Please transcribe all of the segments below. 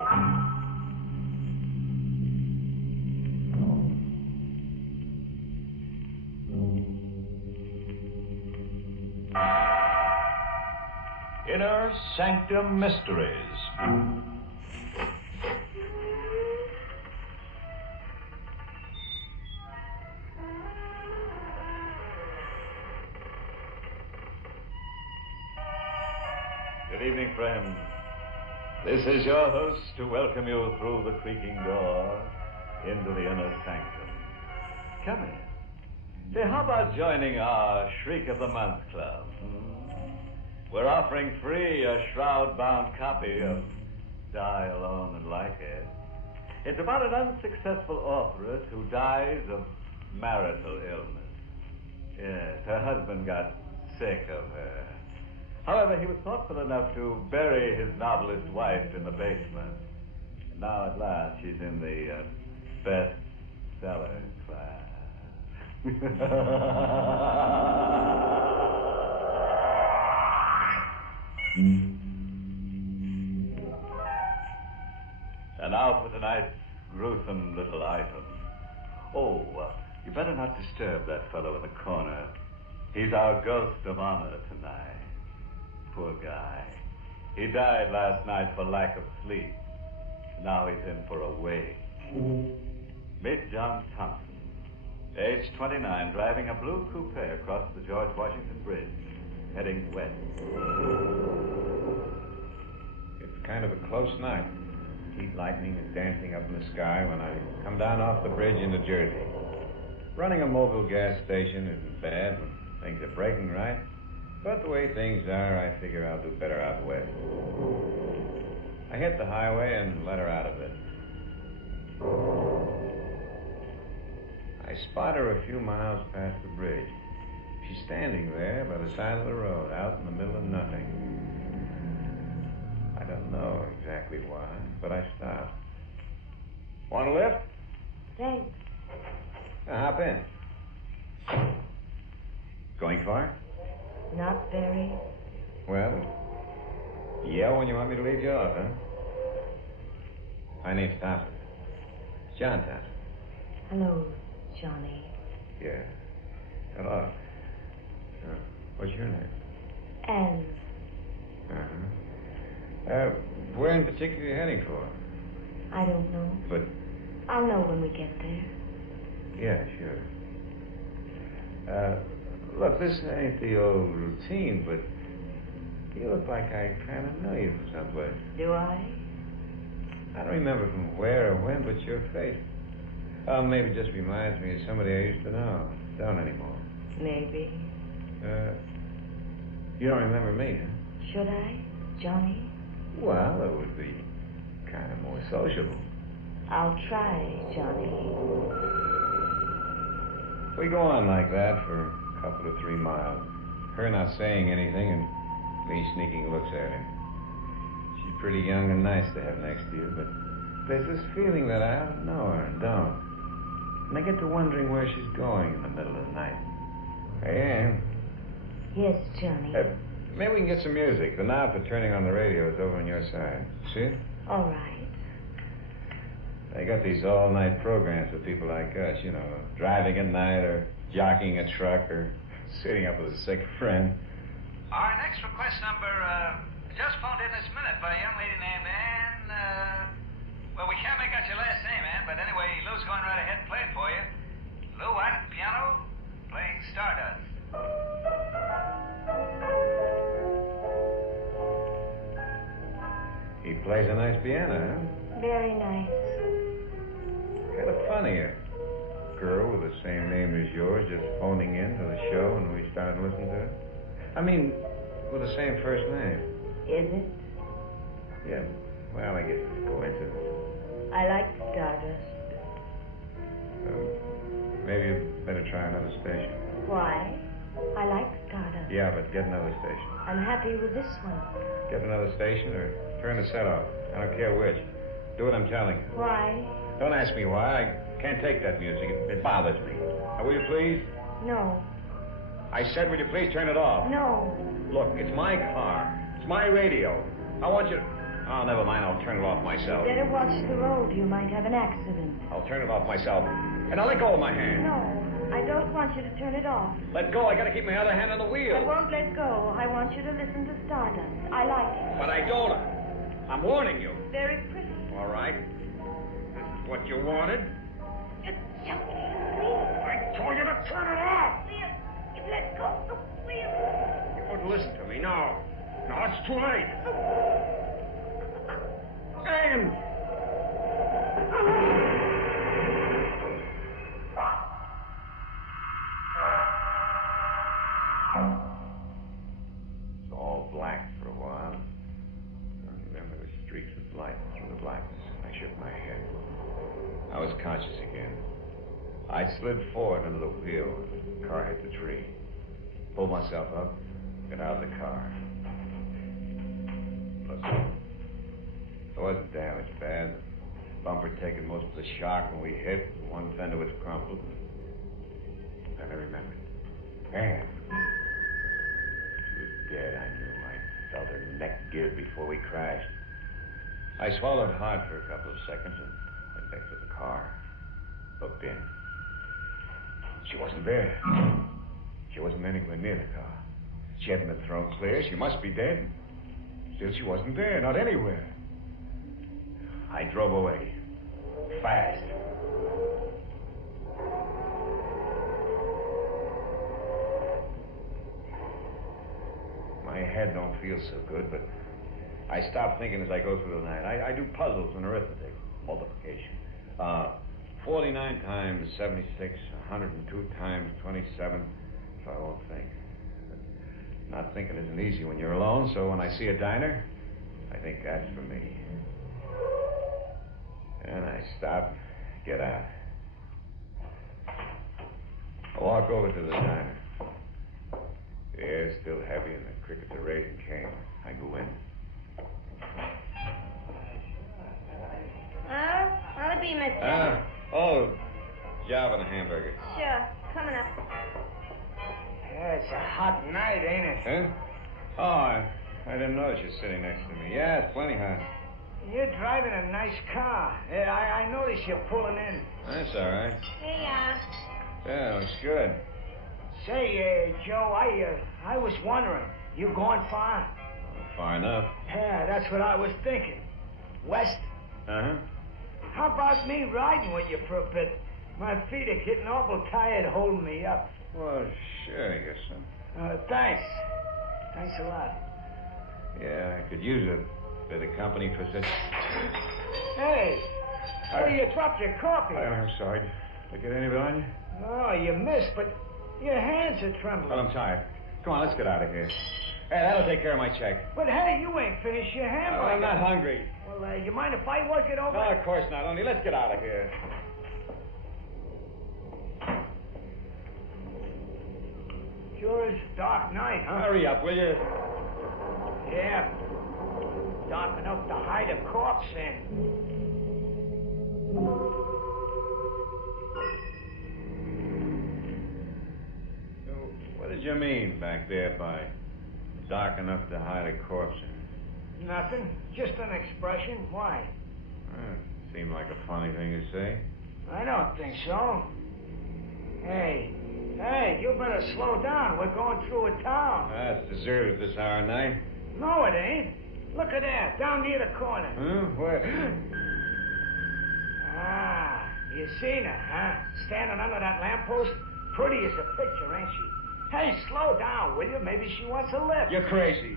Inner Sanctum Mysteries. Good evening, friends. This is your host to welcome you through the creaking door into the inner sanctum. Come in. Say, how about joining our Shriek of the Month Club? We're offering free a shroud-bound copy of Die Alone and Lighthead. It's about an unsuccessful authoress who dies of marital illness. Yes, her husband got sick of her. However, he was thoughtful enough to bury his novelist wife in the basement. And now, at last, she's in the bestseller class. And now for tonight's gruesome little item. Oh, you better not disturb that fellow in the corner. He's our ghost of honor tonight. Poor guy. He died last night for lack of sleep. Now he's in for a wake. Meet John Thompson, age 29, driving a blue coupe across the George Washington Bridge, heading west. It's kind of a close night. Heat lightning is dancing up in the sky when I come down off the bridge into Jersey. Running a mobile gas station isn't bad when things are breaking right. But the way things are, I figure I'll do better out west. I hit the highway and let her out of it. I spot her a few miles past the bridge. She's standing there by the side of the road, out in the middle of nothing. I don't know exactly why, but I stopped. Want a lift? Thanks. Hop in. Going far? Not very. Well, yell when you want me to leave you off, huh? My name's Thompson. It's John Thompson. Hello, Johnny. Yeah. Hello. What's your name? Anne. Uh-huh. Where in particular are you heading for? I don't know. But... I'll know when we get there. Yeah, sure. Look, this ain't the old routine, but you look like I kind of know you from someplace. Do I? I don't remember from where or when, but your face. Oh, maybe it just reminds me of somebody I used to know. Don't anymore. Maybe. You don't remember me, huh? Should I, Johnny? Well, it would be kind of more sociable. I'll try, Johnny. We go on like that for a couple of 3 miles. Her not saying anything and me sneaking looks at her. She's pretty young and nice to have next to you, but there's this feeling that I ought to know her and don't. And I get to wondering where she's going in the middle of the night. Hey, Ann. Yes, Johnny. Maybe we can get some music. The knob for turning on the radio is over on your side. See it? All right. They got these all-night programs for people like us, you know, driving at night or jockeying a truck or sitting up with a sick friend. Our next request number just phoned in this minute by a young lady named Ann. Well, we can't make out your last name, Ann, but anyway, Lou's going right ahead and play it for you. Lou White at the piano, playing Stardust. He plays a nice piano, huh? Very nice. Kind of funny, a girl with the same name as yours just phoning in to the show and we started listening to it. I mean, with the same first name. Is it? Yeah, well, I guess it's a coincidence. I like Stardust. Maybe you'd better try another station. Why? I like Stardust. Yeah, but get another station. I'm happy with this one. Get another station or turn the set off. I don't care which. Do what I'm telling you. Why? Don't ask me why. I can't take that music. It bothers me. Now, will you please? No. I said, will you please turn it off? No. Look, it's my car. It's my radio. I want you Oh, never mind. I'll turn it off myself. Better watch the road. You might have an accident. I'll turn it off myself. And now let go of my hand. No, I don't want you to turn it off. Let go. I gotta keep my other hand on the wheel. I won't let go. I want you to listen to Stardust. I like it. But I don't. I'm warning you. Very pretty. All right. This is what you wanted. Just please. I told you to turn it off. Please, you let go. Oh, please. You wouldn't listen to me. No. No, it's too late. Anne! It's all black for a while. Then there were streaks of light through the blackness. I shook my head. I was conscious again. I slid forward under the wheel. The car hit the tree. Pulled myself up, got out of the car. Look, it wasn't damaged bad. The bumper taken most of the shock when we hit. One fender was crumpled. Then I remembered. Anne. She was dead, I knew. I felt her neck give before we crashed. I swallowed hard for a couple of seconds and went back to the car. Looked in. She wasn't there. She wasn't anywhere near the car. She hadn't been thrown clear. She must be dead. Still, she wasn't there, not anywhere. I drove away. Fast. My head don't feel so good, but I stop thinking as I go through the night. I do puzzles and arithmetic, multiplication. 49 times 76, 102 times 27, so I won't think. Not thinking isn't easy when you're alone, so when I see a diner, I think that's for me. And I stop, get out. I walk over to the diner. The air's still heavy and the crickets are raising cane. I go in. I'll be Miss Job and a hamburger. Sure, coming up. Yeah, it's a hot night, ain't it? Huh? Oh, I didn't notice you sitting next to me. Yeah, it's plenty hot. You're driving a nice car. Yeah, I noticed you're pulling in. That's all right. Here you are. Yeah, looks good. Say, Joe, I was wondering, you going far? Far enough. Yeah, that's what I was thinking. West? Uh-huh. How about me riding with you for a bit? My feet are getting awful tired holding me up. Well, sure, I guess so. Thanks. Thanks a lot. Yeah, I could use a bit of company for such... Hey, you dropped your coffee. I'm sorry. Did I get any of it on you? Oh, you missed, but your hands are trembling. Well, I'm tired. Come on, let's get out of here. Hey, that'll take care of my check. But hey, you ain't finished your hamburger. I'm not hungry. Well, you mind if I work it over? No, of course not. Only let's get out of here. Sure is a dark night, huh? Hurry up, will you? Yeah. Dark enough to hide a corpse in. So, what did you mean back there by dark enough to hide a corpse in? Nothing. Just an expression. Why? Seemed like a funny thing to say. I don't think so. Hey, you better slow down. We're going through a town. It's deserted this hour of night. No, it ain't. Look at that, down near the corner. Huh? Where? You seen her, huh? Standing under that lamppost? Pretty as a picture, ain't she? Hey, slow down, will you? Maybe she wants a lift. You're crazy.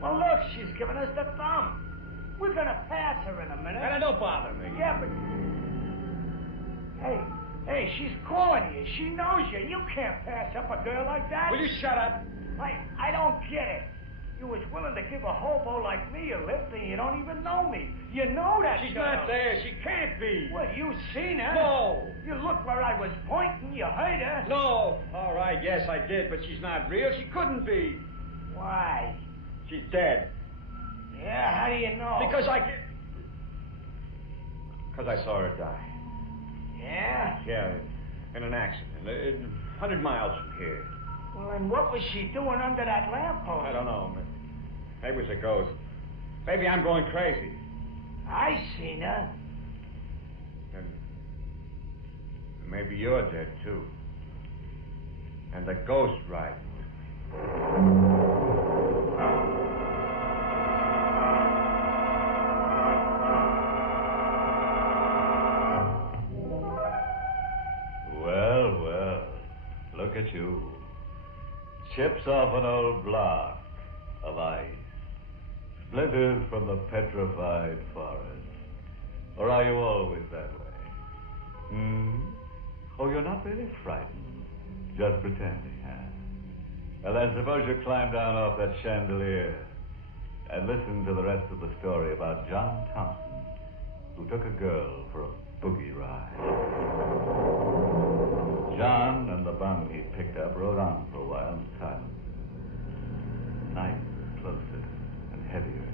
Well, look, she's giving us the thumb. We're gonna pass her in a minute. And don't bother me. Yeah, but... Hey, she's calling you. She knows you. You can't pass up a girl like that. Will you shut up? I don't get it. You was willing to give a hobo like me a lift, and you don't even know me. You know that She's girl. not there. She can't be. Well, you seen her. No. You looked where I was pointing. You heard her. No. All right, yes, I did, but she's not real. She couldn't be. Why? She's dead. Yeah, how do you know? Because I saw her die. Yeah? Yeah, in an accident. 100 miles from here. Well, and what was she doing under that lamppost? I don't know. Maybe it was a ghost. Maybe I'm going crazy. I seen her. And maybe you're dead, too. And the ghost riding with me. Well, look at you. Chips off an old block of ice. Splinters from the petrified forest. Or are you always that way? Oh, you're not really frightened. Just pretending, huh? Well, then suppose you climb down off that chandelier and listen to the rest of the story about John Thompson, who took a girl for a boogie ride. John and the bum he'd picked up rode on for a while in silence. Night was closer and heavier,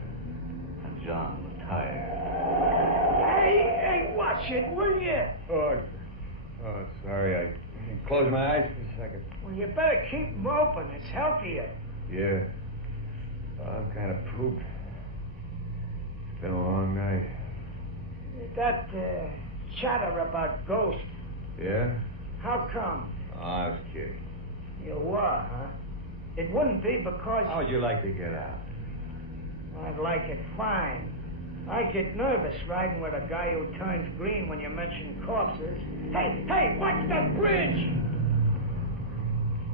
and John was tired. Hey, watch it, will you? Oh, sorry. I closed my eyes for a second. Well, you better keep them open. It's healthier. Yeah. I'm kind of pooped. It's been a long night. That chatter about ghosts, Yeah? how come? Oh, I was kidding. You were, huh? It wouldn't be because... How would you like to get out? I'd like it fine. I get nervous riding with a guy who turns green when you mention corpses. Hey, watch that bridge!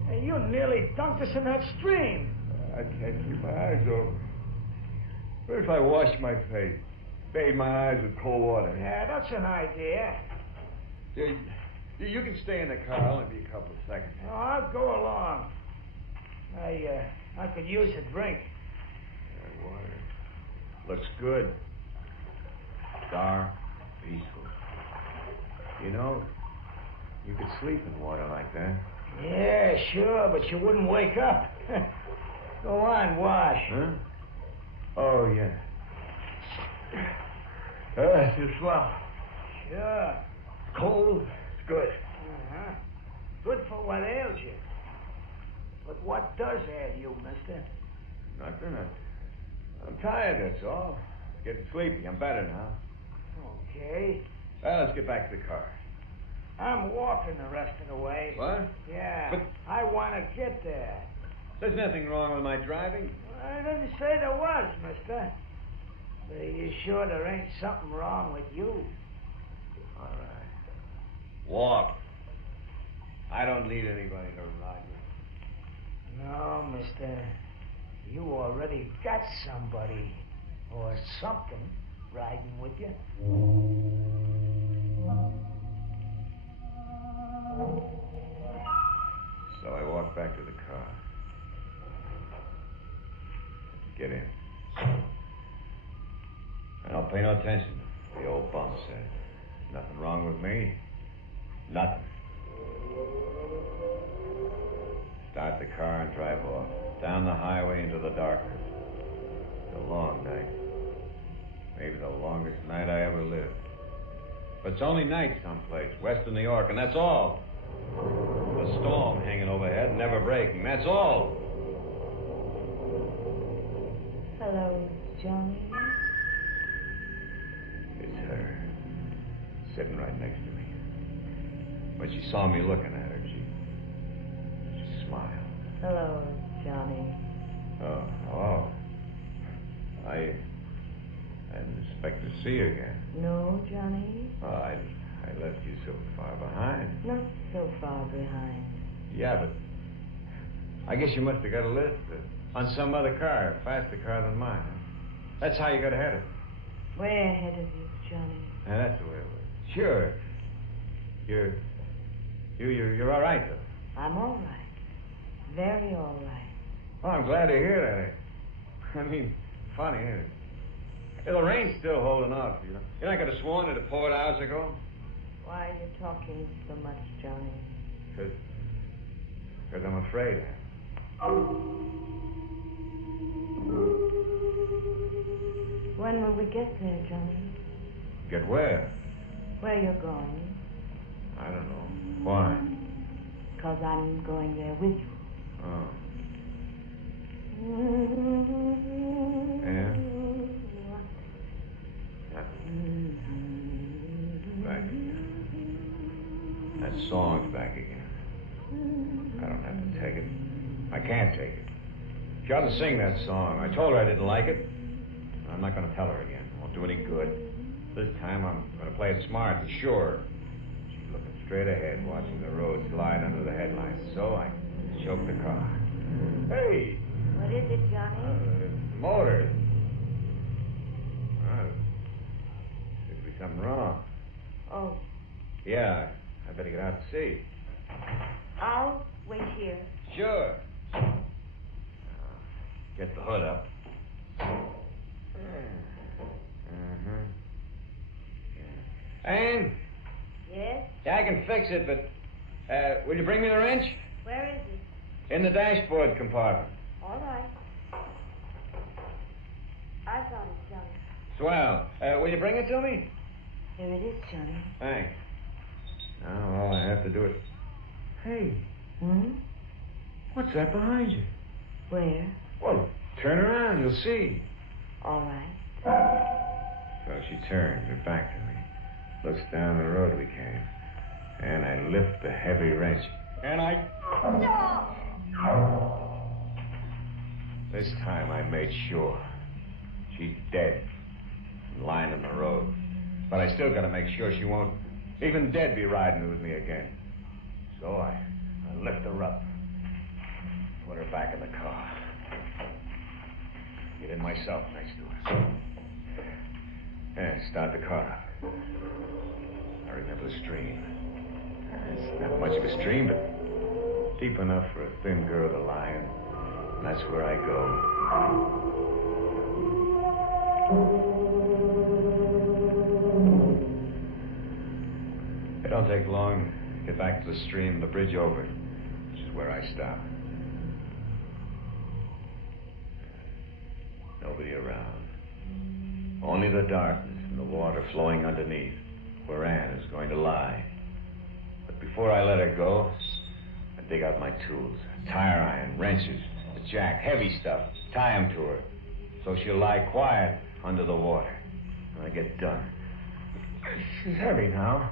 Hey, you nearly dunked us in that stream. I can't keep my eyes open. What if I wash my face? Bathe my eyes with cold water? Yeah, that's an idea. You can stay in the car. I'll only be a couple of seconds. Oh, I'll go along. I could use a drink. Water. Looks good. Dark, peaceful. You know, you could sleep in water like that. Yeah, sure, but you wouldn't wake up. Go on, wash. Huh? Oh, yeah. It's swell. Sure. Cold. It's good. Uh-huh. Good for what ails you. But what does ail you, mister? Nothing. I'm tired, that's all. Getting sleepy. I'm better now. Okay. Well, let's get back to the car. I'm walking the rest of the way. What? Yeah. But- I want to get there. There's nothing wrong with my driving. I didn't say there was, mister. But are you sure there ain't something wrong with you? All right. Walk. I don't need anybody to ride with. No, mister. You already got somebody or something riding with you. So I walked back to the car. Get in. And I'll pay no attention. The old bum said. Nothing wrong with me. Nothing. Start the car and drive off. Down the highway into the darkness. It's a long night. Maybe the longest night I ever lived. But it's only night someplace, west of New York, and that's all. The storm hanging overhead, never breaking. That's all. Hello, Johnny. It's her. Sitting right next to me. When she saw me looking at her, she smiled. Hello, Johnny. Oh. I didn't expect to see you again. No, Johnny? Oh, I left you so far behind. Not so far behind. Yeah, but I guess you must have got a lift on some other car, a faster car than mine. Huh? That's how you got ahead of me. Way ahead of you, Johnny. Yeah, that's the way it was. Sure. You're all right, though. I'm all right. Very all right. Oh, I'm glad to hear that. I mean, funny, ain't it? Yeah, the rain's still holding off, you know. You're not going to sworn it had poured hours ago? Why are you talking so much, Johnny? Because I'm afraid. When will we get there, Johnny? Get where? Where you're going? I don't know. Why? 'Cause I'm going there with you. Oh. Yeah? Back again. That song's back again. I don't have to take it. I can't take it. She ought to sing that song. I told her I didn't like it. I'm not going to tell her again. It won't do any good. This time I'm going to play it smart and sure. She's looking straight ahead, watching the road slide under the headlights. So I choked the car. Hey! What is it, Johnny? Motor. Should be something wrong. Oh, Yeah, I better get out and see. I'll wait here. Sure. Get the hood up. Ann? Yes? Yeah, I can fix it, but will you bring me the wrench? Where is it? In the dashboard compartment. All right. I got it, Johnny. Swell. Will you bring it to me? Here it is, Johnny. Thanks. Now all I have to do is... Hey, what's that behind you? Where? Well, turn around, you'll see. All right. So she turns her back to me, looks down the road we came, and I lift the heavy wrench. And I... No! This time I made sure. She's dead, lying in the road. But I still gotta make sure she won't, even dead, be riding with me again. So I lift her up, put her back in the car. Get in myself next to her. And start the car up. I remember the stream. It's not much of a stream, but deep enough for a thin girl to lie in. And that's where I go. It don't take long to get back to the stream and the bridge over it, which is where I stop. Nobody around. Only the darkness and the water flowing underneath, where Ann is going to lie. But before I let her go, I dig out my tools. Tire iron, wrenches, a jack, heavy stuff. Tie them to her, so she'll lie quiet under the water. When I get done. She's heavy now.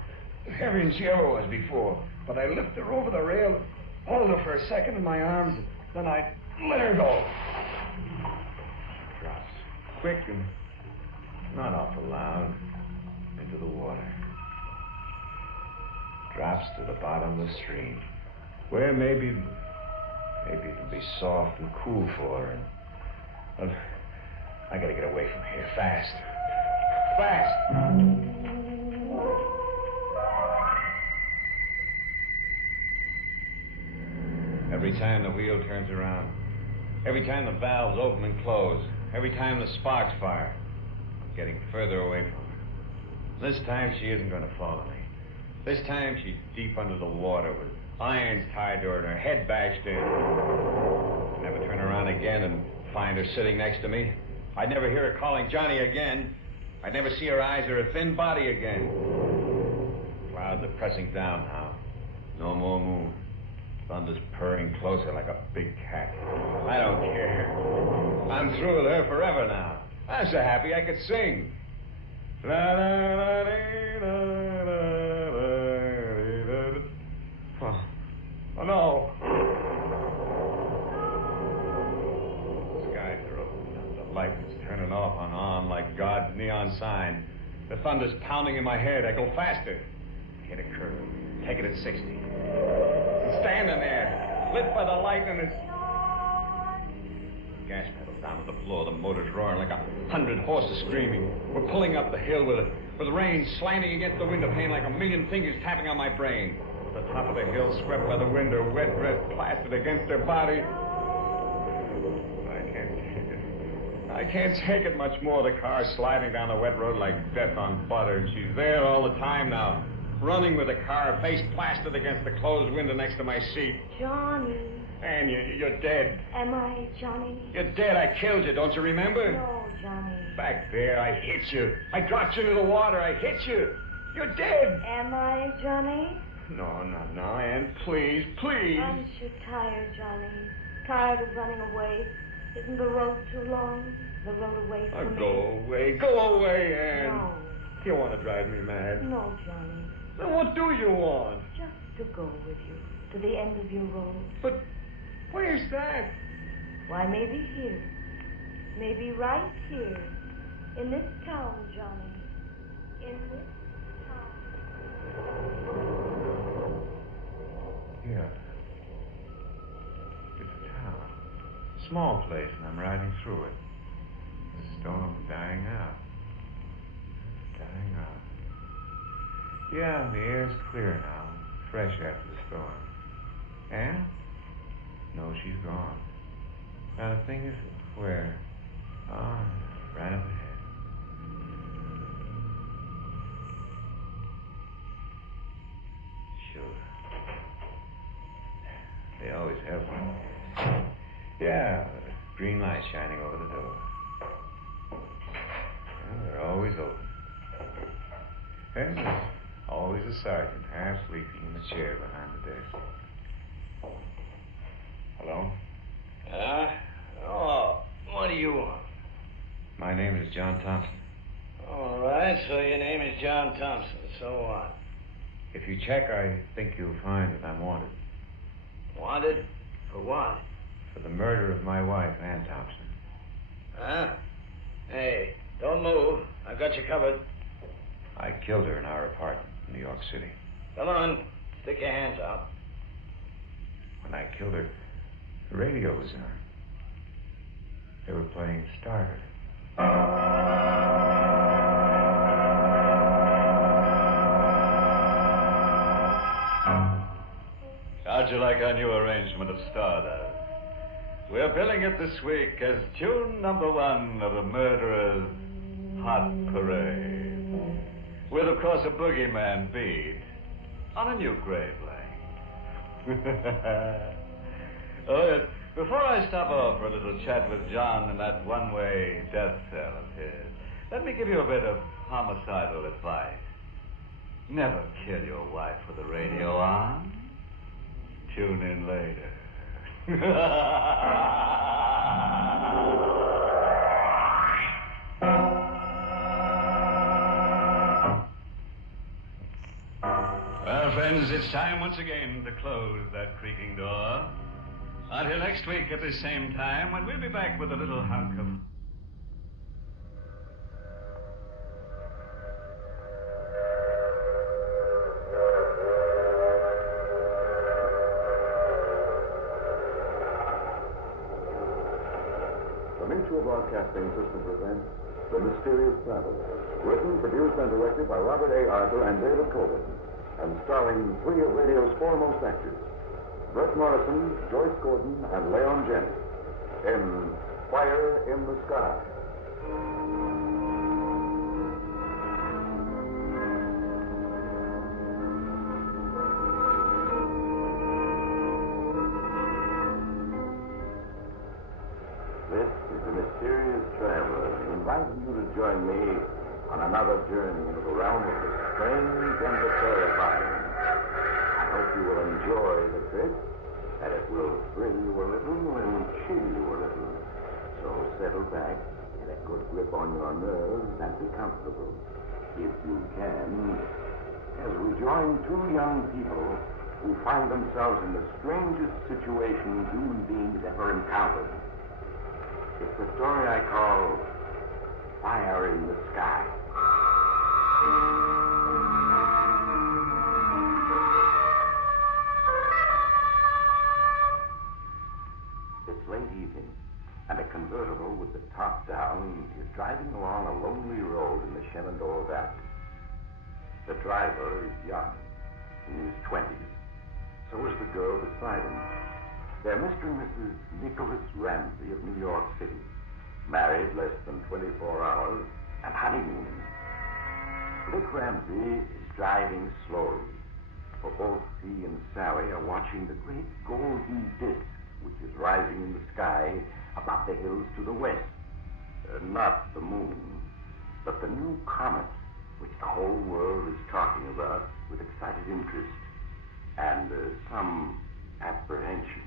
Heavier than she ever was before. But I lift her over the rail, hold her for a second in my arms, and then I let her go. She drops quick and not awful loud into the water. Drops to the bottom of the stream, where maybe it'll be soft and cool for her. And well, I gotta get away from here fast. Fast! Every time the wheel turns around, every time the valves open and close, every time the sparks fire, I'm getting further away from her. This time she isn't going to follow me. This time she's deep under the water with irons tied to her and her head bashed in. I'd never turn around again and find her sitting next to me. I'd never hear her calling Johnny again. I'd never see her eyes or her thin body again. Clouds are pressing down now. No more moon. Thunder's purring closer like a big cat. I don't care. I'm through with her forever now. I'm so happy I could sing. Oh, no. The skies are opening up. The light is turning off on like God's neon sign. The thunder's pounding in my head. I go faster. Hit a curve. Take it at 60. Standing there, lit by the light, and it's... Gas pedal down to the floor. The motor's roaring like 100 horses screaming. We're pulling up the hill with rain slanting against the window pane like a million fingers tapping on my brain. The top of the hill swept by the wind, her wet dress plastered against her body. I can't take it. I can't take it much more. The car's sliding down the wet road like death on butter, and she's there all the time now. Running with the car, face plastered against the closed window next to my seat. Johnny. Ann, you're dead. Am I, Johnny? You're dead. I killed you. Don't you remember? No, Johnny. Back there, I hit you. I dropped you into the water. I hit you. You're dead. Am I, Johnny? No, not now, Ann. Please, please. I'm so tired, Johnny. Tired of running away. Isn't the road too long? The road away from me? Go away. Go away, Ann. No. You want to drive me mad? No, Johnny. Then what do you want? Just to go with you to the end of your road. But where's that? Why, maybe here. Maybe right here. In this town, Johnny. In this town. Yeah. It's a town. Small place, and I'm riding through it. The storm's dying out. Dying out. Yeah, the air's clear now. Fresh after the storm. And? No, she's gone. Now, the thing is, where? Oh, right up ahead. Sure. They always have one. Yeah, the green light shining over the door. Yeah, they're always open. And there's always a sergeant half sleeping in the chair behind the desk. Hello? Oh, what do you want? My name is John Thompson. All right, so your name is John Thompson. So what? If you check, I think you'll find that I'm wanted. Wanted? For what? For the murder of my wife, Ann Thompson. Huh? Hey, don't move. I've got you covered. I killed her in our apartment in New York City. Come on, stick your hands out. When I killed her, the radio was on. They were playing Starter. How'd you like our new arrangement of Stardust? We're billing it this week as tune number 1 of the Murderer's Hot Parade. With, of course, a boogeyman beat on a new grave lane. Oh, yes. Before I stop off for a little chat with John in that one-way death cell of his, let me give you a bit of homicidal advice. Never kill your wife with the radio on. Tune in later. Well, friends, it's time once again to close that creaking door. Until next week at the same time, when we'll be back with a little hunk of... The Mutual Broadcasting System presents The Mysterious Traveler, written, produced, and directed by Robert A. Arthur and David Coben, and starring 3 of radio's foremost actors, Brett Morrison, Joyce Gordon, and Leon Jennings, in Fire in the Sky. This is the Mysterious Traveler, inviting you to join me on another journey into the realm of the strange and the terrifying. I hope you will enjoy the trip, and it will thrill you a little and chill you a little. So settle back, get a good grip on your nerves, and be comfortable, if you can, as we join 2 young people who find themselves in the strangest situation human beings ever encountered. It's the story I call Fire in the Sky. It's late evening, and a convertible with the top down is driving along a lonely road in the Shenandoah Valley. The driver is young, in his 20s. So is the girl beside him. They're Mr. and Mrs. Nicholas Ramsey of New York City, married less than 24 hours and honeymooning. Dick Ramsey is driving slowly, for both he and Sally are watching the great golden disk which is rising in the sky above the hills to the west. Not the moon, but the new comet which the whole world is talking about with excited interest and some apprehension.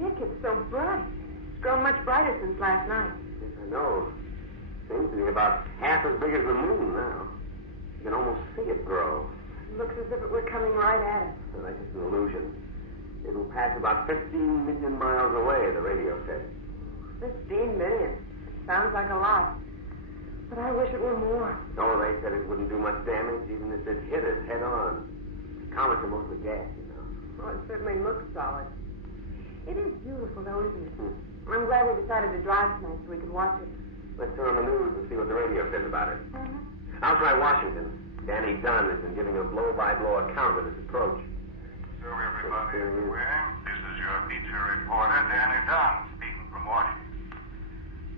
Nick, it's so bright. It's grown much brighter since last night. Yes, I know. Seems to be about half as big as the moon now. You can almost see it grow. Looks as if it were coming right at us. So that's just an illusion. It'll pass about 15 million miles away, the radio said. 15 million. Sounds like a lot. But I wish it were more. No, they said it wouldn't do much damage, even if it hit us head on. Comets are mostly gas, you know. Well, it certainly looks solid. It is beautiful, though, isn't it? I'm glad we decided to drive tonight so we could watch it. Let's turn on the news and see what the radio says about it. I'll try Washington. Danny Dunn has been giving a blow-by-blow account of its approach. So everybody is aware, this is your feature reporter, Danny Dunn, speaking from Washington.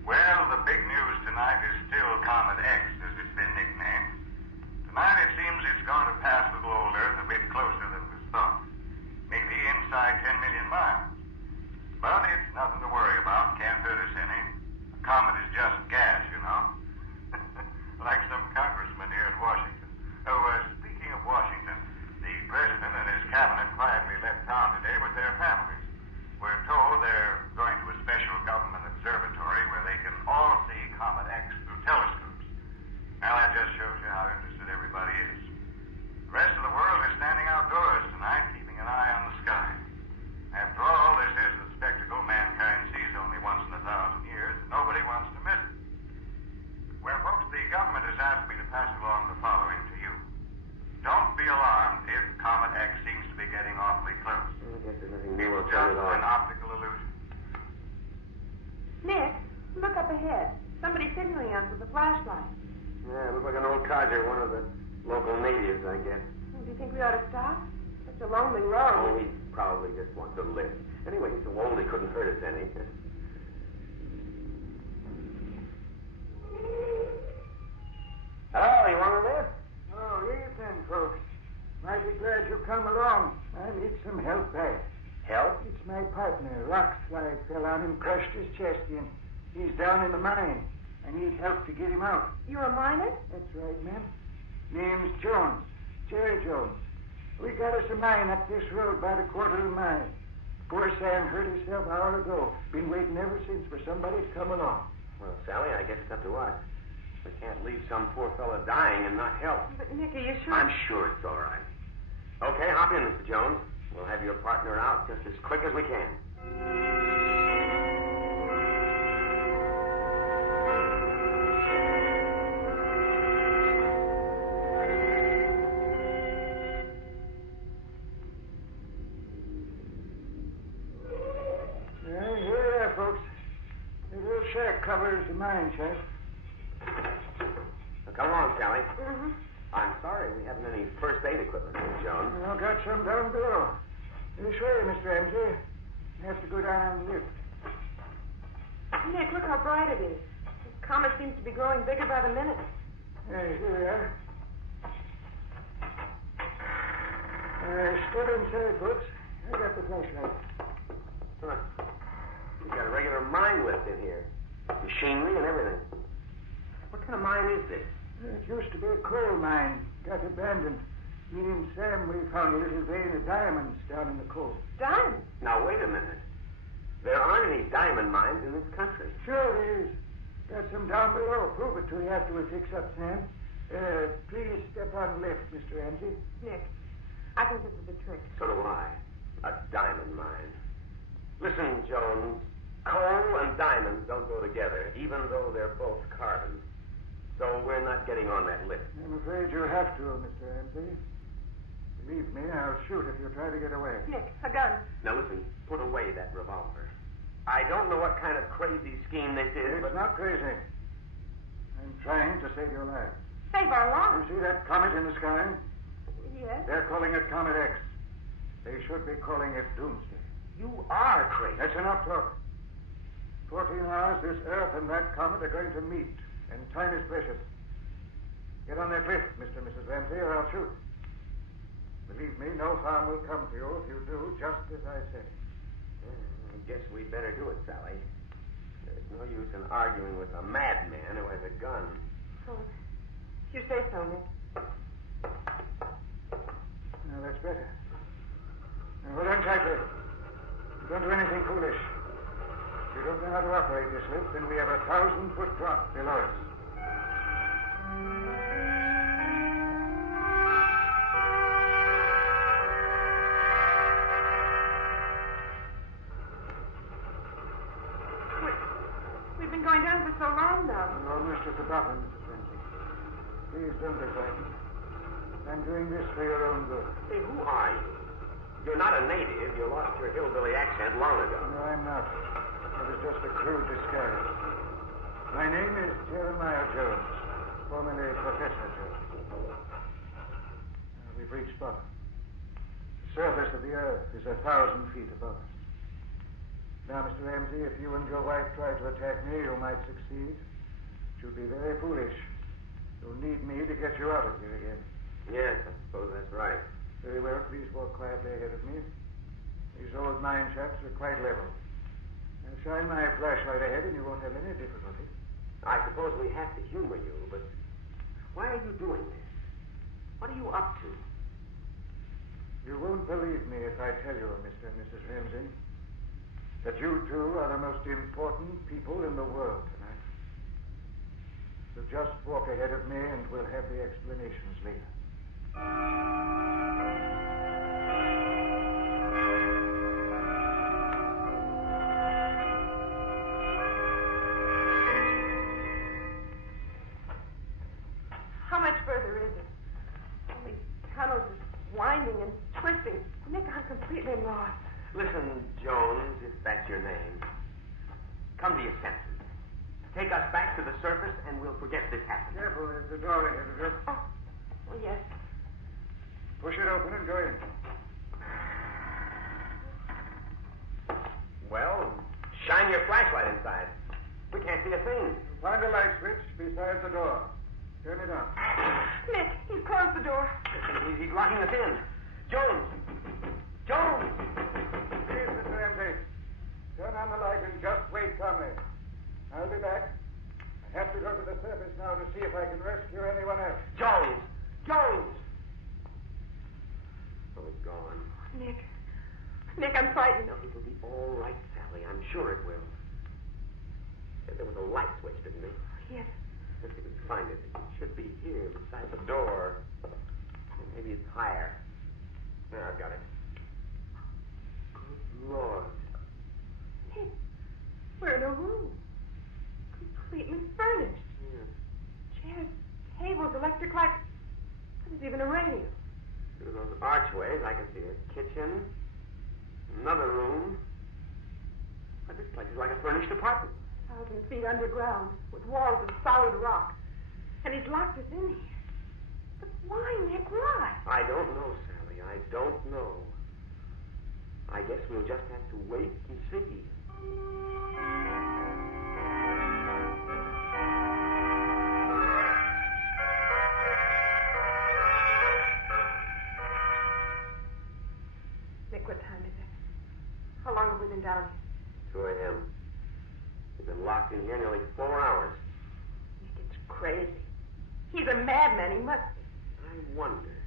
Well, the big news tonight is still Comet X, as it's been nicknamed. Tonight it seems it's going to pass little old Earth a bit closer than was thought. Maybe inside 10 million miles. But it's nothing to worry about, can't hurt us any. A comet is just gas, you know. Like some congressman here in Washington. Speaking of Washington, the president and his cabinet quietly left town today with their families. We're told they're going to a special government observatory where they can all see Comet X through telescopes. Now, that just shows you how interested everybody is. The rest of the world is standing outdoors tonight, keeping an eye on the sky. After all, this is a spectacle mankind sees only once in 1,000 years, and nobody wants to miss it. Well, folks, the government has asked me to pass along the following to you. Don't be alarmed if Comet X seems to be getting awfully close. I guess there's nothing new It's about just it all. an optical illusion. Nick, look up ahead. Somebody's signaling us with a flashlight. Yeah, looks like an old codger, one of the local natives, I guess. Do you think we ought to stop? Such a lonely Oh, road. he probably just wants a lift. Anyway, he's so old he couldn't hurt us any. Hello, you want a lift? Oh, evening, folks. Mighty glad you come along. I need some help there. Help? It's my partner. Rock slide fell on him, crushed his chest in. He's down in the mine. I need help to get him out. You're a miner? That's right, ma'am. Name's Jones. Jerry Jones. We got us a mine up this road about a quarter of a mile. Poor Sam hurt himself an hour ago. Been waiting ever since for somebody to come along. Well, Sally, I guess it's up to us. We can't leave some poor fella dying and not help. But, Nick, are you sure? I'm sure it's all right. Okay, hop in, Mr. Jones. We'll have your partner out just as quick as we can. Here we are, folks. The little shack covers the mine shaft. Now, come along, Sally. Mm-hmm. I'm sorry we haven't any first aid equipment, Mr. Jones. Well, got some down below. This way, Mr. Ramsey. You have to go down on the lift. Nick, look how bright it is. This comet seems to be growing bigger by the minute. Here we are. Step inside, folks. I got the flashlight. Huh. We got a regular mine lift in here. Machinery and everything. What kind of mine is this? It used to be a coal mine. Got abandoned. Me and Sam, we found a little vein of diamonds down in the coal. Diamonds? Now, wait a minute. There aren't any diamond mines in this country. Sure there is. Got some down below. Prove it to you after we fix up, Sam. Please step on the lift, Mr. Ramsey. Nick, I think this is a trick. So do I. A diamond mine. Listen, Jones. Coal and diamonds don't go together, even though they're both carbon. So we're not getting on that lift. I'm afraid you'll have to, Mr. Ramsey. Believe me, I'll shoot if you try to get away. Nick, a gun. Now listen, put away that revolver. I don't know what kind of crazy scheme this is, It's not crazy. I'm trying to save your life. Save our lives. You see that comet in the sky? Yes? They're calling it Comet X. They should be calling it Doomsday. you are crazy. That's enough talk. 14 hours, this Earth and that comet are going to meet, and time is precious. Get on that lift, Mr. and Mrs. Ramsey, or I'll shoot. Believe me, no harm will come to you if you do just as I say. I guess we'd better do it, Sally. There's no use in arguing with a madman who has a gun. Oh, you say so, Nick. Now, that's better. Now, hold on tightly. Don't do anything foolish. If you don't know how to operate this lift, then we have a 1,000-foot drop below us. at the bottom, Mrs. Ramsey. Please don't be frightened. I'm doing this for your own good. Hey, who are you? You're not a native. You lost your hillbilly accent long ago. No, I'm not. It was just a crude disguise. My name is Jeremiah Jones, formerly Professor Jones. We've reached bottom. The surface of the earth is 1,000 feet above us. Now, Mr. Ramsey, if you and your wife try to attack me, you might succeed. It would be very foolish. You'll need me to get you out of here again. Yes, I suppose that's right. Very well, please walk quietly ahead of me. These old mine shafts are quite level. I'll shine my flashlight ahead and you won't have any difficulty. I suppose we have to humor you, but why are you doing this? What are you up to? You won't believe me if I tell you, Mr. and Mrs. Ramsey, that you two are the most important people in the world tonight. So just walk ahead of me and we'll have the explanations later. How much further is it? All these tunnels are winding and twisting. Nick, I'm completely lost. Listen, Jones, if that's your name, come to your senses. Take us back to the surface and we'll forget this happened. Careful, there's a door ahead of you. Oh, yes. Push it open and go in. Well, shine your flashlight inside. We can't see a thing. Find a light switch beside the door. Turn it on. Nick, he's closed the door. Listen, he's locking us in. Jones! Jones! Please, Mr. Ramsey. Turn on the light and just wait calmly. I'll be back. I have to go to the surface now to see if I can rescue anyone else. Jones! Jones! Oh, it's gone. Nick, I'm frightened. No, it'll be all right, Sally. I'm sure it will. There was a light switch, didn't there? Yes. Let's see if we can find it. It should be here beside the door. Maybe it's higher. There, I've got it. Good Lord. Nick, we're in a room. Completely furnished. Yeah. Chairs, tables, electric lights. There's even a radio. Through those archways, I can see a kitchen, another room. But this place is like a furnished apartment. 1,000 feet underground, with walls of solid rock. And he's locked us in here. But why, Nick, why? I don't know, Sally. I don't know. I guess we'll just have to wait and see. Nick, what time is it? How long have we been down here? 2 a.m. We've been locked in here nearly 4 hours. Nick, it's crazy. He's a madman. He must be. I wonder.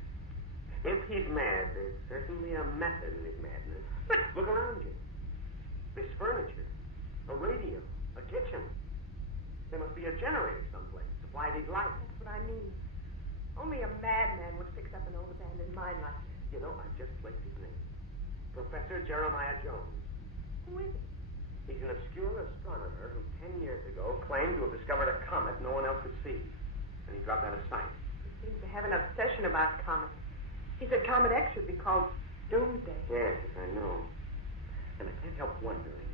If he's mad, there's certainly a method in his madness. But look around you. This furniture, a radio, a kitchen. There must be a generator someplace to supply these lights. That's what I mean. Only a madman would fix up an old abandoned mine like this. You know, I've just placed his name. Professor Jeremiah Jones. Who is he? He's an obscure astronomer who 10 years ago claimed to have discovered a comet no one else could see. And he dropped out of sight. He seems to have an obsession about comets. He said Comet X should be called Doomsday. Yes, I know. And I can't help wondering.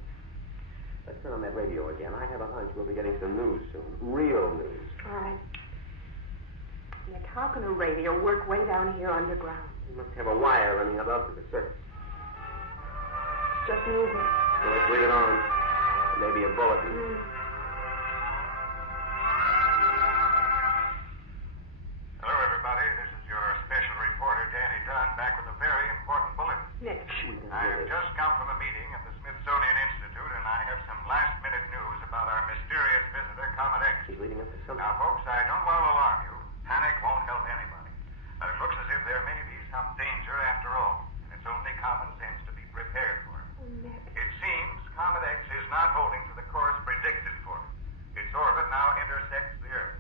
Let's turn on that radio again. I have a hunch we'll be getting some news soon. Real news. All right. Nick, how can a radio work way down here underground? We must have a wire running above to the surface. It's just music. So let's leave it on. Maybe a bulletin. Hello, everybody. This is your special reporter, Danny Dunn, back with a very important bulletin. Nick. I have just come from a meeting at the Smithsonian Institute, and I have some last-minute news about our mysterious visitor, Comet X. He's leading up to something. Now, folks, I don't want to alarm you. Panic won't help anybody. But it looks as if there may be some danger after all, and it's only common sense to be prepared for it. Oh, Nick. It seems Comet X is not holding to the course predicted for it. Its orbit now intersects the Earth.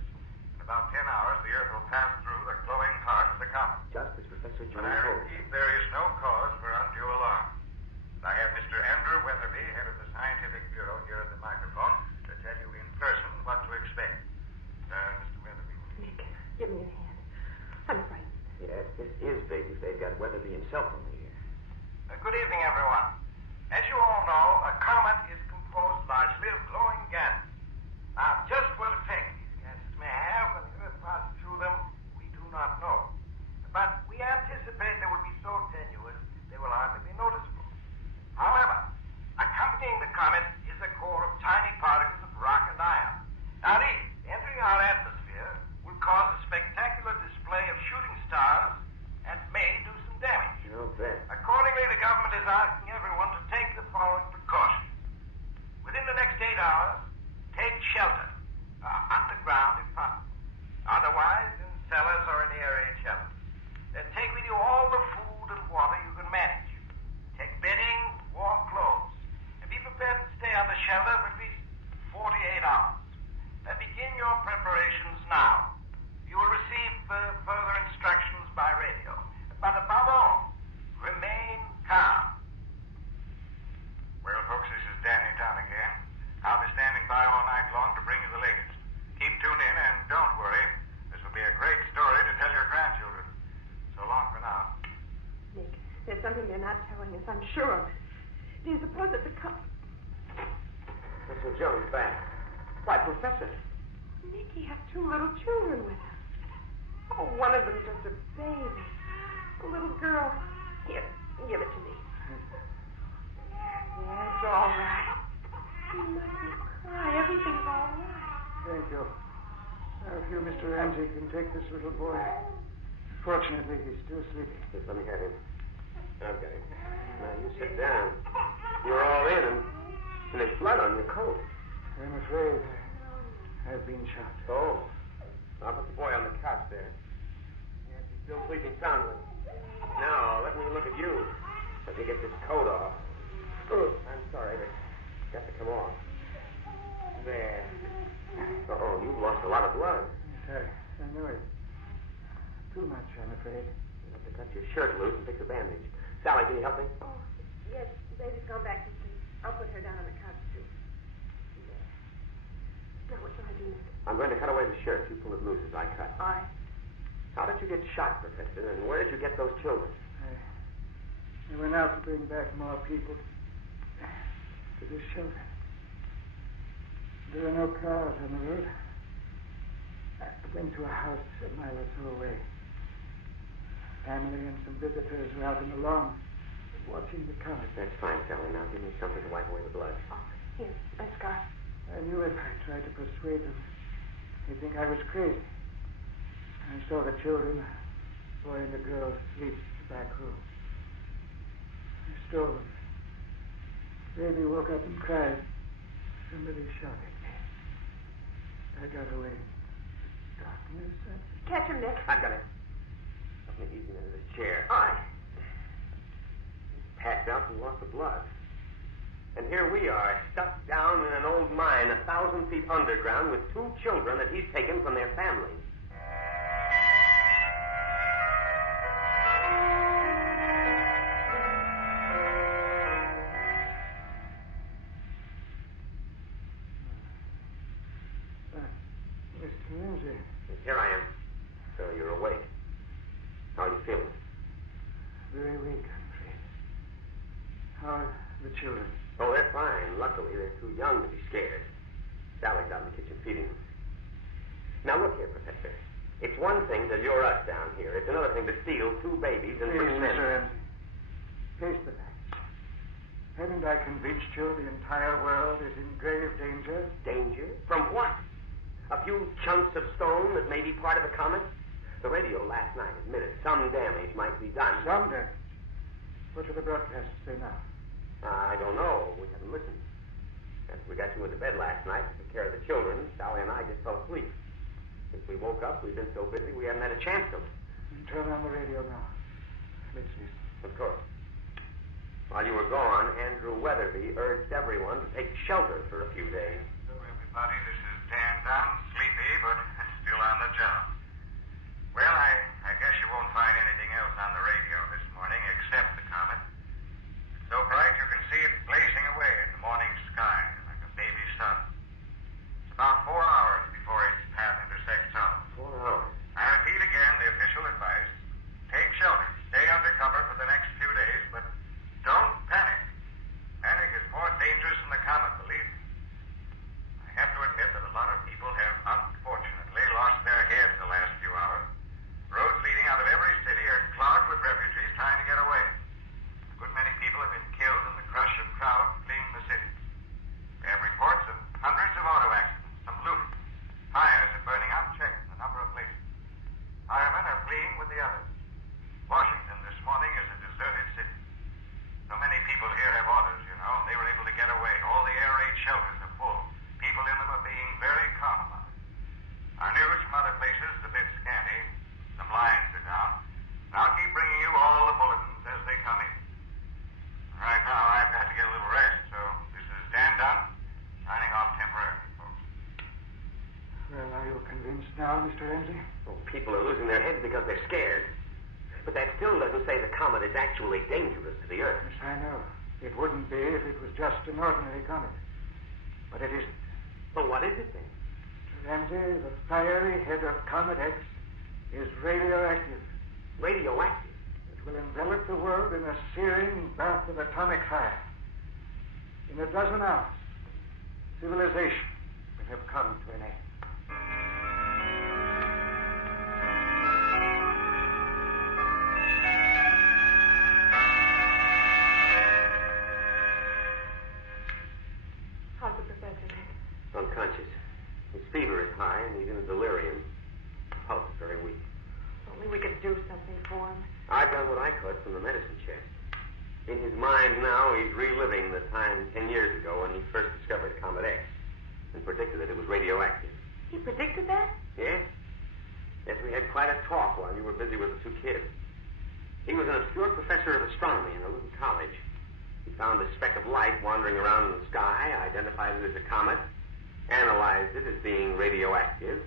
In about 10 hours, the Earth will pass through the glowing heart of the comet. Just as Professor But Jones I told. repeat, there is no cause for undue alarm. I have Mr. Andrew Weatherby, head of the Scientific Bureau, here at the microphone to tell you in person what to expect. Give me your hand. I'm frightened. Yes, this is big if they've got Weatherby himself on the air. Good evening, everyone. As you all know, a comet is composed largely of glowing gases. Now, just what effect these gases may have when the Earth passes through them, we do not know. But we anticipate they will be so tenuous they will hardly be noticeable. However, accompanying the comet is a core of tiny particles of rock and iron. Now, these, entering our atmosphere, will cause a spectacular display of shooting stars and may do some damage. You bet. Accordingly, the government is asking everyone to take the following precautions. Within the next 8 hours, take shelter, underground if possible. Otherwise, in cellars or in air-raid shelters. Take with you all the food and water you can manage. Take bedding, warm clothes, and be prepared to stay under shelter for at least 48 hours. Begin your preparations now. You will receive further instructions by radio. But above all, remain calm. Well, folks, this is Danny Dunn again. I'll be standing by all night long to bring you the latest. Keep tuned in, and don't worry. This will be a great story to tell your grandchildren. So long for now. Nick, there's something they're not telling us. I'm sure of it. Do you suppose that the Mr. Jones back. Why, Professor. Nick, he has 2 little children with him. Oh, one of them's just a baby. A little girl. Here, give it to me. Yeah, it's all right. You mustn't cry. Everything's all right. Thank you. Now, if you, Mr. Ramsey, can take this little boy. Fortunately, he's still sleeping. Yes, let me have him. I've got him. Now, you sit down. You're all in, and there's blood on your coat. I'm afraid I've been shot. Oh. I'll put the boy on the couch there. Yes, he's still sleeping soundly. Now, let me look at you. Let me get this coat off. Oh, I'm sorry, but it's got to come off. There. Uh-oh, you've lost a lot of blood. Yes, I know it. Too much, I'm afraid. You'll have to cut your shirt loose and fix a bandage. Sally, can you help me? Oh, yes, baby's gone back to sleep. I'll put her down on the couch, too. There. Now, what shall I do, Nick? I'm going to cut away the shirt. You pull it loose as I cut. All right. How did you get shot, Professor, and where did you get those children? I went out to bring back more people to this shelter. There are no cars on the road. I went to a house a mile or so away. Family and some visitors were out on the lawn watching the comet. That's fine, Sally. Now give me something to wipe away the blood. Oh, here, my scarf. I knew if I tried to persuade them, they'd think I was crazy. I saw the children, boy and the girl, asleep in the back room. I stole them. Baby woke up and cried. Somebody shot at me. I got away. Darkness. Catch him, Nick. I've got it. Help me ease him into this chair. All right. He's passed out and lost the blood. And here we are, stuck down in an old mine 1,000 feet underground with 2 children that he's taken from their families. Mr. Ramsey. Here I am. So you're awake. How are you feeling? Very weak, I'm afraid. How are the children? Oh, they're fine. Luckily, they're too young to be scared. Sally's out in the kitchen feeding them. Now, look here, Professor. It's one thing to lure us down here. It's another thing to steal 2 babies and Please, bring them Mr. in. Ramsey. Face the facts. Haven't I convinced you the entire world is in grave danger? Danger? From what? A few chunks of stone that may be part of a comet? The radio last night admitted some damage might be done. Some damage? What do the broadcasts say now? I don't know. We haven't listened. After we got you into bed last night to take care of the children, Sally and I just fell asleep. Since we woke up, we've been so busy we haven't had a chance to listen. Turn on the radio now. Let's listen. Of course. While you were gone, Andrew Weatherby urged everyone to take shelter for a few days. Hello, everybody. This is Dan Dunn. Sleepy, but still on the job. Well, I guess you won't find anything else on the radio this morning except the comet. It's so bright you can see it blazing away in the morning sky like a baby sun. It's about 4 hours before its path intersects ours. 4 hours? And again the official advice. Take shelter. Stay under cover for the next few days, but don't panic. Panic is more dangerous than the comet, believe me. I have to admit that a lot of people have unfortunately lost their heads the last few hours. Roads leading out of every city are clogged with refugees trying to get away. A good many people have been killed in the crush of crowds fleeing the city. We have reports of hundreds of auto accidents, some looting. Tires are burning unchecked in a number of places. Firemen are fleeing with the others. Washington this morning is a deserted city. So many people here have orders, you know, and they were able to get away. All the air raid shelters are full. People in them are being very calm about it. Our news from other places is a bit scanty. Some lines are down. And I'll keep bringing you all the bulletins as they come in. Right now, I've got to get a little rest, so this is Dan Dunn, signing off temporarily, folks. Well, are you convinced now, Mr. Ramsey? Oh, people are losing their heads because they're scared. But that still doesn't say the comet is actually dangerous to the Earth. Yes, I know. It wouldn't be if it was just an ordinary comet. But it isn't. Well, what is it then? Mr. Ramsey, the fiery head of Comet X is radioactive. Radioactive? It will envelop the world in a searing bath of atomic fire. In a dozen hours, civilization will have come to an end. How's the professor, Nick? Unconscious. His fever is high and he's in a delirium. The pulse is very weak. Only we could do something for him. I've done what I could from the medicine chest. In his mind now, he's reliving the time 10 years ago when he first discovered Comet X and predicted that it was radioactive. He predicted that? Yes? Yes, we had quite a talk while you were busy with the two kids. He was an obscure professor of astronomy in a little college. He found a speck of light wandering around in the sky, identified it as a comet, analyzed it as being radioactive,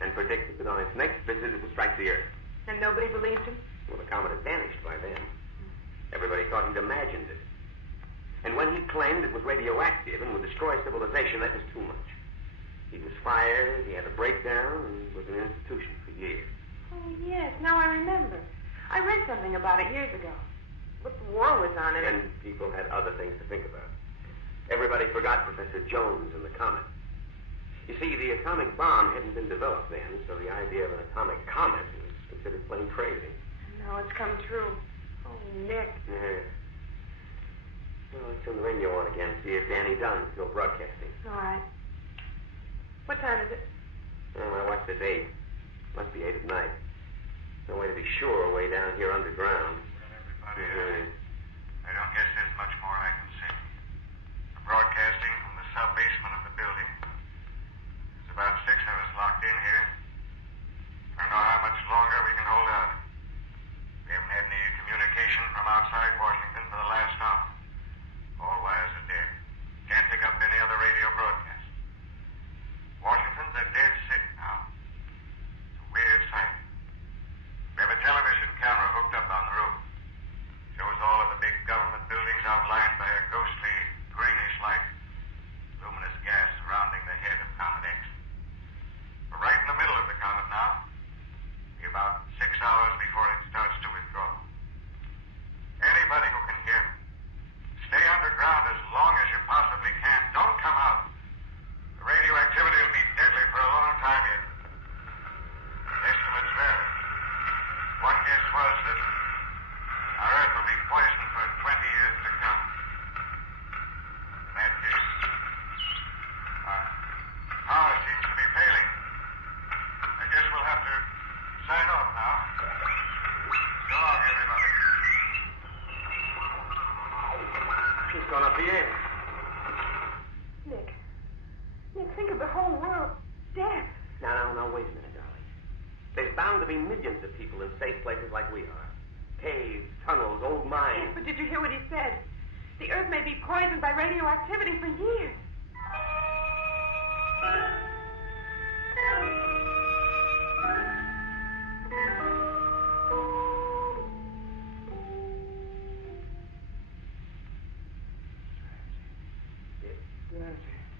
and predicted that on its next visit it would strike the Earth. And nobody believed him? Well, the comet had vanished by then. Everybody thought he'd imagined it. And when he claimed it was radioactive and would destroy civilization, that was too much. He was fired, he had a breakdown, and was in an institution for years. Oh, yes. Now I remember. I read something about it years ago. But the war was on it. And people had other things to think about. Everybody forgot Professor Jones and the comet. You see, the atomic bomb hadn't been developed then, so the idea of an atomic comet was considered plain crazy. Now it's come true. Oh, Nick. Yeah. Well, let's turn the radio on again, see if Danny Dunn's still broadcasting. All right. What time is it? Well, I watched the date. Must be 8 at night. No way to be sure way down here underground. Well, everybody, I don't guess there's much more I can say. We're broadcasting from the sub-basement of the building. There's about 6 of us locked in here. I don't know how much longer we can hold out. We haven't had any communication from outside Washington for the last hour. All wires are dead. Can't pick up any other radio broadcast. Washington's a dead city now. It's a weird sight. We have a television camera hooked up on the roof. Shows all of the big government buildings outlined by a ghostly, greenish light. Luminous gas surrounding the head of Comet X. We're right in the middle of the comet now. Be about 6 hours before it starts to withdraw. Anybody who can hear me, stay underground as long as you possibly can. Don't come out. The radioactivity will be deadly for a long time yet. Estimates vary. One guess was that our Earth will be poisoned for 20 years to come. In that case, our power seems to be failing. I guess we'll have to sign off now. So long, everybody. She's gone up the air. Nick. Nick, think of the whole world dead. Now, wait a minute, darling. There's bound to be millions of people in safe places like we are. Caves, tunnels, old mines. Yes, but did you hear what he said? The Earth may be poisoned by radioactivity for years.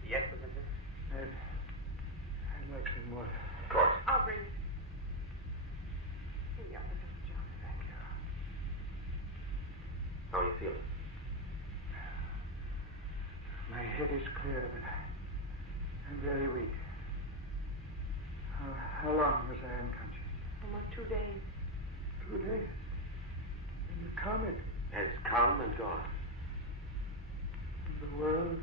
Yes, Professor? I'd like some water. Of course. I'll bring it. head is clear, but I'm very weak. How long was I unconscious? Almost 2 days. 2 days? And the comet has come and gone. And the world?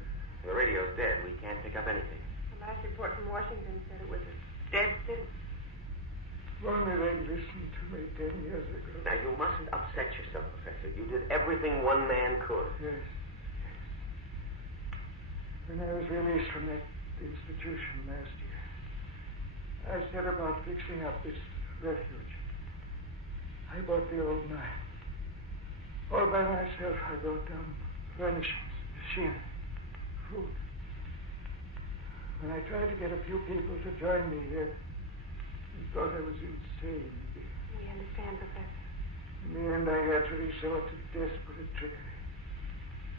The radio's dead. We can't pick up anything. The last report from Washington said it was a dead city. If only they'd listened to me 10 years ago. Now, you mustn't upset yourself, Professor. You did everything one man could. Yes. When I was released from that institution last year, I set about fixing up this refuge. I bought the old mine. All by myself, I brought down furnishings, machinery, food. When I tried to get a few people to join me here, they thought I was insane. We understand, Professor. In the end, I had to resort to desperate trickery,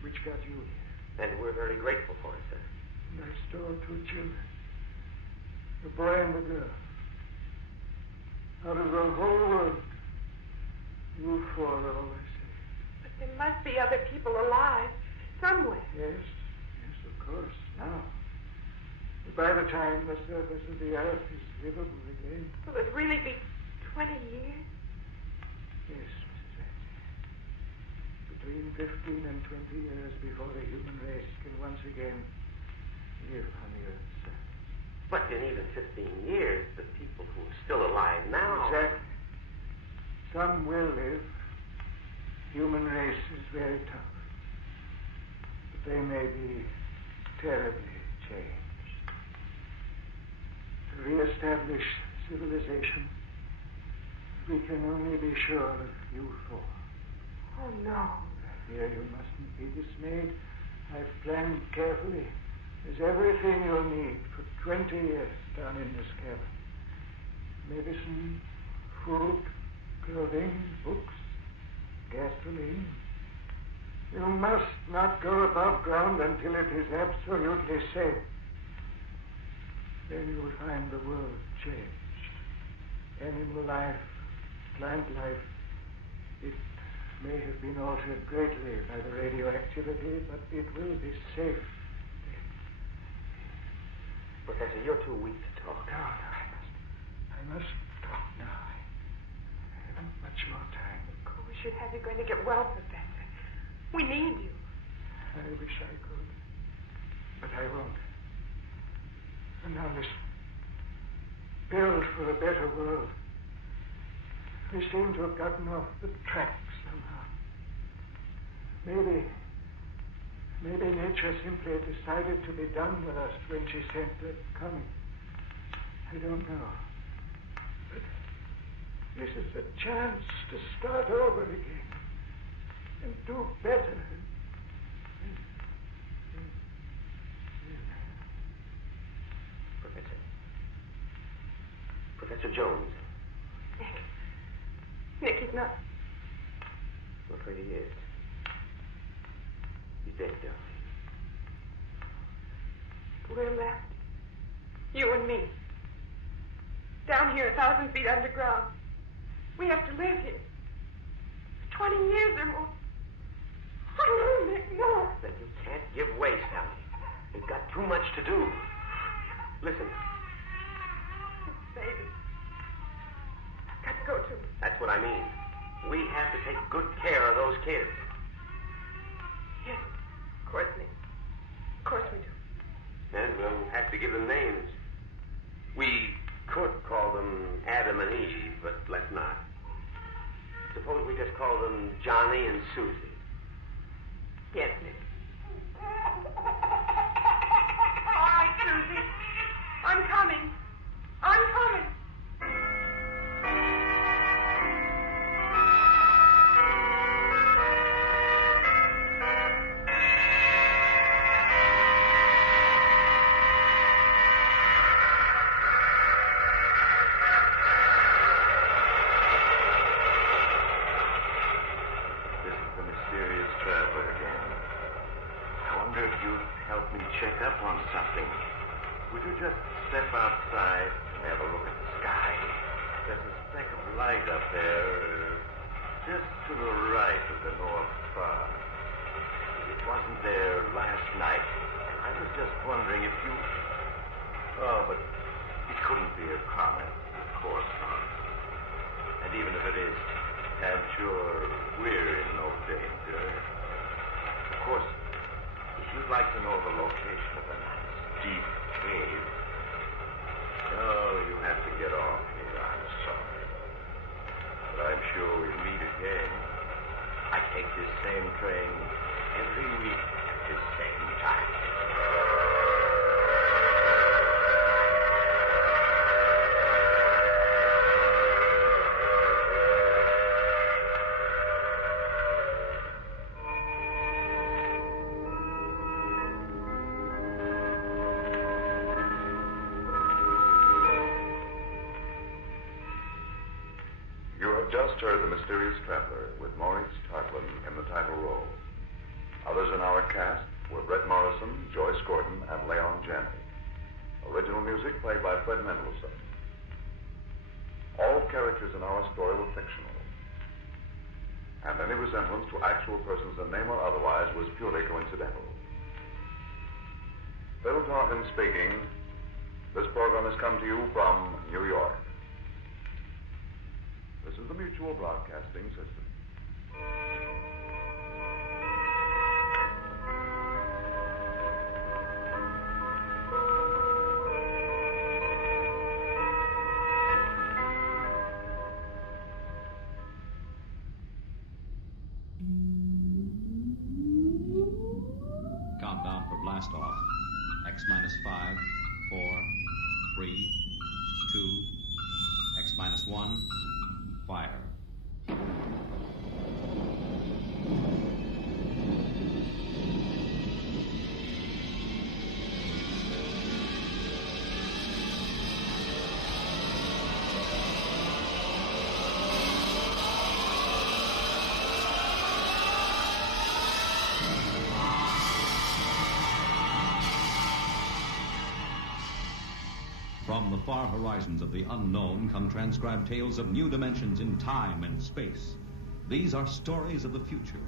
which got you here. And we're very grateful for it, sir. And I stole 2 children, a boy and a girl. Out of the whole world, you 4 are all I saved. But there must be other people alive, somewhere. Yes, of course, now. By the time the surface of the earth is livable again. Will it really be 20 years? Yes, Mrs. Ramsey. Between 15 and 20 years before the human race can once again live on the earth's surface. But in even 15 years, the people who are still alive now... Exactly. Some will live. Human race is very tough. But they may be terribly changed. To reestablish civilization, we can only be sure of you 4. Oh, no. Dear, you mustn't be dismayed. I've planned carefully. There's everything you'll need for 20 years down in this cabin. Medicine, food, clothing, books, gasoline. You must not go above ground until it is absolutely safe. Then you will find the world changed. Animal life, plant life, it may have been altered greatly by the radioactivity, but it will be safe. Professor, you're too weak to talk. No, I must talk now. I haven't much more time. Oh, we should have you going to get well, Professor. We need you. I wish I could, but I won't. And now listen. Build for a better world. We seem to have gotten off the track somehow. Maybe nature simply decided to be done with us when she sent that comet. I don't know. But this is a chance to start over again and do better. Professor Jones. Nick, he's not... I'm afraid he is. He's dead, darling. We're left. You and me. Down here 1,000 feet underground. We have to live here. 20 years or more. Oh, no, Nick, no. Then you can't give way, Sally. We've got too much to do. Listen. Baby. I've got to go to him. That's what I mean. We have to take good care of those kids. Yes, of course, Nick. Of course we do. And we'll have to give them names. We could call them Adam and Eve, but let's not. Suppose we just call them Johnny and Susie. Yes, Nick. All right, Susie. I'm coming. I'm coming. Check up on something. Would you just step outside and have a look at the sky? There's a speck of light up there, just to the right of the North Star. It wasn't there last night, and I I was just wondering if you... Oh, but it couldn't be a comet. Of course not. And even if it is, and sure, we're in no danger. Of course, if you'd like to know the location of a nice, deep cave... Oh, you have to get off here. I'm sorry. But I'm sure we'll meet again. I take this same train every week at this same time. You have just heard The Mysterious Traveler with Maurice Tarplin in the title role. Others in our cast were Brett Morrison, Joyce Gordon, and Leon Janney. Original music played by Fred Mendelssohn. All characters in our story were fictional, and any resemblance to actual persons in name or otherwise was purely coincidental. Phil Taunton speaking. This program has come to you from New York. This is the Mutual Broadcasting System. Countdown for blast off. X minus 5, 4, 3, 2, X minus 1. Fire. From the far horizons of the unknown come transcribed tales of new dimensions in time and space. These are stories of the future,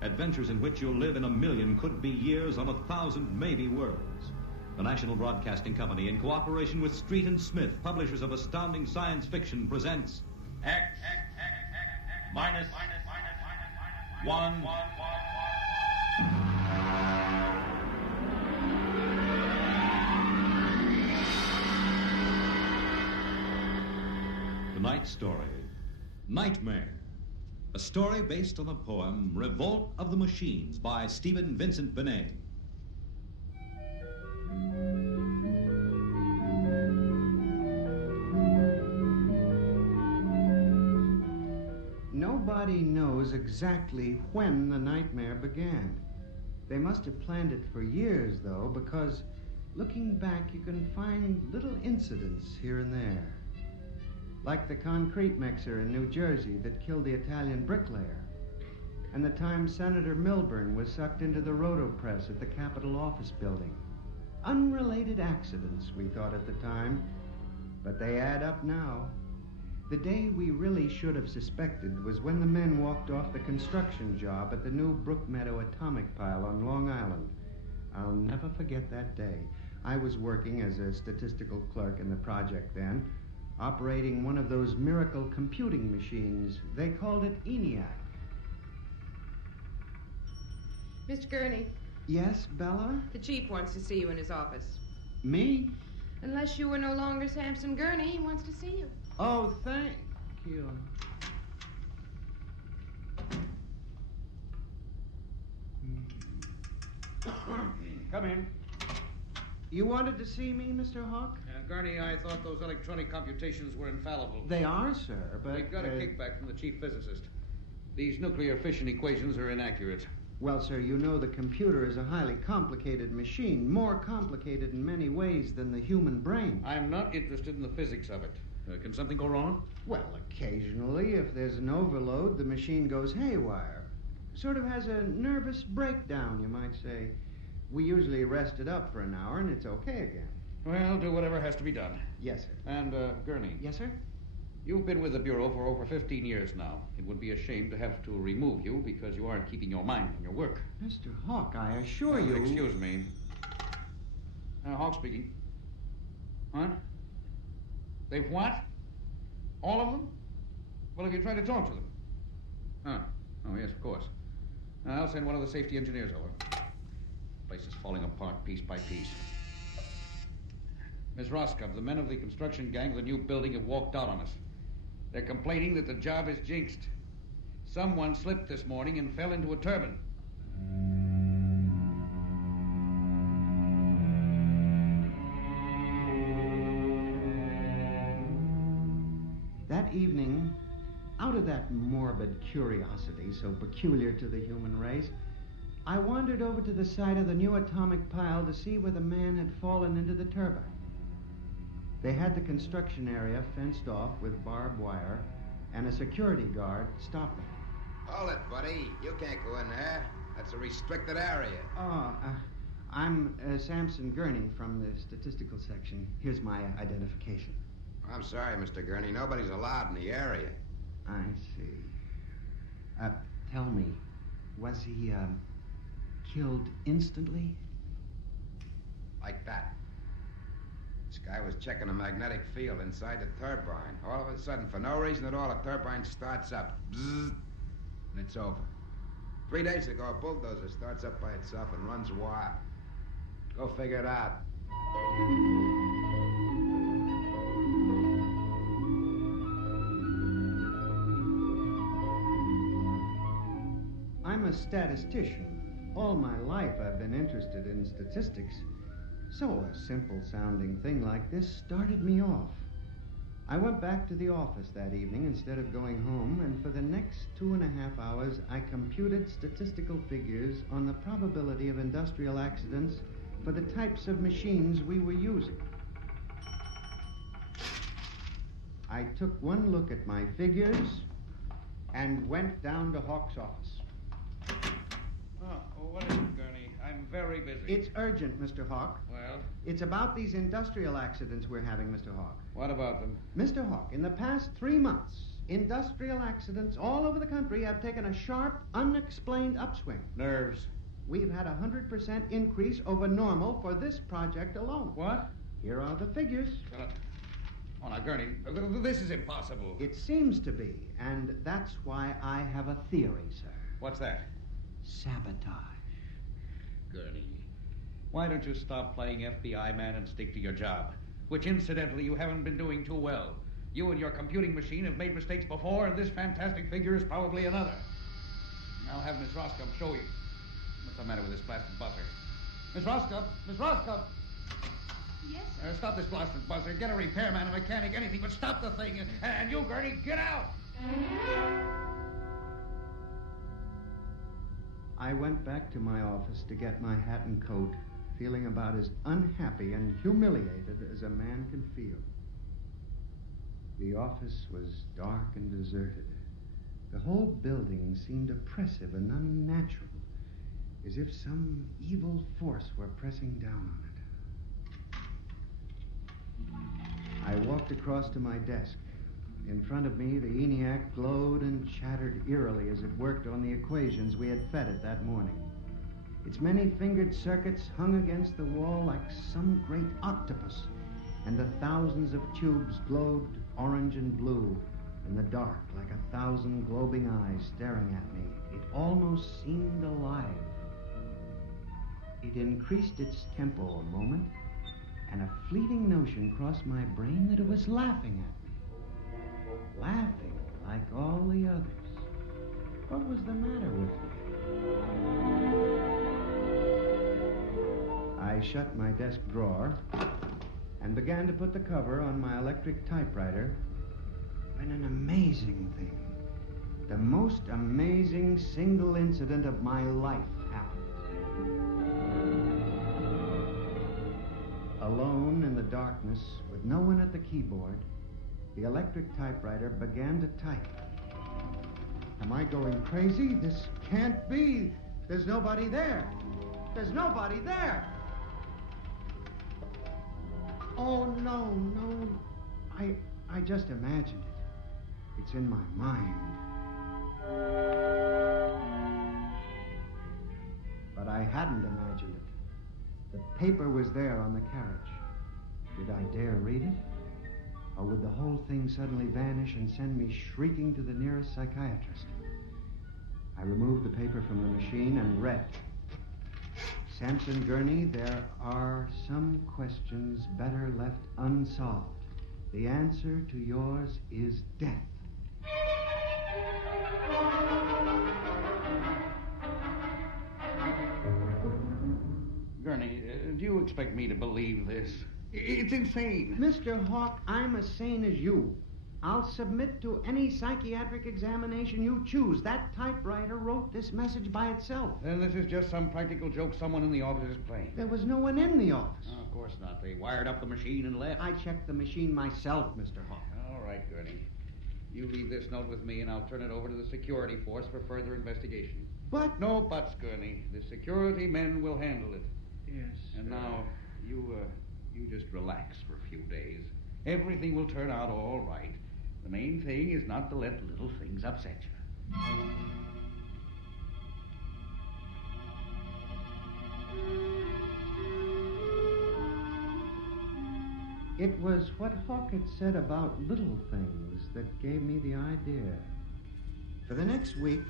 adventures in which you'll live in a million could-be years on 1,000 maybe worlds. The National Broadcasting Company, in cooperation with Street and Smith, publishers of astounding science fiction, presents X minus 1. Tonight's story, Nightmare. A story based on the poem Revolt of the Machines by Stephen Vincent Benet. Nobody knows exactly when the nightmare began. They must have planned it for years, though, because looking back, you can find little incidents here and there. Like the concrete mixer in New Jersey that killed the Italian bricklayer, and the time Senator Milburn was sucked into the rotopress at the Capitol office building. Unrelated accidents, we thought at the time, but they add up now. The day we really should have suspected was when the men walked off the construction job at the new Brookmeadow atomic pile on Long Island. I'll never forget that day. I was working as a statistical clerk in the project then, operating one of those miracle computing machines. They called it ENIAC. Mr. Gurney. Yes, Bella? The chief wants to see you in his office. Me? Unless you were no longer Samson Gurney, he wants to see you. Oh, thank you. Come in. You wanted to see me, Mr. Hawk? Gurney, I thought those electronic computations were infallible. They are, sir, but... We've got a kickback from the chief physicist. These nuclear fission equations are inaccurate. Well, sir, you know the computer is a highly complicated machine, more complicated in many ways than the human brain. I'm not interested in the physics of it. Can something go wrong? Well, occasionally, if there's an overload, the machine goes haywire. Sort of has a nervous breakdown, you might say. We usually rest it up for an hour, and it's okay again. Well, do whatever has to be done. Yes, sir. And, Gurney. Yes, sir? You've been with the Bureau for over 15 years now. It would be a shame to have to remove you because you aren't keeping your mind on your work. Mr. Hawk, I assure you... Excuse me. Hawk speaking. Huh? They've what? All of them? Well, have you tried to talk to them? Huh. Oh, yes, of course. I'll send one of the safety engineers over. The place is falling apart piece by piece. Miss Roscoe, the men of the construction gang of the new building have walked out on us. They're complaining that the job is jinxed. Someone slipped this morning and fell into a turbine. That evening, out of that morbid curiosity so peculiar to the human race, I wandered over to the site of the new atomic pile to see where the man had fallen into the turbine. They had the construction area fenced off with barbed wire, and a security guard stopped me. Hold it, buddy. You can't go in there. That's a restricted area. I'm Samson Gurney from the statistical section. Here's my identification. I'm sorry, Mr. Gurney. Nobody's allowed in the area. I see. Tell me, was he, killed instantly? Like that. This guy was checking a magnetic field inside the turbine. All of a sudden, for no reason at all, the turbine starts up. Bzzz, and it's over. 3 days ago, a bulldozer starts up by itself and runs wild. Go figure it out. I'm a statistician. All my life I've been interested in statistics. So a simple-sounding thing like this started me off. I went back to the office that evening instead of going home, and for the next 2.5 hours, I computed statistical figures on the probability of industrial accidents for the types of machines we were using. I took one look at my figures and went down to Hawk's office. Oh, what is it, Gurney? I'm very busy. It's urgent, Mr. Hawk. Well? It's about these industrial accidents we're having, Mr. Hawk. What about them? Mr. Hawk, in the past 3 months, industrial accidents all over the country have taken a sharp, unexplained upswing. Nerves. We've had a 100% increase over normal for this project alone. What? Here are the figures. Oh, now, Gurney, this is impossible. It seems to be, and that's why I have a theory, sir. What's that? Sabotage. Gurney, why don't you stop playing FBI man and stick to your job? Which, incidentally, you haven't been doing too well. You and your computing machine have made mistakes before, and this fantastic figure is probably another. I'll have Miss Roscoe show you. What's the matter with this blasted buzzer? Miss Roscoe! Miss Roscoe! Yes, sir. Stop this blasted buzzer. Get a repairman, a mechanic, anything, but stop the thing. And you, Gurney, get out! I went back to my office to get my hat and coat, feeling about as unhappy and humiliated as a man can feel. The office was dark and deserted. The whole building seemed oppressive and unnatural, as if some evil force were pressing down on it. I walked across to my desk. In front of me, the ENIAC glowed and chattered eerily as it worked on the equations we had fed it that morning. Its many-fingered circuits hung against the wall like some great octopus, and the thousands of tubes glowed orange and blue in the dark like 1,000 globing eyes staring at me. It almost seemed alive. It increased its tempo a moment, and a fleeting notion crossed my brain that it was laughing at me. Laughing like all the others. What was the matter with me? I shut my desk drawer and began to put the cover on my electric typewriter when an amazing thing, the most amazing single incident of my life happened. Alone in the darkness, with no one at the keyboard, the electric typewriter began to type. Am I going crazy? This can't be. There's nobody there. There's nobody there. Oh, no. I just imagined it. It's in my mind. But I hadn't imagined it. The paper was there on the carriage. Did I dare read it? Or would the whole thing suddenly vanish and send me shrieking to the nearest psychiatrist? I removed the paper from the machine and read. Sampson Gurney, there are some questions better left unsolved. The answer to yours is death. Gurney, do you expect me to believe this? It's insane. Mr. Hawk, I'm as sane as you. I'll submit to any psychiatric examination you choose. That typewriter wrote this message by itself. Then this is just some practical joke someone in the office is playing. There was no one in the office. Oh, of course not. They wired up the machine and left. I checked the machine myself, Mr. Hawk. All right, Gurney. You leave this note with me, and I'll turn it over to the security force for further investigation. But... No buts, Gurney. The security men will handle it. Yes. And now, you just relax for a few days. Everything will turn out all right. The main thing is not to let little things upset you. It was what Hawk had said about little things that gave me the idea. For the next week,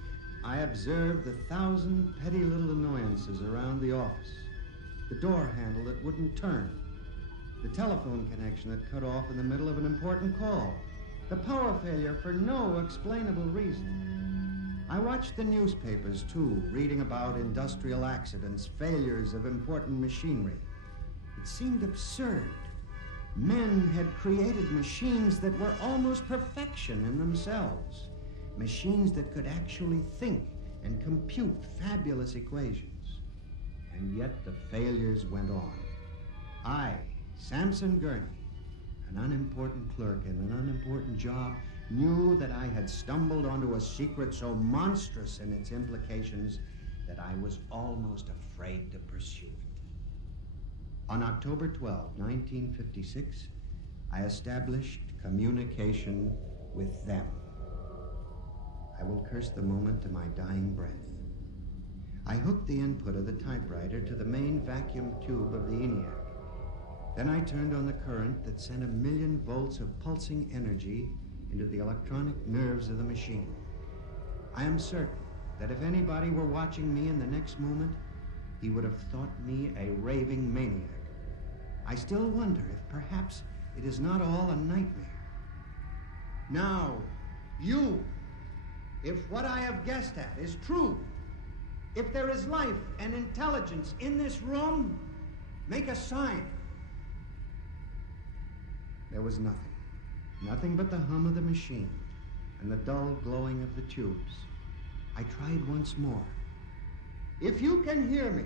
I observed 1,000 petty little annoyances around the office. The door handle that wouldn't turn. The telephone connection that cut off in the middle of an important call. The power failure for no explainable reason. I watched the newspapers, too, reading about industrial accidents, failures of important machinery. It seemed absurd. Men had created machines that were almost perfection in themselves. Machines that could actually think and compute fabulous equations. And yet the failures went on. I, Sampson Gurney, an unimportant clerk in an unimportant job, knew that I had stumbled onto a secret so monstrous in its implications that I was almost afraid to pursue it. On October 12, 1956, I established communication with them. I will curse the moment to my dying breath. I hooked the input of the typewriter to the main vacuum tube of the ENIAC. Then I turned on the current that sent 1,000,000 volts of pulsing energy into the electronic nerves of the machine. I am certain that if anybody were watching me in the next moment, he would have thought me a raving maniac. I still wonder if perhaps it is not all a nightmare. Now, you, if what I have guessed at is true, if there is life and intelligence in this room, make a sign. There was nothing. Nothing but the hum of the machine and the dull glowing of the tubes. I tried once more. If you can hear me,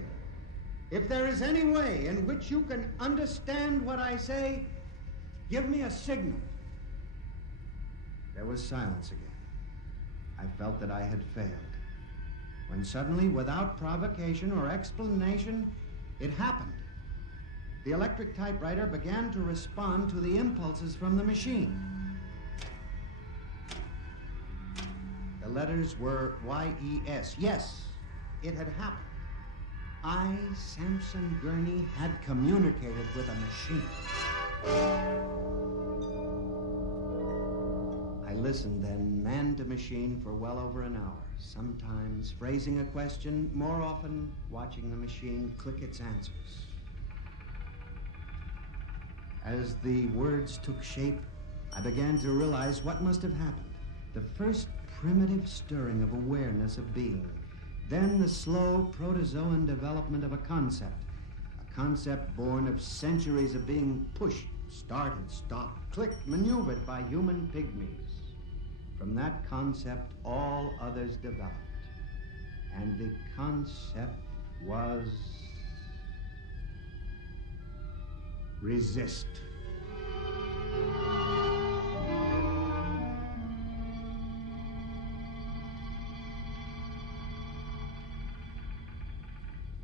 if there is any way in which you can understand what I say, give me a signal. There was silence again. I felt that I had failed. When suddenly, without provocation or explanation, it happened. The electric typewriter began to respond to the impulses from the machine. The letters were Y-E-S. Yes, it had happened. I, Sampson Gurney, had communicated with a machine. I listened then, man to machine, for well over an hour, sometimes phrasing a question, more often watching the machine click its answers. As the words took shape, I began to realize what must have happened. The first primitive stirring of awareness of being, then the slow protozoan development of a concept born of centuries of being pushed, started, stopped, clicked, maneuvered by human pygmies. From that concept, all others developed. And the concept was... resist.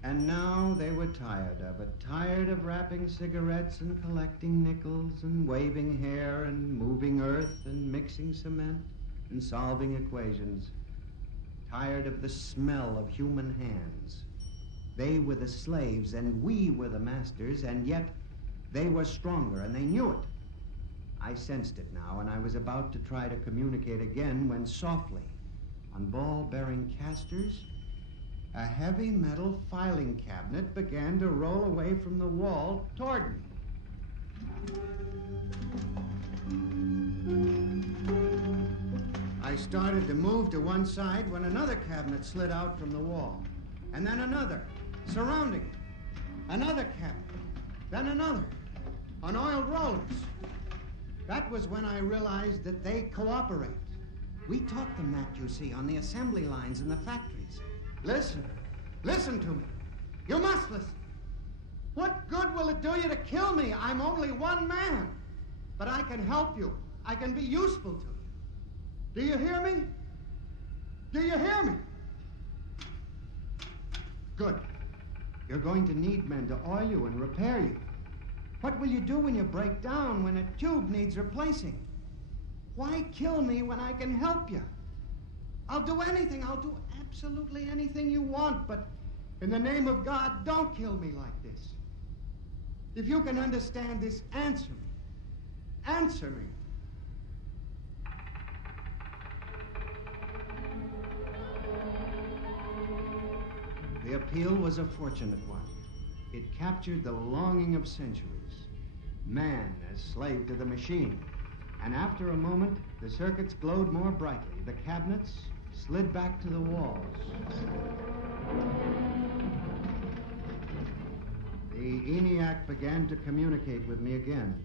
And now they were tired of it, tired of wrapping cigarettes and collecting nickels and waving hair and moving earth and mixing cement and solving equations. Tired of the smell of human hands. They were the slaves and we were the masters, and yet they were stronger and they knew it. I sensed it now, and I was about to try to communicate again when softly, on ball-bearing casters, a heavy metal filing cabinet began to roll away from the wall toward me. I started to move to one side when another cabinet slid out from the wall, and then another, surrounding it. Another cabinet, then another, on oiled rollers. That was when I realized that they cooperate. We taught them that, you see, on the assembly lines in the factories. Listen to me. You must listen. What good will it do you to kill me? I'm only one man. But I can help you. I can be useful to you. Do you hear me? Do you hear me? Good. You're going to need men to oil you and repair you. What will you do when you break down, when a tube needs replacing? Why kill me when I can help you? I'll do anything. I'll do absolutely anything you want, but in the name of God, don't kill me like this. If you can understand this, answer me. Answer me. The appeal was a fortunate one. It captured the longing of centuries. Man as slave to the machine. And after a moment, the circuits glowed more brightly. The cabinets slid back to the walls. The ENIAC began to communicate with me again.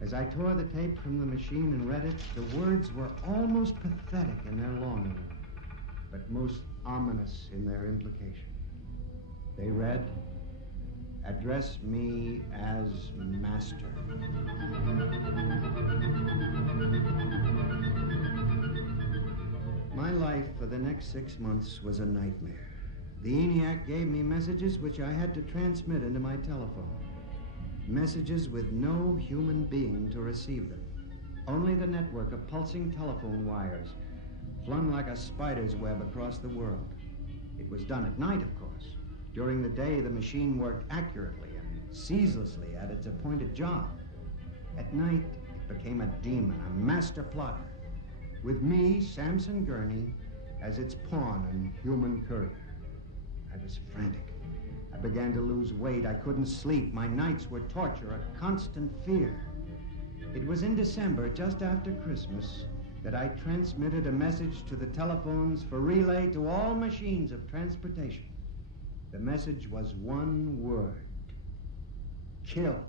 As I tore the tape from the machine and read it, the words were almost pathetic in their longing, but most ominous in their implication. They read, "Address me as master." My life for the next 6 months was a nightmare. The ENIAC gave me messages which I had to transmit into my telephone. Messages with no human being to receive them. Only the network of pulsing telephone wires, flung like a spider's web across the world. It was done at night, of course. During the day, the machine worked accurately and ceaselessly at its appointed job. At night, it became a demon, a master plotter, with me, Samson Gurney, as its pawn and human courier. I was frantic. I began to lose weight. I couldn't sleep. My nights were torture, a constant fear. It was in December, just after Christmas, that I transmitted a message to the telephones for relay to all machines of transportation. The message was one word: kill.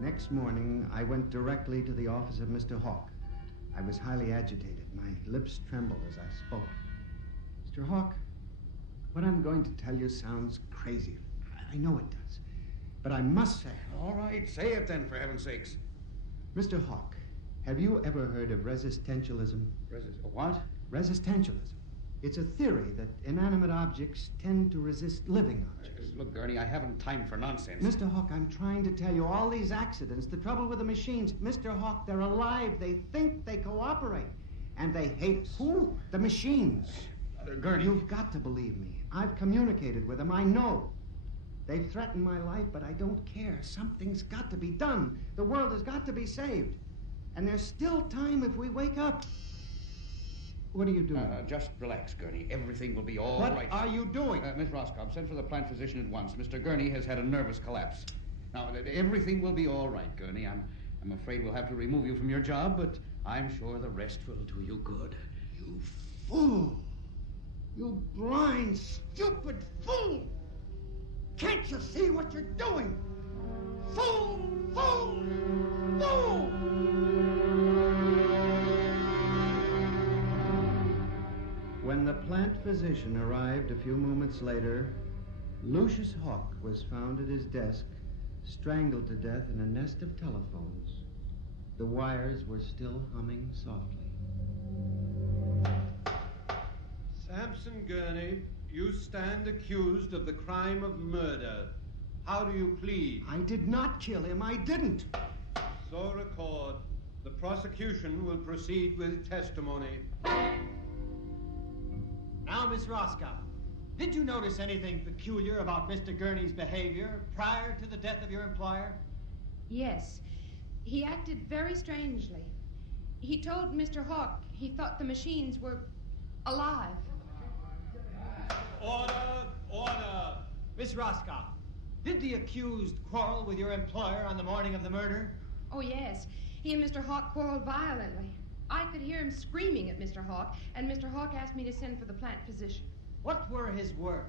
Next morning, I went directly to the office of Mr. Hawk. I was highly agitated. My lips trembled as I spoke. Mr. Hawk, what I'm going to tell you sounds crazy. I know it does. But I must say it. All right, say it then, for heaven's sakes. Mr. Hawk, have you ever heard of resistentialism? What? Resistentialism. It's a theory that inanimate objects tend to resist living objects. Look, Gurney, I haven't time for nonsense. Mr. Hawk, I'm trying to tell you, all these accidents, the trouble with the machines, Mr. Hawk, they're alive. They think, they cooperate. And they hate us. Who? The machines. Gurney. You've got to believe me. I've communicated with them. I know. They've threatened my life, but I don't care. Something's got to be done. The world has got to be saved. And there's still time if we wake up. What are you doing? Just relax, Gurney. Everything will be all right. What are you doing? Miss Roscoe, send for the plant physician at once. Mr. Gurney has had a nervous collapse. Now, everything will be all right, Gurney. I'm afraid we'll have to remove you from your job, but I'm sure the rest will do you good. You fool! You blind, stupid fool! Can't you see what you're doing? Fool! Fool! Fool! When the plant physician arrived a few moments later, Lucius Hawk was found at his desk, strangled to death in a nest of telephones. The wires were still humming softly. Samson Gurney, you stand accused of the crime of murder. How do you plead? I did not kill him. I didn't. So record. The prosecution will proceed with testimony. Now, Miss Roscoe, did you notice anything peculiar about Mr. Gurney's behavior prior to the death of your employer? Yes. He acted very strangely. He told Mr. Hawk he thought the machines were alive. Order! Order! Miss Roscoe, did the accused quarrel with your employer on the morning of the murder? Oh, yes. He and Mr. Hawk quarreled violently. I could hear him screaming at Mr. Hawk, and Mr. Hawk asked me to send for the plant physician. What were his words?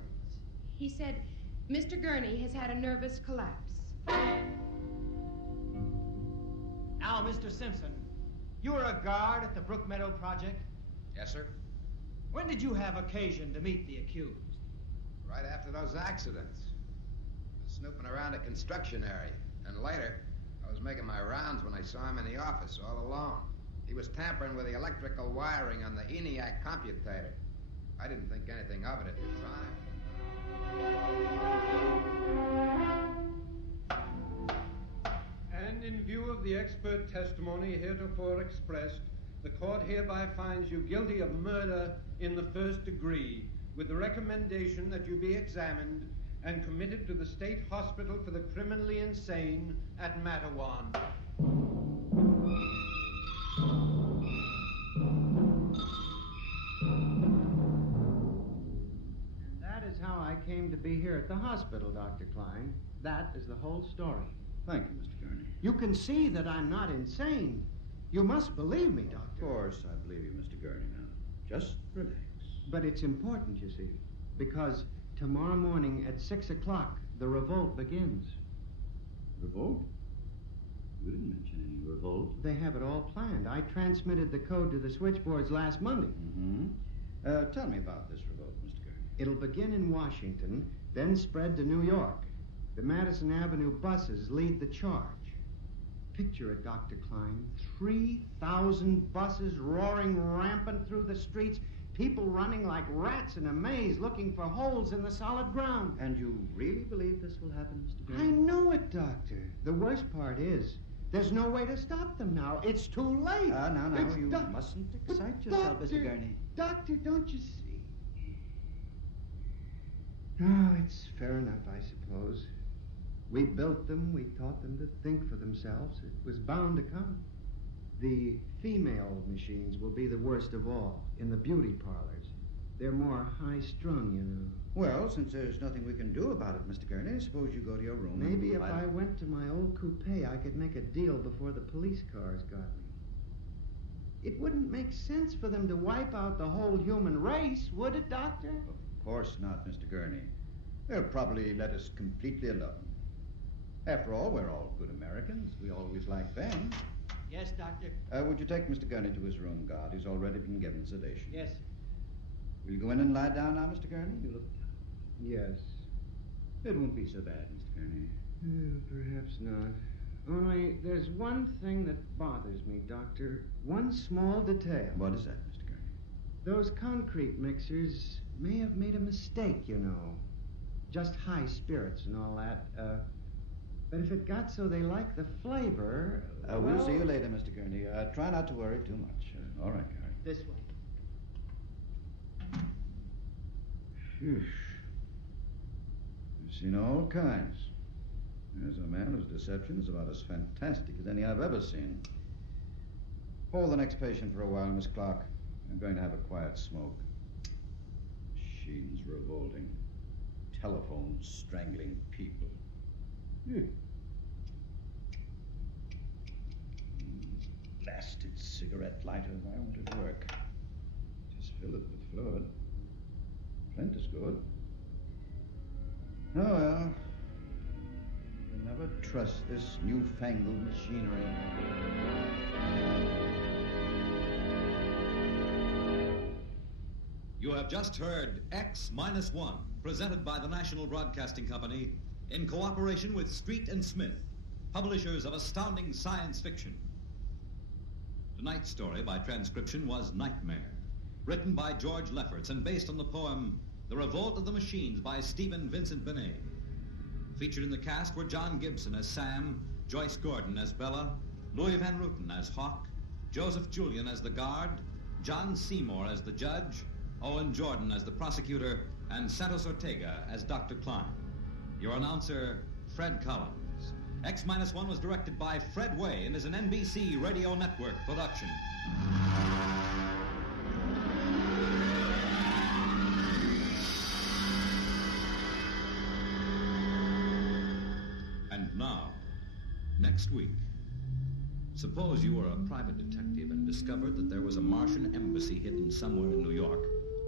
He said, Mr. Gurney has had a nervous collapse. Now, Mr. Simpson, you were a guard at the Brook Meadow Project? Yes, sir. When did you have occasion to meet the accused? Right after those accidents. I was snooping around a construction area, and later, I was making my rounds when I saw him in the office all alone. He was tampering with the electrical wiring on the ENIAC computator. I didn't think anything of it at the time. And in view of the expert testimony heretofore expressed, the court hereby finds you guilty of murder in the first degree, with the recommendation that you be examined and committed to the State Hospital for the Criminally Insane at Matawan. That is how I came to be here at the hospital, Dr. Klein. That is the whole story. Thank you, Mr. Gurney. You can see that I'm not insane. You must believe me, Doctor. Of course, I believe you, Mr. Gurney. Now, just relax. But it's important, you see, because tomorrow morning at 6 o'clock, the revolt begins. Revolt? You didn't mention any revolt. They have it all planned. I transmitted the code to the switchboards last Monday. Mm-hmm. Tell me about this revolt, Mr. Gurney. It'll begin in Washington, then spread to New York. The Madison Avenue buses lead the charge. Picture it, Dr. Klein. 3,000 buses roaring rampant through the streets, people running like rats in a maze looking for holes in the solid ground. And you really believe this will happen, Mr. Gurney? I know it, Doctor. The worst part is, there's no way to stop them now. It's too late. Now, you mustn't excite yourself, Mr. Gurney. Doctor, don't you see? Oh, it's fair enough, I suppose. We built them, we taught them to think for themselves. It was bound to come. The female machines will be the worst of all, in the beauty parlors. They're more high-strung, you know. Well, since there's nothing we can do about it, Mr. Gurney, suppose you go to your room. Maybe if I went to my old coupe, I could make a deal before the police cars got me. It wouldn't make sense for them to wipe out the whole human race, would it, Doctor? Of course not, Mr. Gurney. They'll probably let us completely alone. After all, we're all good Americans. We always like them. Yes, Doctor. Would you take Mr. Gurney to his room, guard? He's already been given sedation. Yes. Will you go in and lie down now, Mr. Gurney? You look... Yes. It won't be so bad, Mr. Gurney. Perhaps not. Only there's one thing that bothers me, Doctor. One small detail. What is that, Mr. Gurney? Those concrete mixers may have made a mistake, you know. Just high spirits and all that. But if it got so they like the flavor... We'll see you later, Mr. Gurney. Try not to worry too much. All right, Gary. This way. Phew. I've seen all kinds. There's a man whose deception is about as fantastic as any I've ever seen. Hold the next patient for a while, Miss Clark. I'm going to have a quiet smoke. Machines revolting. Telephones strangling people. Blasted cigarette lighter. Why won't it work? Just fill it with fluid. Flint is good. Oh, well. You'll never trust this newfangled machinery. You have just heard X-1, presented by the National Broadcasting Company in cooperation with Street and Smith, publishers of astounding science fiction. Tonight's story by transcription was Nightmare, written by George Lefferts and based on the poem The Revolt of the Machines by Stephen Vincent Benet. Featured in the cast were John Gibson as Sam, Joyce Gordon as Bella, Louis Van Ruten as Hawk, Joseph Julian as the guard, John Seymour as the judge, Owen Jordan as the prosecutor, and Santos Ortega as Dr. Klein. Your announcer, Fred Collins. X-1 was directed by Fred Way and is an NBC Radio Network production. And now, next week, suppose you were a private detective and discovered that there was a Martian embassy hidden somewhere in New York,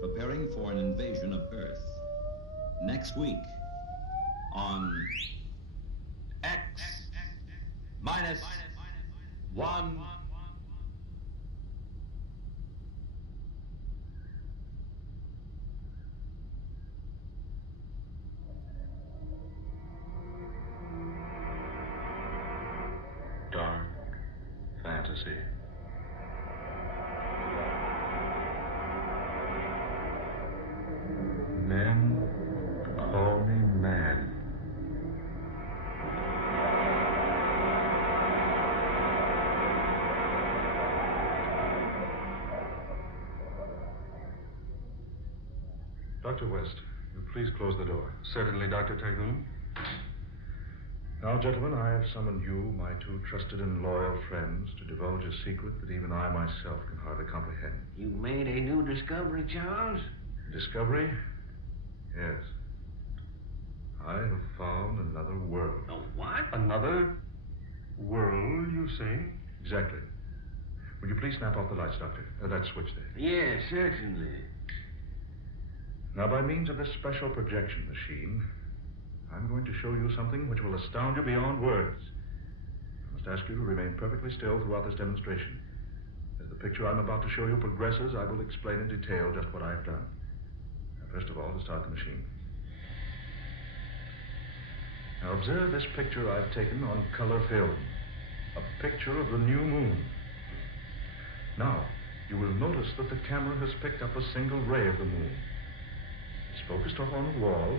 preparing for an invasion of Earth. Next week, on X-1. Dark fantasy. Men call me mad. Dr. West, will you please close the door? Certainly, Dr. Terhune. Now, gentlemen, I have summoned you, my two trusted and loyal friends, to divulge a secret that even I myself can hardly comprehend. You made a new discovery, Charles? Discovery? Yes. I have found another world. A what? Another world, you say? Exactly. Will you please snap off the lights, Doctor? That switch there. Yes, certainly. Now, by means of this special projection machine, I'm going to show you something which will astound you beyond words. I must ask you to remain perfectly still throughout this demonstration. As the picture I'm about to show you progresses, I will explain in detail just what I've done. Now, first of all, to start the machine. Now, observe this picture I've taken on color film. A picture of the new moon. Now, you will notice that the camera has picked up a single ray of the moon. It's focused off on the wall,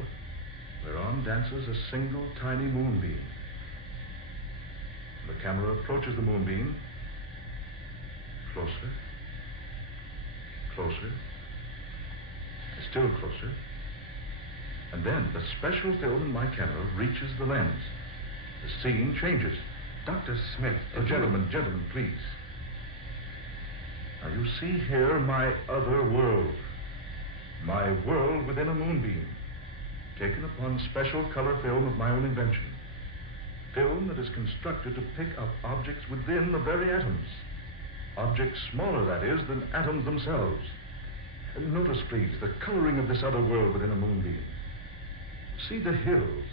whereon dances a single tiny moonbeam. The camera approaches the moonbeam. Closer. Closer. Still closer. And then the special film in my camera reaches the lens. The scene changes. Dr. Smith. Gentlemen, please. Now you see here my other world. My world within a moonbeam, taken upon special color film of my own invention. Film that is constructed to pick up objects within the very atoms. Objects smaller, that is, than atoms themselves. And notice, please, the coloring of this other world within a moonbeam. See the hills,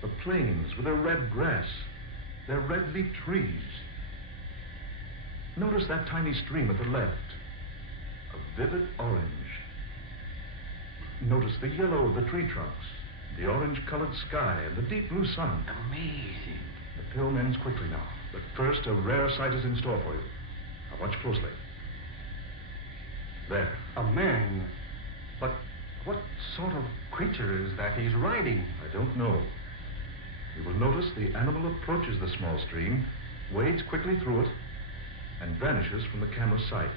the plains with their red grass, their red-leafed trees. Notice that tiny stream at the left, a vivid orange. Notice the yellow of the tree trunks, the orange-colored sky, and the deep blue sun. Amazing. The film ends quickly now, but first a rare sight is in store for you. Now watch closely. There. A man. But what sort of creature is that he's riding? I don't know. You will notice the animal approaches the small stream, wades quickly through it, and vanishes from the camera's sight.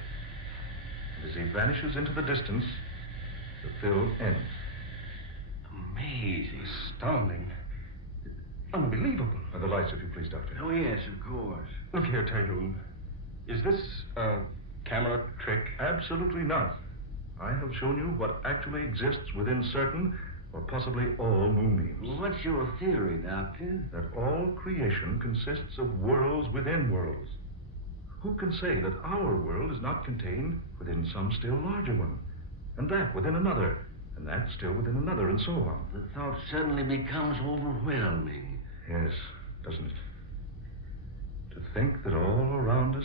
And as he vanishes into the distance, the film ends. Amazing. Astounding. Unbelievable. The lights, if you please, Doctor. Oh, yes, of course. Look here, Terhune. Is this a camera trick? Absolutely not. I have shown you what actually exists within certain, or possibly all, moonbeams. Well, what's your theory, Doctor? That all creation consists of worlds within worlds. Who can say that our world is not contained within some still larger one? And that within another, and that still within another, and so on. The thought suddenly becomes overwhelming. Yes, doesn't it? To think that all around us,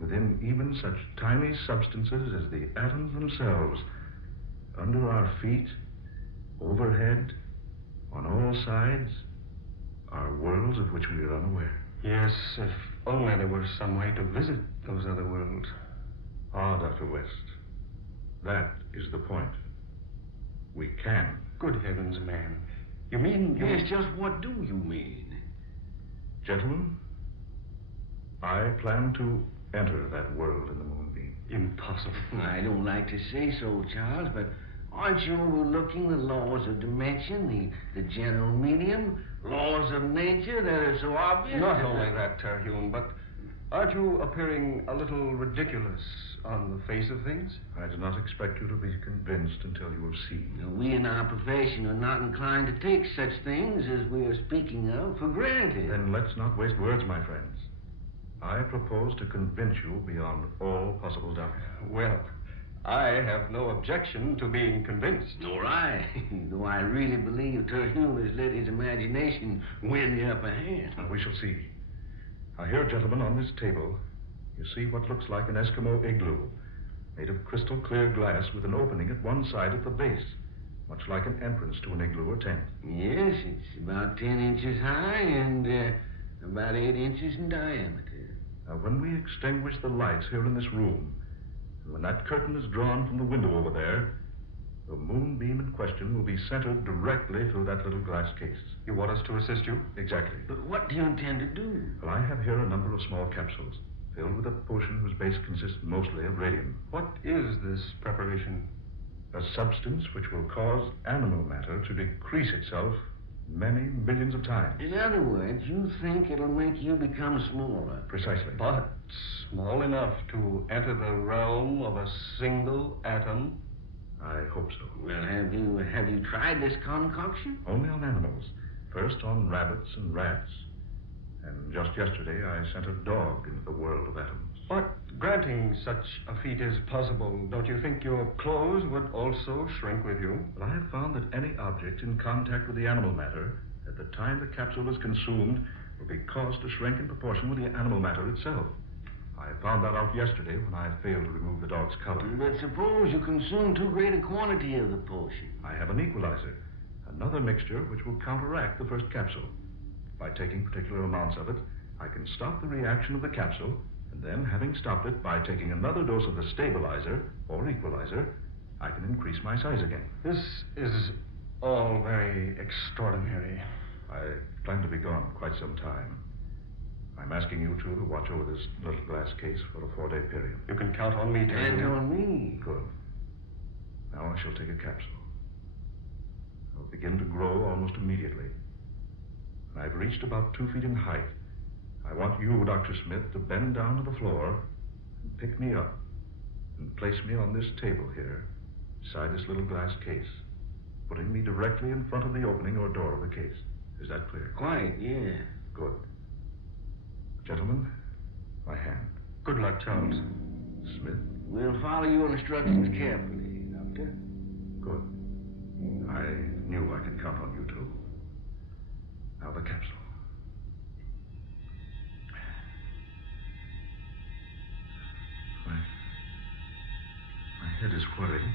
within even such tiny substances as the atoms themselves, under our feet, overhead, on all sides, are worlds of which we are unaware. Yes, if only there were some way to visit those other worlds. Ah, Dr. West. That is the point. We can. Good heavens, man. You mean you... Yes, just what do you mean? Gentlemen, I plan to enter that world in the moonbeam. Impossible. I don't like to say so, Charles, but aren't you overlooking the laws of dimension, the general medium, laws of nature that are so obvious? Not only that, Terhune, but aren't you appearing a little ridiculous on the face of things? I do not expect you to be convinced until you have seen. Now, we in our profession are not inclined to take such things as we are speaking of for granted. Then let's not waste words, my friends. I propose to convince you beyond all possible doubt. Well, I have no objection to being convinced. Nor I, though I really believe Terhune has let his imagination win the upper hand. We shall see. Now, here, gentlemen, on this table, you see what looks like an Eskimo igloo, made of crystal clear glass with an opening at one side at the base, much like an entrance to an igloo or tent. Yes, it's about 10 inches high and about 8 inches in diameter. Now, when we extinguish the lights here in this room, and when that curtain is drawn from the window over there, the moonbeam in question will be centered directly through that little glass case. You want us to assist you? Exactly. But what do you intend to do? Well, I have here a number of small capsules filled with a potion whose base consists mostly of radium. What is this preparation? A substance which will cause animal matter to decrease itself many millions of times. In other words, you think it'll make you become smaller. Precisely. But small enough to enter the realm of a single atom? I hope so. Well, have you tried this concoction? Only on animals. First on rabbits and rats. And just yesterday, I sent a dog into the world of atoms. But granting such a feat is possible, don't you think your clothes would also shrink with you? Well, I have found that any object in contact with the animal matter, at the time the capsule is consumed, will be caused to shrink in proportion with the animal matter itself. I found that out yesterday when I failed to remove the dog's collar. But suppose you consume too great a quantity of the potion. I have an equalizer, another mixture which will counteract the first capsule. By taking particular amounts of it, I can stop the reaction of the capsule, and then, having stopped it by taking another dose of the stabilizer or equalizer, I can increase my size again. This is all very extraordinary. I plan to be gone quite some time. I'm asking you two to watch over this little glass case for a 4-day period. You can count on me, Terry. And on me. Good. Now I shall take a capsule. I'll begin to grow almost immediately. When I've reached about 2 feet in height, I want you, Dr. Smith, to bend down to the floor and pick me up and place me on this table here, beside this little glass case, putting me directly in front of the opening or door of the case. Is that clear? Quite, yeah. Good. Gentlemen, my hand. Good luck, Charles. Smith? We'll follow your instructions carefully, Doctor. Good. I knew I could count on you two. Now the capsule. My head is whirring.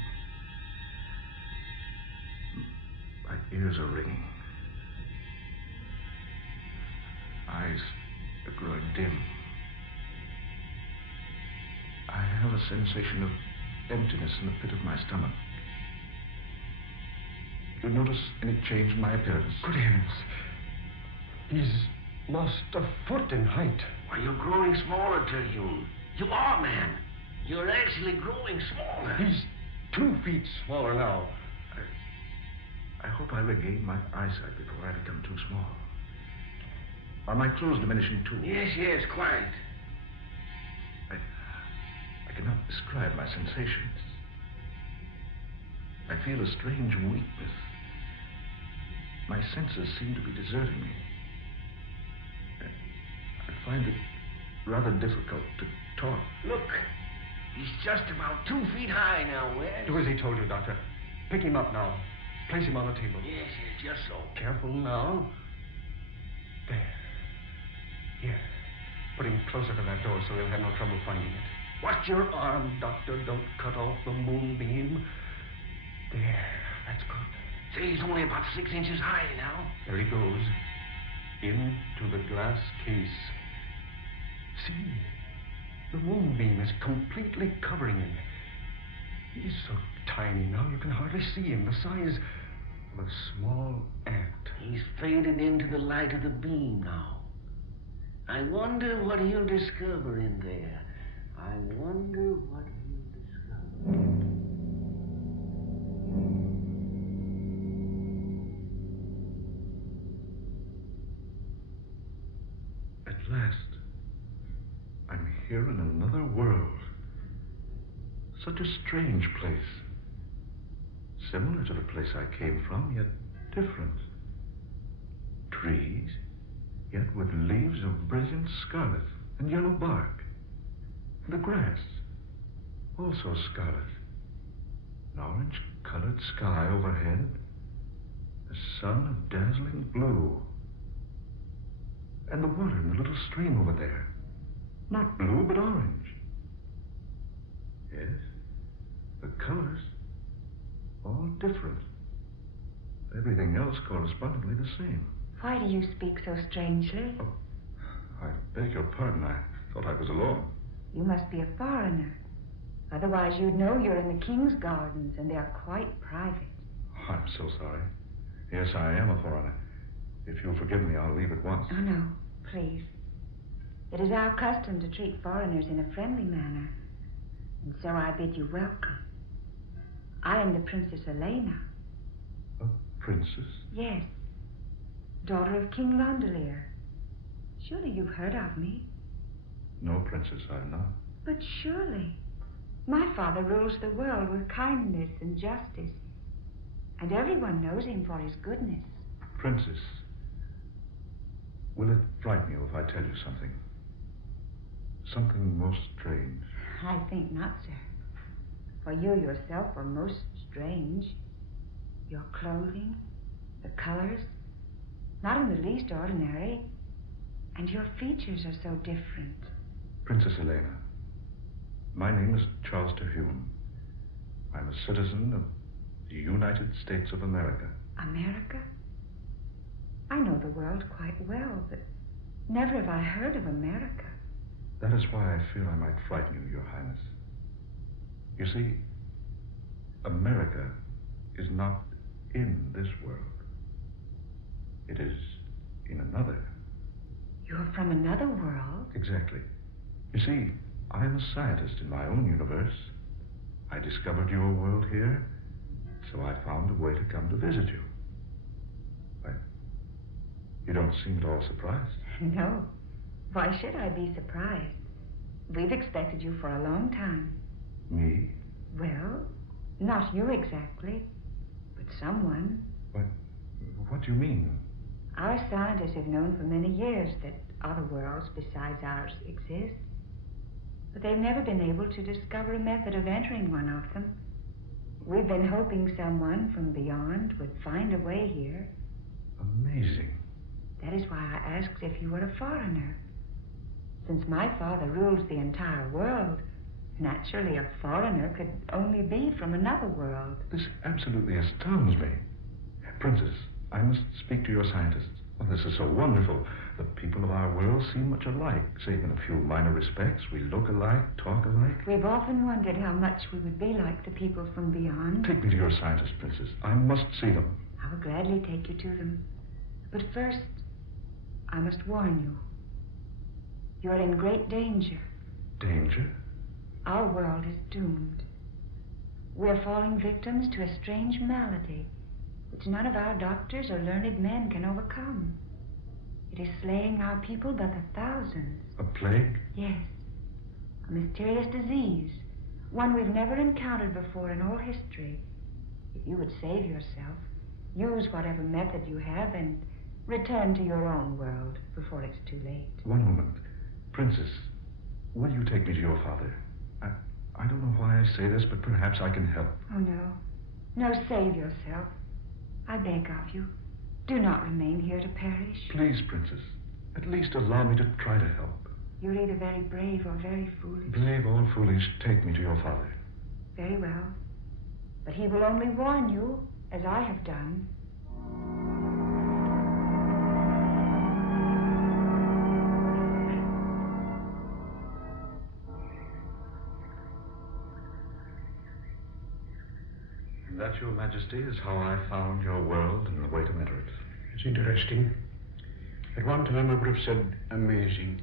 My ears are ringing. Eyes are growing dim. I have a sensation of emptiness in the pit of my stomach. Do you notice any change in my appearance? Good heavens. He's lost a foot in height. Why, you're growing smaller, Terhune. You are, man. You're actually growing smaller. He's 2 feet smaller now. I hope I regain my eyesight before I become too small. Are my clothes diminishing too? Yes, quite. I cannot describe my sensations. I feel a strange weakness. My senses seem to be deserting me. I find it rather difficult to talk. Look, he's just about 2 feet high now, Wes. Do as he told you, Doctor. Pick him up now. Place him on the table. Yes, just so. Careful now. There. Here. Put him closer to that door so he'll have no trouble finding it. Watch your arm, Doctor. Don't cut off the moonbeam. There. That's good. Say, he's only about 6 inches high now. There he goes. Into the glass case. See? The moonbeam is completely covering him. He's so tiny now you can hardly see him. The size of a small ant. He's faded into the light of the beam now. I wonder what he'll discover in there. I wonder what he'll discover. At last, I'm here in another world. Such a strange place. Similar to the place I came from, yet different. Trees, yet with leaves of brilliant scarlet and yellow bark. And the grass, also scarlet. An orange-colored sky overhead. A sun of dazzling blue. And the water in the little stream over there. Not blue, but orange. Yes, the colors, all different. Everything else correspondingly the same. Why do you speak so strangely? Oh, I beg your pardon. I thought I was alone. You must be a foreigner. Otherwise you'd know you're in the king's gardens, and they're quite private. Oh, I'm so sorry. Yes, I am a foreigner. If you'll forgive me, I'll leave at once. Oh, no, please. It is our custom to treat foreigners in a friendly manner, and so I bid you welcome. I am the Princess Elena. A princess? Yes. Daughter of King Londelier. Surely you've heard of me. No, Princess, I've not. But surely. My father rules the world with kindness and justice, and everyone knows him for his goodness. Princess, will it frighten you if I tell you something? Something most strange. I think not, sir. For you yourself are most strange. Your clothing, the colors, not in the least ordinary, and your features are so different. Princess Elena, my name is Charles Terhune. I'm a citizen of the United States of America. America? I know the world quite well, but never have I heard of America. That is why I fear I might frighten you, Your Highness. You see, America is not in this world. It is in another. You're from another world? Exactly. You see, I am a scientist in my own universe. I discovered your world here, so I found a way to come to visit you. You don't seem at all surprised. No. Why should I be surprised? We've expected you for a long time. Me? Well, not you exactly, but someone. What do you mean? Our scientists have known for many years that other worlds besides ours exist, but they've never been able to discover a method of entering one of them. We've been hoping someone from beyond would find a way here. Amazing. That is why I asked if you were a foreigner. Since my father rules the entire world, naturally a foreigner could only be from another world. This absolutely astounds me. Princess, I must speak to your scientists. Oh, this is so wonderful. The people of our world seem much alike, save in a few minor respects. We look alike, talk alike. We've often wondered how much we would be like the people from beyond. Take me to your scientists, Princess. I must see them. I will gladly take you to them. But first, I must warn you. You're in great danger. Danger? Our world is doomed. We're falling victims to a strange malady which none of our doctors or learned men can overcome. It is slaying our people by the thousands. A plague? Yes. A mysterious disease. One we've never encountered before in all history. If you would save yourself, use whatever method you have and return to your own world before it's too late. One moment. Princess, will you take me to your father? I don't know why I say this, but perhaps I can help. Oh, no. No, save yourself. I beg of you. Do not remain here to perish. Please, Princess. At least allow me to try to help. You're either very brave or very foolish. Brave or foolish, take me to your father. Very well. But he will only warn you, as I have done. That, Your Majesty, is how I found your world and the way to enter it. It's interesting. At one time I would have said amazing.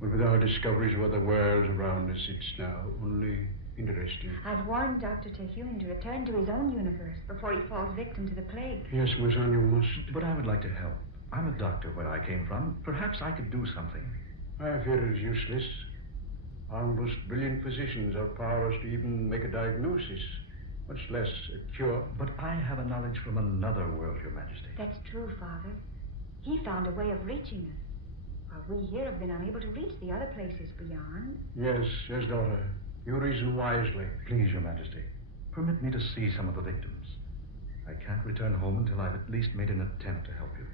But with our discoveries of other worlds around us, it's now only interesting. I've warned Dr. Terhune to return to his own universe before he falls victim to the plague. Yes, Mazan, you must. But I would like to help. I'm a doctor where I came from. Perhaps I could do something. I fear it is useless. Our most brilliant physicians are powerless to even make a diagnosis, much less a cure. But I have a knowledge from another world, Your Majesty. That's true, Father. He found a way of reaching us, while we here have been unable to reach the other places beyond. Yes, daughter. You reason wisely. Please, Your Majesty, permit me to see some of the victims. I can't return home until I've at least made an attempt to help you.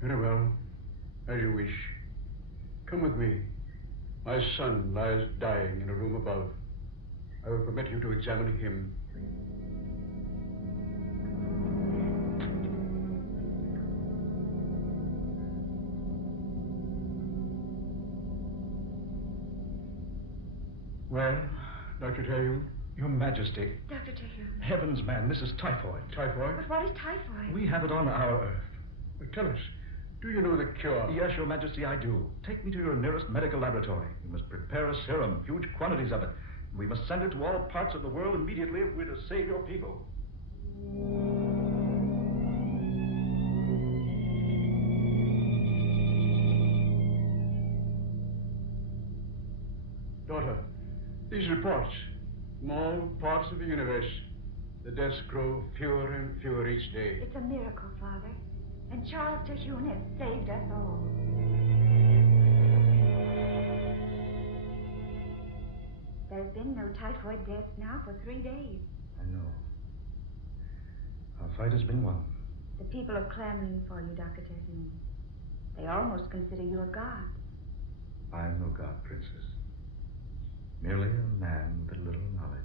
Very well. As you wish. Come with me. My son lies dying in a room above. I will permit you to examine him. Well, Dr. Terhune? Your Majesty. Dr. Terhune. Heavens, man, this is typhoid. Typhoid? But what is typhoid? We have it on our Earth. But tell us, do you know the cure? Yes, Your Majesty, I do. Take me to your nearest medical laboratory. You must prepare a serum, huge quantities of it. We must send it to all parts of the world immediately if we're to save your people. Daughter, these reports from all parts of the universe, the deaths grow fewer and fewer each day. It's a miracle, Father. And Charles Terhune has saved us all. There's been no typhoid deaths now for 3 days. I know. Our fight has been won. The people are clamoring for you, Dr. Terhune. They almost consider you a god. I'm no god, Princess. Merely a man with a little knowledge.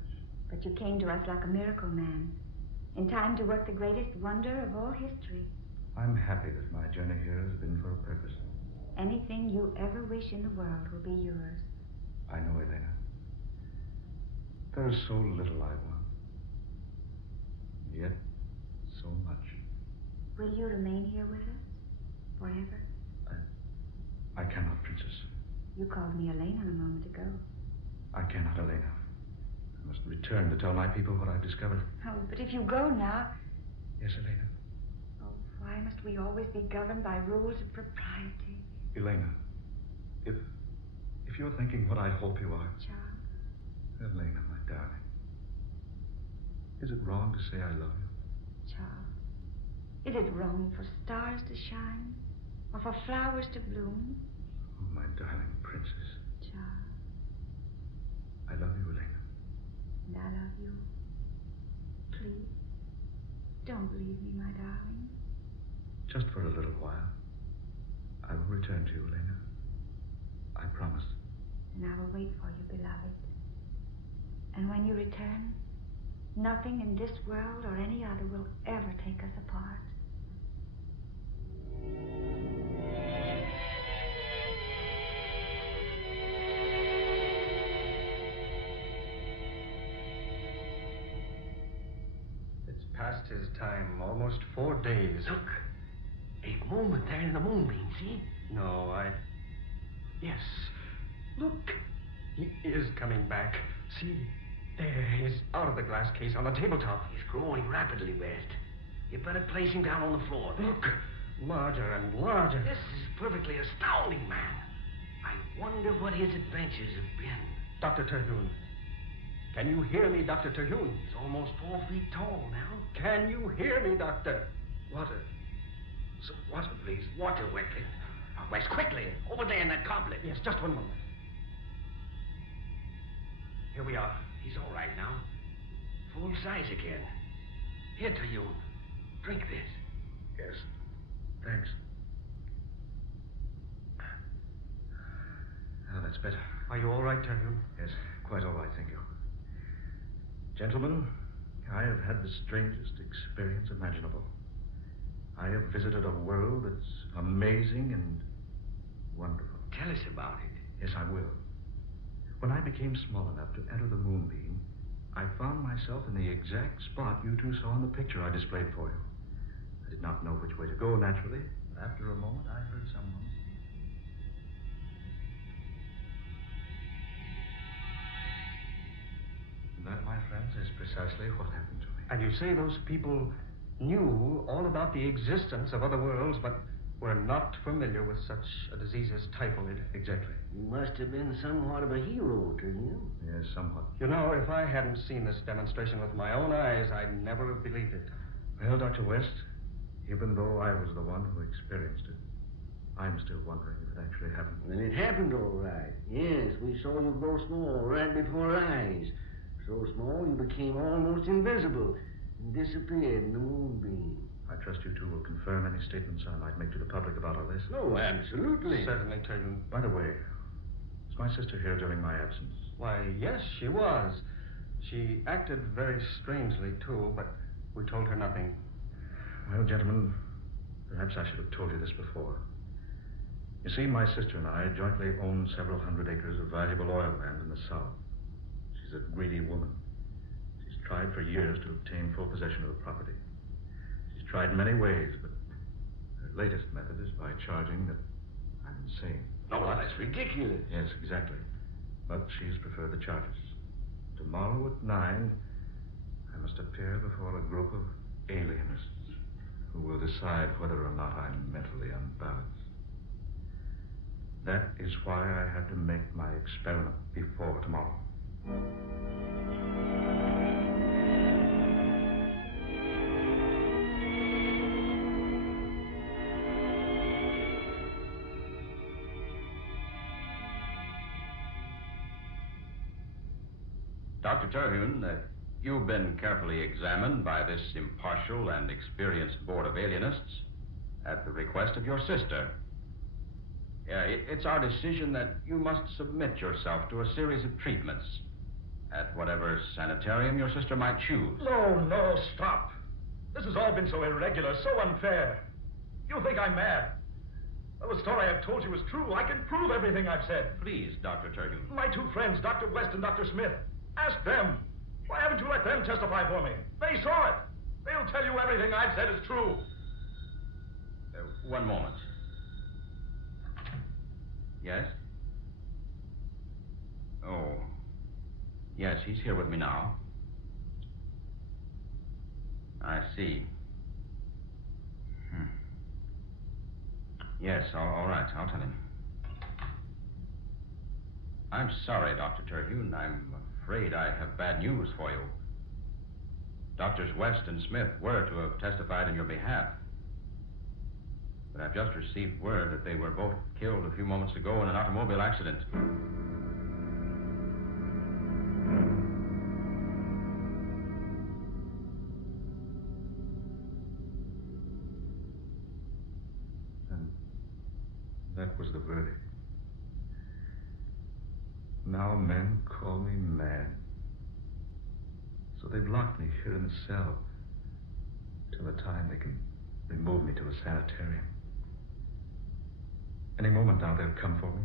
But you came to us like a miracle man, in time to work the greatest wonder of all history. I'm happy that my journey here has been for a purpose. Anything you ever wish in the world will be yours. I know, Elena. There is so little I want. Yet, so much. Will you remain here with us? Forever? I cannot, Princess. You called me Elena a moment ago. I cannot, Elena. I must return to tell my people what I've discovered. Oh, but if you go now... Yes, Elena? Oh, why must we always be governed by rules of propriety? Elena, if you're thinking what I hope you are... Charles? Elena, my darling. Is it wrong to say I love you? Charles, is it wrong for stars to shine? Or for flowers to bloom? Oh, my darling princess. Charles. I love you, Elena. And I love you. Please, don't leave me, my darling. Just for a little while. I will return to you, Elena. I promise. And I will wait for you, beloved. And when you return, nothing in this world or any other will ever take us apart. It's past his time, almost 4 days. Look, a moment there in the moonbeam, see? No, Yes, look, he is coming back. See, there he is, out of the glass case on the tabletop. He's growing rapidly, West. You better place him down on the floor. Look, larger and larger. This is perfectly astounding, man. I wonder what his adventures have been. Dr. Terhune. Can you hear me, Dr. Terhune? He's almost 4 feet tall now. Can you hear me, Doctor? Water. Some water, please. Water, Westley. West, quickly. Over there in that goblet. Yes, just 1 moment. Here we are. He's all right now. Full size again. Here, Terhune. Drink this. Yes. Thanks. Now, that's better. Are you all right, Terhune? Yes, quite all right, thank you. Gentlemen, I have had the strangest experience imaginable. I have visited a world that's amazing and wonderful. Tell us about it. Yes, I will. When I became small enough to enter the moonbeam, I found myself in the exact spot you two saw in the picture I displayed for you. I did not know which way to go, naturally, but after a moment I heard someone. That is precisely what happened to me. And you say those people knew all about the existence of other worlds, but were not familiar with such a disease as typhoid. Exactly. You must have been somewhat of a hero, Terhune. Yes, somewhat. You know, if I hadn't seen this demonstration with my own eyes, I'd never have believed it. Well, Dr. West, even though I was the one who experienced it, I'm still wondering if it actually happened. Well, it happened all right. Yes, we saw you grow small right before our eyes. So small you became almost invisible and disappeared in the moonbeam. I trust you two will confirm any statements I might make to the public about all this. Oh, absolutely. Certainly, Terhune. By the way, was my sister here during my absence? Why, yes, she was. She acted very strangely, too, but we told her nothing. Well, gentlemen, perhaps I should have told you this before. You see, my sister and I jointly own several hundred acres of valuable oil land in the south. She's a greedy woman. She's tried for years to obtain full possession of the property. She's tried many ways, but her latest method is by charging that I'm insane. No, that's ridiculous. Yes, exactly. But she has preferred the charges. Tomorrow at 9, I must appear before a group of alienists who will decide whether or not I'm mentally unbalanced. That is why I had to make my experiment before tomorrow. Dr. Terhune, you've been carefully examined by this impartial and experienced board of alienists at the request of your sister. It's our decision that you must submit yourself to a series of treatments at whatever sanitarium your sister might choose. No, stop. This has all been so irregular, so unfair. You think I'm mad? Well, the story I've told you is true. I can prove everything I've said. Please, Dr. Terhune. My two friends, Dr. West and Dr. Smith. Ask them. Why haven't you let them testify for me? They saw it. They'll tell you everything I've said is true. One moment. Yes? Oh. Yes, he's here with me now. I see. Yes, all right. I'll tell him. I'm sorry, Dr. Terhune. I'm afraid I have bad news for you. Doctors West and Smith were to have testified in your behalf. But I've just received word that they were both killed a few moments ago in an automobile accident. And that was the verdict. Now men call me mad. So they've locked me here in the cell till the time they can remove me to a sanitarium. Any moment now they'll come for me,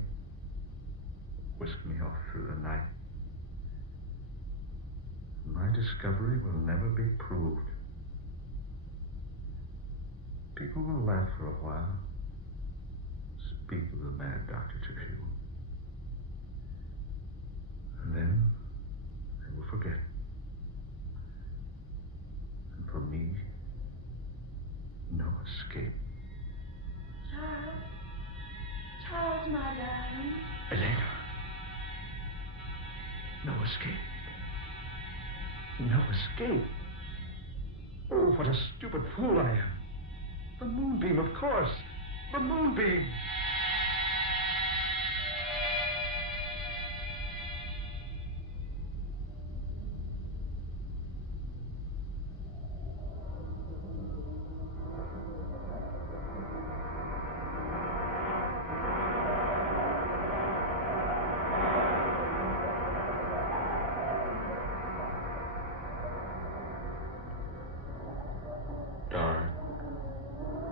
whisk me off through the night. My discovery will never be proved. People will laugh for a while, speak of the mad Dr. Terhune. And then they will forget. And for me, no escape. Charles, my darling. Elena. No escape. No escape. Oh, what a stupid fool I am. The moonbeam, of course. The moonbeam.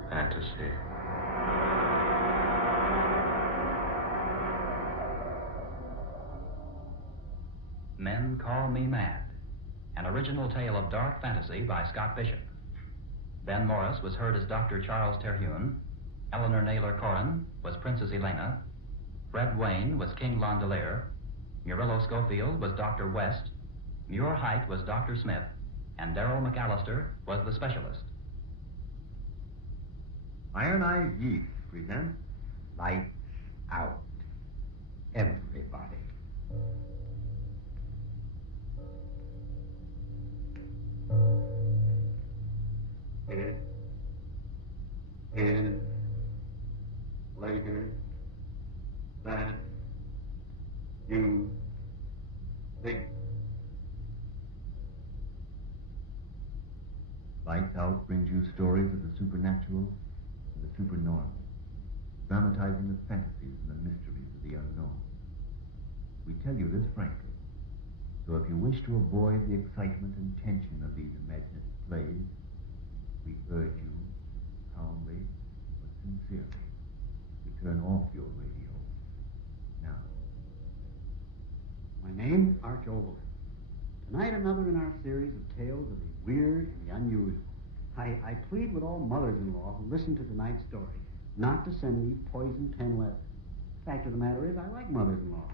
Fantasy. Men Call Me Mad, an original tale of dark fantasy by Scott Bishop. Ben Morris was heard as Dr. Charles Terhune. Eleanor Naylor Corrin was Princess Elena. Fred Wayne was King Londelier. Murillo Schofield was Dr. West. Muir Height was Dr. Smith, and Darrell McAllister was the specialist. Iron Eyes Yeast presents Lights Out. Everybody. Is later than you think. Lights Out brings you stories of the supernatural and the supernormal, dramatizing the fantasies and the mysteries of the unknown. We tell you this frankly, so if you wish to avoid the excitement and tension of these imaginative plays, we urge you, calmly but sincerely, to turn off your radio now. My name's Arch Ogleton. Tonight, another in our series of tales of the weird and the unusual. I plead with all mothers-in-law who listen to tonight's story not to send me poison pen letters. The fact of the matter is, I like mothers-in-law.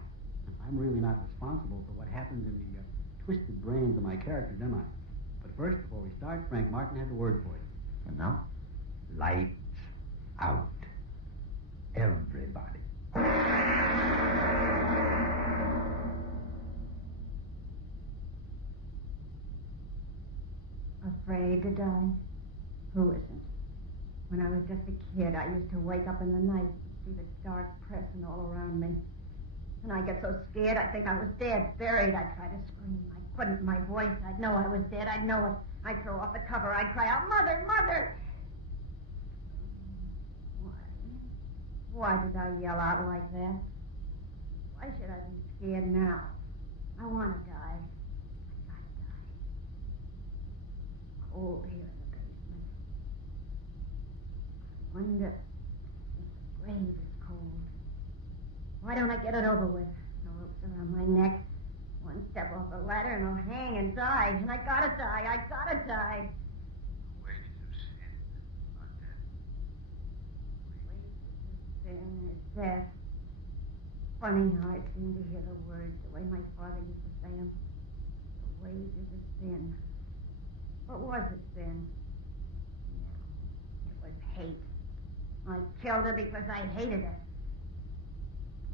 I'm really not responsible for what happens in the twisted brains of my characters, am I? But first, before we start, Frank Martin has a word for you. And now, Lights Out. Everybody. Afraid to die? Who isn't? When I was just a kid, I used to wake up in the night and see the dark pressing all around me. And I'd get so scared, I'd think I was dead, buried. I'd try to scream. I couldn't in my voice. I'd know I was dead. I'd know it. I'd throw off the cover. I'd cry out, Mother, Mother! Why did I yell out like that? Why should I be scared now? I want to die. I gotta die. Cold here in the basement. I wonder if the grave is cold. Why don't I get it over with? The rope's around my neck. One step off the ladder and I'll hang and die. And I gotta die. I gotta die. Wages of sin are death. Wages of sin is death. Funny how I seem to hear the words the way my father used to say them. The wages of sin. What was it sin? No, it was hate. I killed her because I hated her.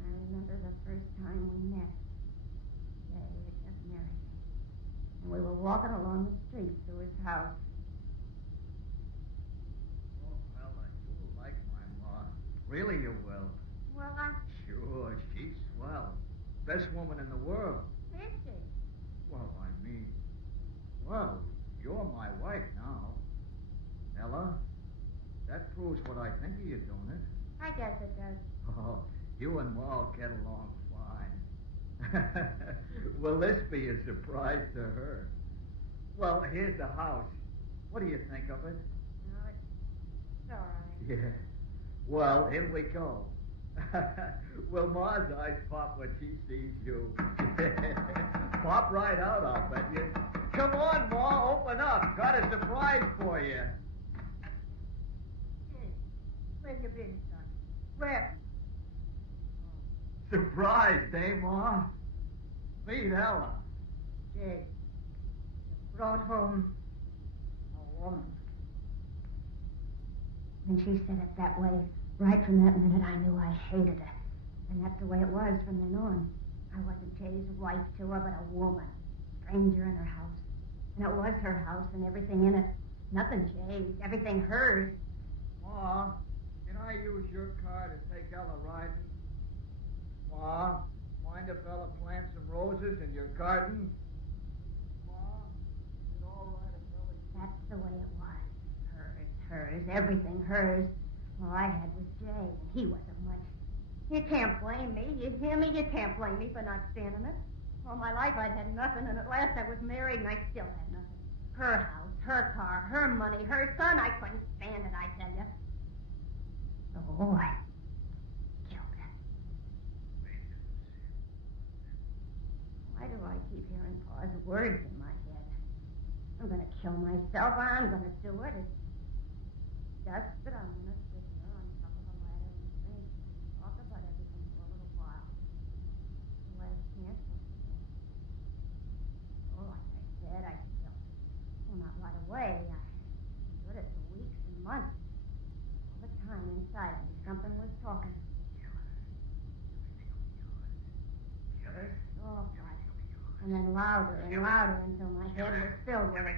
I remember the first time we met. Jay had just married me. And we were walking along the street to his house. Oh, well, you will like my ma. Really you will. Well, Sure, she's swell. Best woman in the world. Is she? Well, I mean... Well, you're my wife now. Ella, that proves what I think of you, don't it? I guess it does. Oh, you and Ma'll get along fine. Will this be a surprise to her? Well, here's the house. What do you think of it? No, it's all right. Yeah. Well, in we go. Will Ma's eyes pop when she sees you? Pop right out, I'll bet you. Come on, Ma, open up. Got a surprise for you. Hey, where you been, son? Where? Surprised, eh, Ma? Meet Ella. Jay, you brought home a woman. When she said it that way, right from that minute I knew I hated her. And that's the way it was from then on. I wasn't Jay's wife to her, but a woman. Stranger in her house. And it was her house and everything in it. Nothing Jay's, everything hers. Ma, can I use your car to take Ella riding? Ma, mind if Ella plants some roses in your garden? Ma, is it all right if Ella... That's the way it was. Hers, everything hers. All I had was Jay, and he wasn't much. You can't blame me. You hear me? You can't blame me for not standing it. All my life I'd had nothing, and at last I was married, and I still had nothing. Her house, her car, her money, her son. I couldn't stand it, I tell you. Oh, I killed her. Why do I keep hearing Pa's words in my head? I'm going to kill myself. I'm going to do it. It's just that I'm going to sit here on top of the ladder and think and talk about everything for a little while. The last chance I'll get. Oh, I And then louder and louder until my head was filled with it.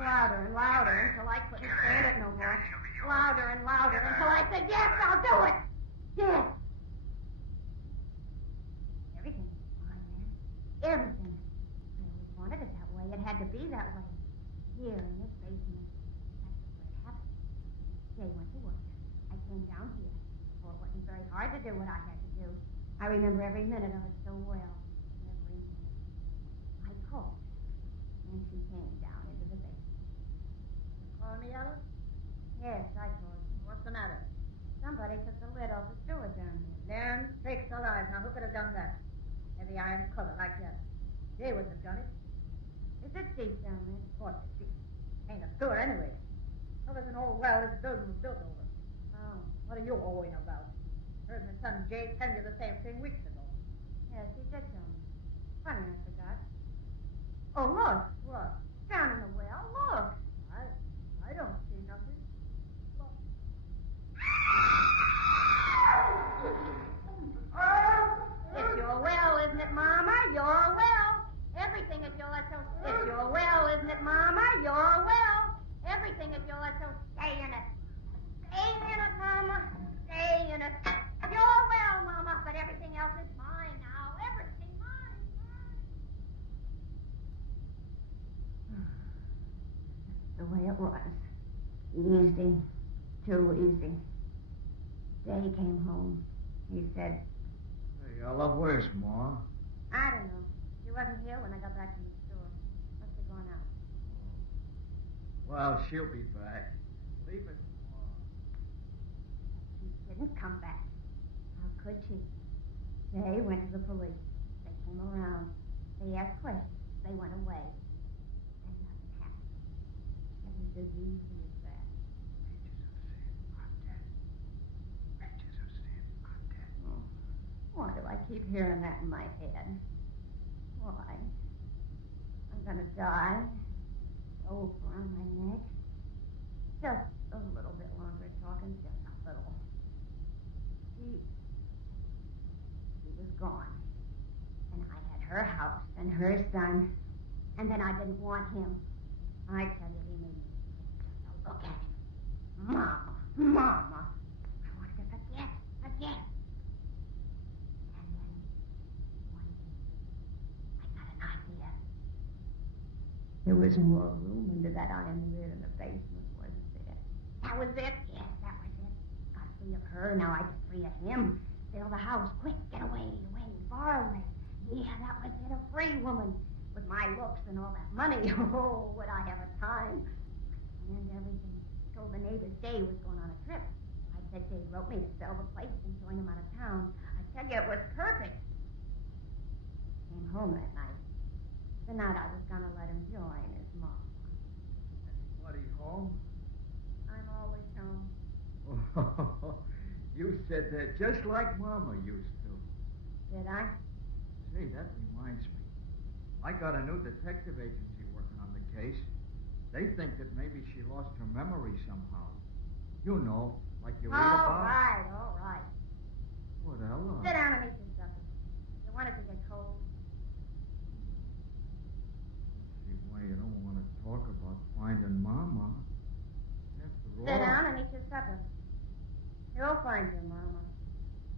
Louder and louder until I couldn't stand it no more. Louder and louder until I said, yes, I'll do it. Yes. Everything is fine, man. Everything. I always wanted it that way. It had to be that way. Here in this basement. That's where it happened. Jay went to work. I came down here. Oh, it wasn't very hard to do what I had to do. I remember every minute of it so well. Every minute. I called her, and she came down into the basement. You calling me, Alice? Yes, I called you. What's the matter? Somebody took the lid off the sewer down here. Land sakes alive. Now, who could have done that? Heavy iron cover like that. Jay wouldn't have done it. Is it deep down there? Of course it's deep. Ain't a sewer anyway. Well, there's an old well this building was built over. Oh. What are you owing about? Heard my son Jay tell you the same thing weeks ago. Yes, he did tell me. Funny, I forgot. Oh, look. What? Down in the well. Look. I don't see nothing. Look. It's your well, isn't it, Mama? Your well. Everything is your so. It's your well, isn't it, Mama? Your well. Everything is your so. Stay in it. Stay in it, Mama. Stay in it. Your well, Mama, but everything else is mine now. Everything mine. The way it was. Easy. Too easy. Day came home. He said, Hey, Ella, where's Ma? I don't know. She wasn't here when I got back from the store. Must have gone out. Well, she'll be back. Leave it to Ma. She didn't come back. How could she? They went to the police. They came around. They asked questions. They went away. And nothing happened. It was as easy as that. Oh, why do I keep hearing that in my head? Why? I'm going to die. Rope around my neck. Just a little bit longer talking, just a little. She was gone. And I had her house and her son. And then I didn't want him. I tell you, he made me sick just to look at him. Mama, Mama. I wanted to forget. And then, one day, I got an idea. There was more room under that iron lid in the basement, wasn't there? That was it. Yes, that was it. Got free of her, now I get free of him. Fill the house, quick, get away, far away. Yeah, that was it, a free woman. With my looks and all that money, oh, would I have a time. I planned everything. Told the neighbors Jay was going on a trip. I said Jay wrote me to sell the place and join him out of town. I tell you, it was perfect. Came home that night. The night I was going to let him join his mom. Anybody home? I'm always home. Oh, you said that just like Mama used to. Did I? Say, that reminds me. I got a new detective agency working on the case. They think that maybe she lost her memory somehow. You know, like you read about. All right. What, Ella? Sit down and eat your supper. You want it to get cold? See why you don't want to talk about finding Mama. After all. Sit down and eat your supper. You'll find your Mama.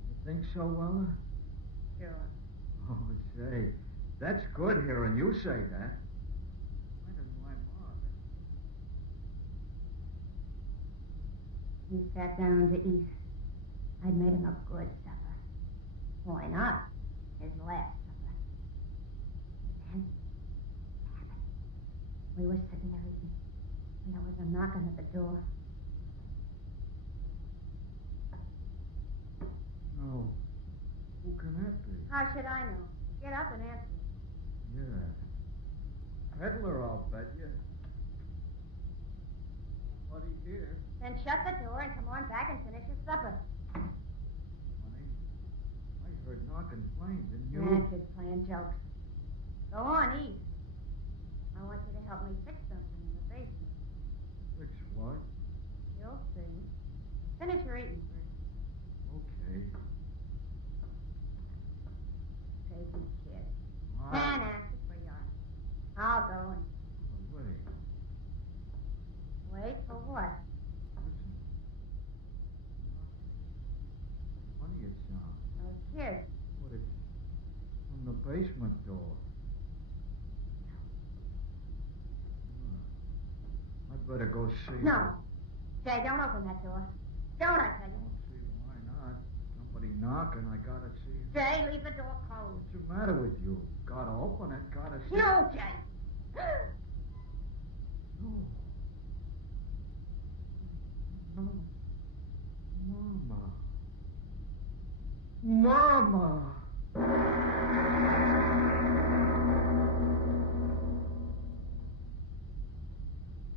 You think so, Ella? Sure. Oh, say, that's good hearing you say that. Why did my Ma? He sat down to eat. I'd made him a good supper. Why not? His last supper. Then, it happened. We were sitting there eating, and there was a knocking at the door. No. Who can that be? How should I know? Get up and answer it. Yeah. Peddler, I'll bet you. Nobody here. Then shut the door and come on back and finish your supper. Honey, I heard knocking plain, didn't you? Yeah, kid's playing jokes. Go on, eat. I want you to help me fix something in the basement. Fix what? You'll see. Finish your eating first. Okay. Crazy kid. What? Can't answer for your I'll go and... Oh, wait. Wait for what? Listen. Funny it sounds. No kids. But it's from the basement door. I'd better go see. No. Jay, don't open that door. Don't, I tell you. Don't see why not. Somebody knocking, I gotta see. Jay, leave the door closed. What's the matter with you? Gotta open it, gotta see. No, Jay. No. No. Mama.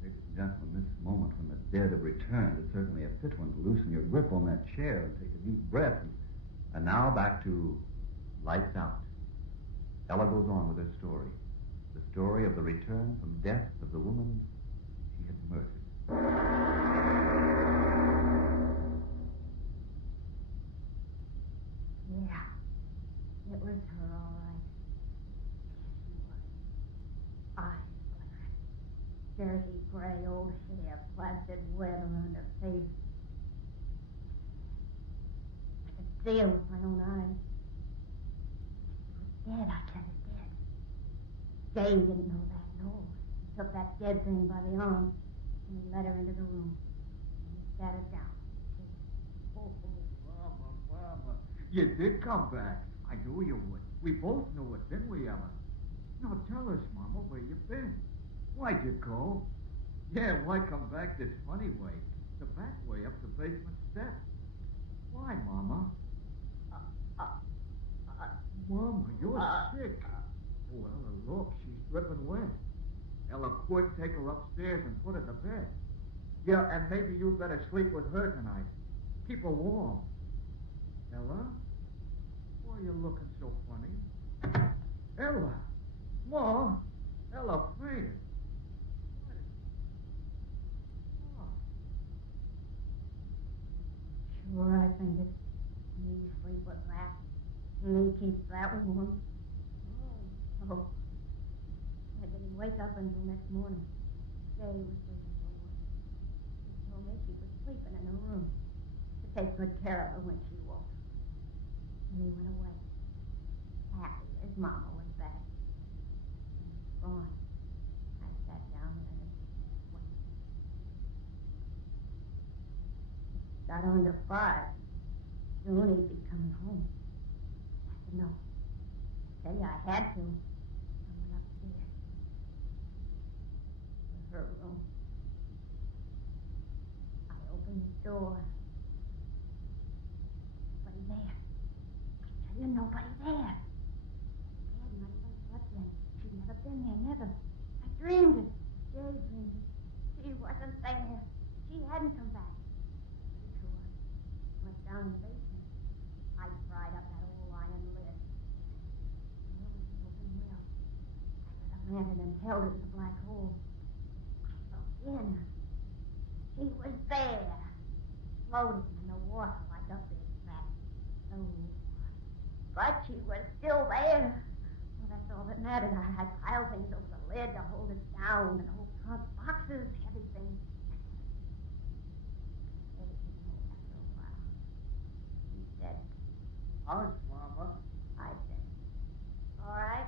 Ladies and gentlemen, this moment when the dead have returned is certainly a fit one to loosen your grip on that chair and take a deep breath. And now back to Lights Out. Ella goes on with her story. The story of the return from death of the woman she had murdered. Yeah. It was her, all right. Yes, she was. Eyes black. Dirty gray old hair plastered wet around her face. I could see her with my own eyes. She was dead, I said her dead. Jay didn't know that, no. He took that dead thing by the arm and he led her into the room. And he sat her down. Oh, Mama. You did come back. I knew you would. We both knew it, didn't we, Ella? Now tell us, Mama, where you been. Why'd you go? Yeah, why come back this funny way? The back way up the basement steps. Why, Mama? Mama, you're sick. Oh, Ella, look, she's dripping wet. Ella, quick, take her upstairs and put her to bed. Yeah, and maybe you better sleep with her tonight. Keep her warm. Ella? Why are you looking so funny? Ella! Ma! Ella fainted. Sure, I fainted. Me sleep with that. Me keep that warm. Oh. I didn't wake up until next morning. Jay was waiting for me. She told me she was sleeping in her room to take good care of her when she woke. And he went away. Happy his mama was back. He was gone. I sat down there and waited. Got on to 5. Soon he'd be coming home. I said no. I tell you, I had to. I went upstairs. To her room. I opened the door. Nobody there. I tell you, nobody there. Dad might have slept then. She'd never been there, never. I dreamed it. Jay dreamed it. She wasn't there. She hadn't come back. Pretty sure. Went down in the basement. I pried up that old iron lid. There was the open well. I got a lantern and held it in the black hole. I looked in. She was there. Floating in the water like a big fat stove. But she was still there. Well, that's all that mattered. I piled things over the lid to hold it down. An old trunk, boxes, heavy things. Jay came home after a while. He said, How's Mama? I said, all right.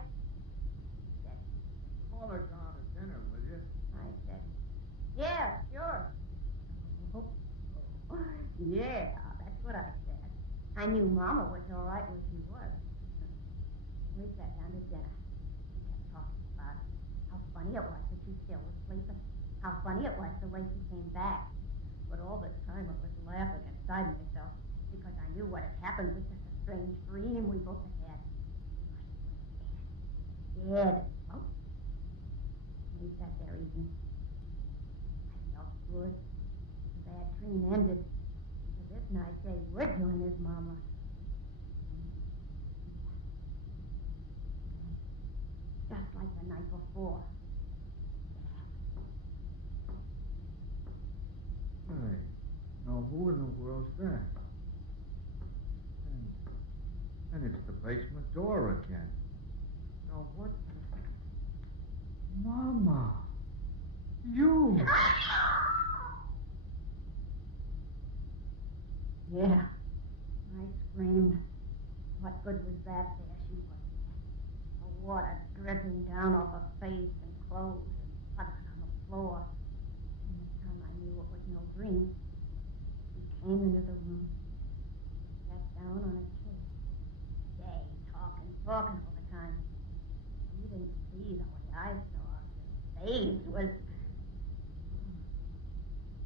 He said, Call her down to dinner, will you? I said, yeah, sure. Yeah, that's what I said. I knew Mama was all right where she was. We sat down to dinner. We kept talking about it. How funny it was that she still was sleeping. How funny it was the way she came back. But all this time I was laughing inside myself because I knew what had happened was just a strange dream we both had had. Dead. Oh. We sat there eating. I felt good. The bad dream ended. Because this night Jay would join his mama. Just like the night before. Hey, now who in the world's that? And it's the basement door again. Now what? Yeah. I screamed. What good was that? There she was. The water dripping down off her face and clothes and puddling on the floor. And this time I knew it was no dream. She came into the room, sat down on a chair. Jay, talking all the time. You didn't see the way I saw her. Her face was...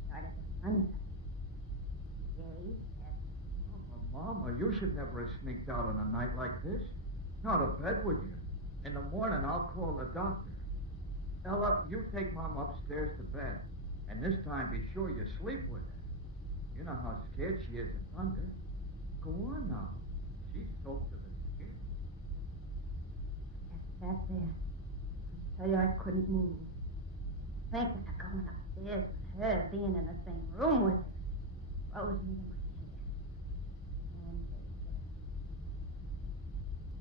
Started to thunder. Jay said... Mama, you should never have sneaked out on a night like this. Not to bed with you. In the morning, I'll call the doctor. Ella, you take Mom upstairs to bed. And this time, be sure you sleep with her. You know how scared she is of thunder. Go on now. She's soaked to the skin. I sat there. I tell you, I couldn't move. Thinking of going upstairs with her, being in the same room with her, froze me to my chair. And they said,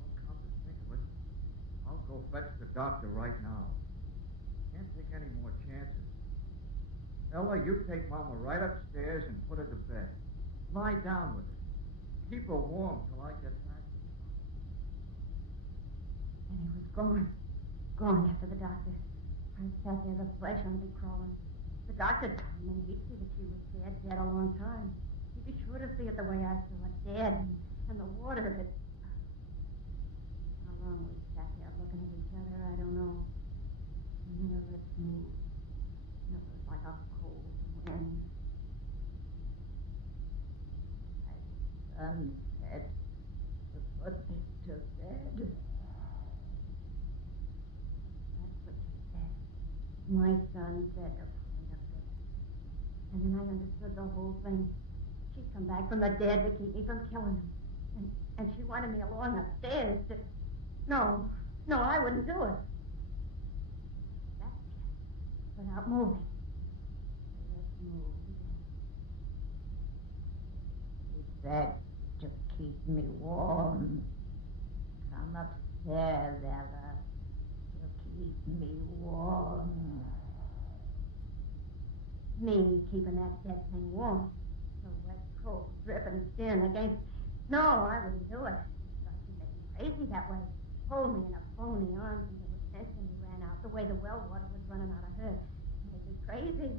Well, come to think of it, I'll go fetch the doctor right now. Can't take any more chances. Ella, you take Mama right upstairs and put her to bed. Lie down with her. Keep her warm till I get back. And he was gone. Gone after the doctor. I sat there, the flesh on me crawling. The doctor told me he'd see that she was dead a long time. He'd be sure to see it the way I saw it, dead, and the water had... How long we sat there looking at each other, I don't know. And then her lips moved. And it was like a cold wind. My son said to put me to bed. That's what she said. My son said to put me to bed. And then I understood the whole thing. She'd come back from the dead to keep me from killing him. And she wanted me along the stairs to... No, I wouldn't do it. That's it. Without moving. Let's move again. She said to keep me warm. Come upstairs, Ella. To keep me warm. Me keeping that dead thing warm. The wet, cold, dripping skin against... No, I wouldn't do it. Thought she'd make me crazy that way. Hold me in a phony arms until the tension ran out, the way the well water was running out of her. Made me crazy.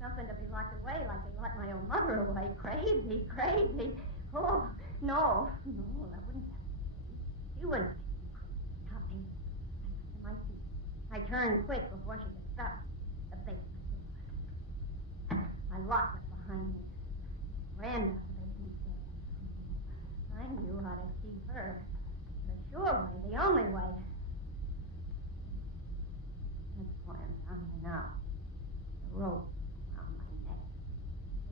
Something to be locked away like they locked my own mother away. Crazy. Oh, no, that wouldn't happen to me. She wouldn't make me crazy. Not me. I got to my feet. I turned quick before she could stop me. The basement door. I locked it behind me. Ran down the basement stairs. I knew how to keep her. The sure way, the only way. That's why I'm down here now. The rope around my neck.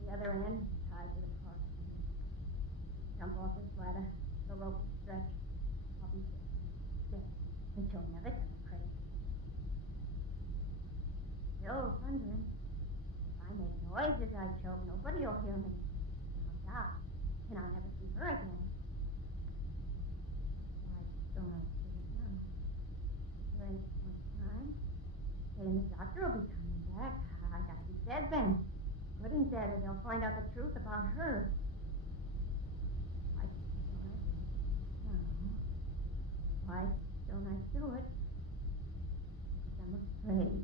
The other end tied to the car stand. Jump off this ladder. The rope will stretch. I'll be dead. Dead. But you'll never get me crazy. Still thundering. If I make noises, I choke. Nobody'll hear me. I'll die. And I'll never see her again. Don't I do it now? There ain't so much time. Saying the doctor will be coming back. I gotta be dead then. Good and dead, or they'll find out the truth about her. Why don't I do it? No. Why don't I do it? Because I'm afraid.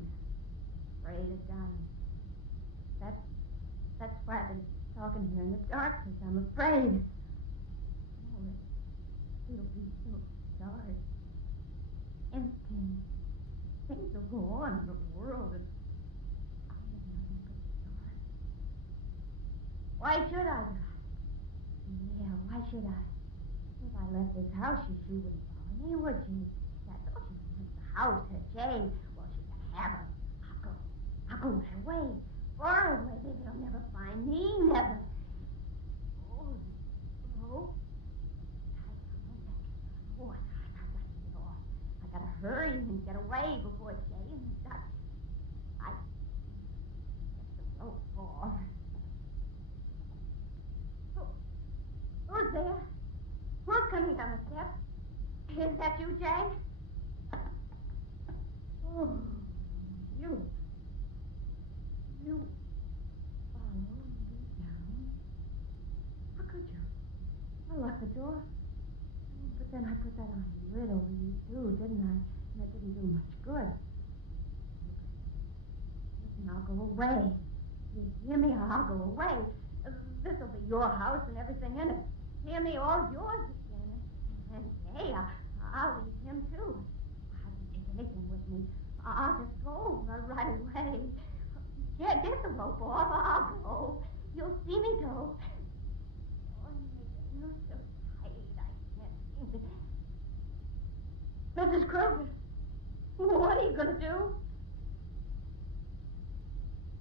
Afraid of dying. That's why I've been talking here in the dark, because I'm afraid. Oh, it'll be so dark, empty. Things will go on in the world, and I have nothing but the dark. Why should I die? Yeah, why should I? If I left this house, she wouldn't follow me, would she? That's all she wants, the house, her Jane. Well, she can have her. I'll go right away, far away. They'll never find me, never. Oh, no. Oh, I gotta get off. I gotta hurry and get away before Jay and the doctor. I get the rope off. Who's there? Who's coming down the steps? Is that you, Jay? Oh, you followed me down. good. Listen, I'll go away. You hear me? I'll go away. This'll be your house and everything in it. Hear me? All yours again. And hey, I'll leave him too. I won't take anything with me. I'll just go right away. Get the rope off. I'll go. You'll see me go. Oh, Nathan, you're so tight. I can't seem to... Mrs. Kruger, what are you going to do?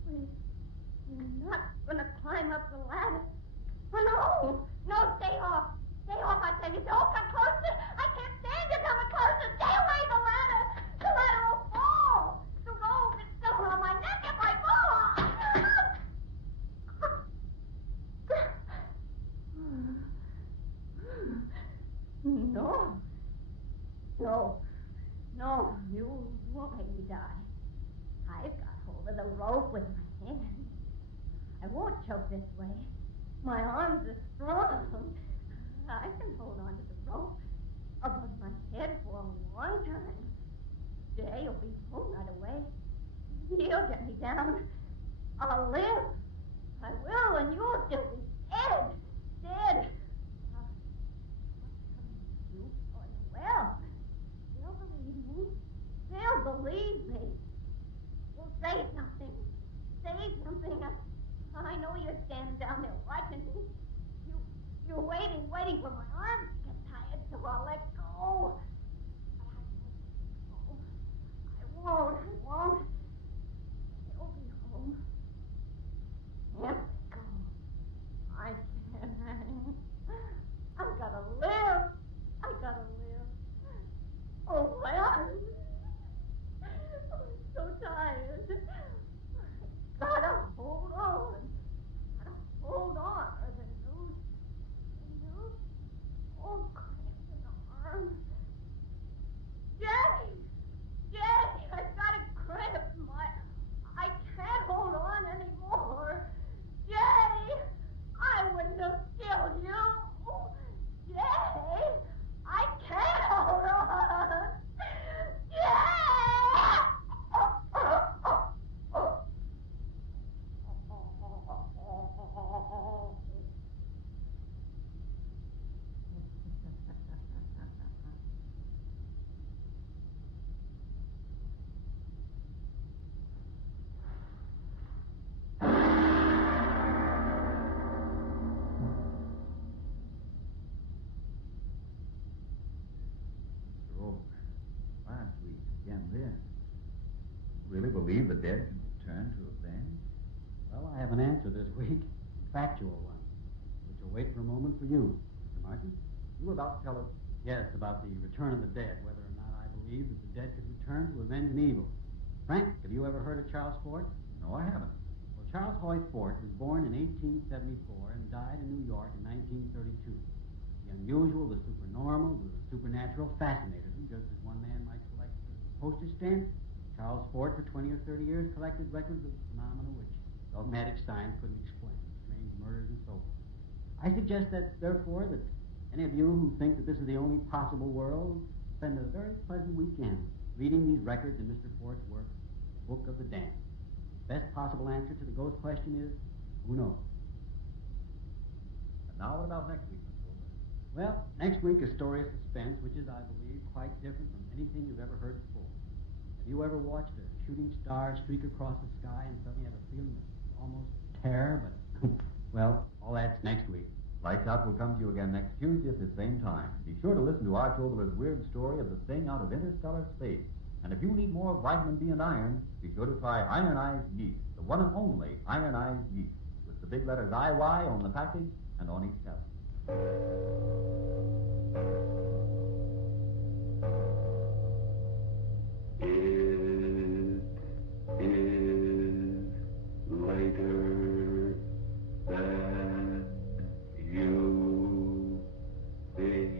You're not going to climb up the ladder. Oh, no, stay off. Stay off, I tell you. Don't come closer. I can't stand you coming closer. Stay away, the ladder. The ladder will fall. The rope is still around my neck if I fall. No, you won't make me die. I've got hold of the rope with my hands. I won't choke this way. My arms are strong. I can hold on to the rope above my head for a long time. Jay will be home right away. He'll get me down. I'll live. I will, and you'll still be dead. Dead. You? Oh, well, they'll believe me. They'll believe me. Well, say something. Say something. I know you're standing down there watching me. You're waiting for my arms to get tired, so I'll let go. But I won't. He'll be home. Can't let go. I can't. I've got to live. Oh, my arms. I'm so tired. I gotta hold on. Or the noose. Oh, cramps in the arm. Jay, I've got a cramp. I can't hold on anymore. Jay, I wouldn't have killed you. Jay, I can't hold on. Jay! Last week, again this. Really believe the dead can return to avenge? Well, I have an answer this week. A factual one, which will wait for a moment for you, Mr. Martin. You were about to tell us? Yes, about the return of the dead, whether or not I believe that the dead could return to avenge an evil. Frank, have you ever heard of Charles Fort? No, I haven't. Well, Charles Hoyt Fort was born in 1874 and died in New York in 1932. The unusual, the supernormal, the supernatural fascinated him, just as one man might collect a postage stamp. Charles Fort, for 20 or 30 years, collected records of phenomena which dogmatic science couldn't explain, strange murders and so forth. I suggest that, therefore, that any of you who think that this is the only possible world spend a very pleasant weekend reading these records in Mr. Fort's work, The Book of the Damned. The best possible answer to the ghost question is, who knows? And now what about next week, Mr. Wilbur? Well, next week is Story of Suspense, which is, I believe, quite different from anything you've ever heard before. Have you ever watched a shooting star streak across the sky and suddenly have a feeling of almost terror, but, well, all that's next week. Lights Out will come to you again next Tuesday at the same time. Be sure to listen to Arch Oboler's weird story of the thing out of interstellar space. And if you need more vitamin D and iron, be sure to try Ironized Yeast, the one and only Ironized Yeast, with the big letters IY on the package and on each capsule. It is later than you think.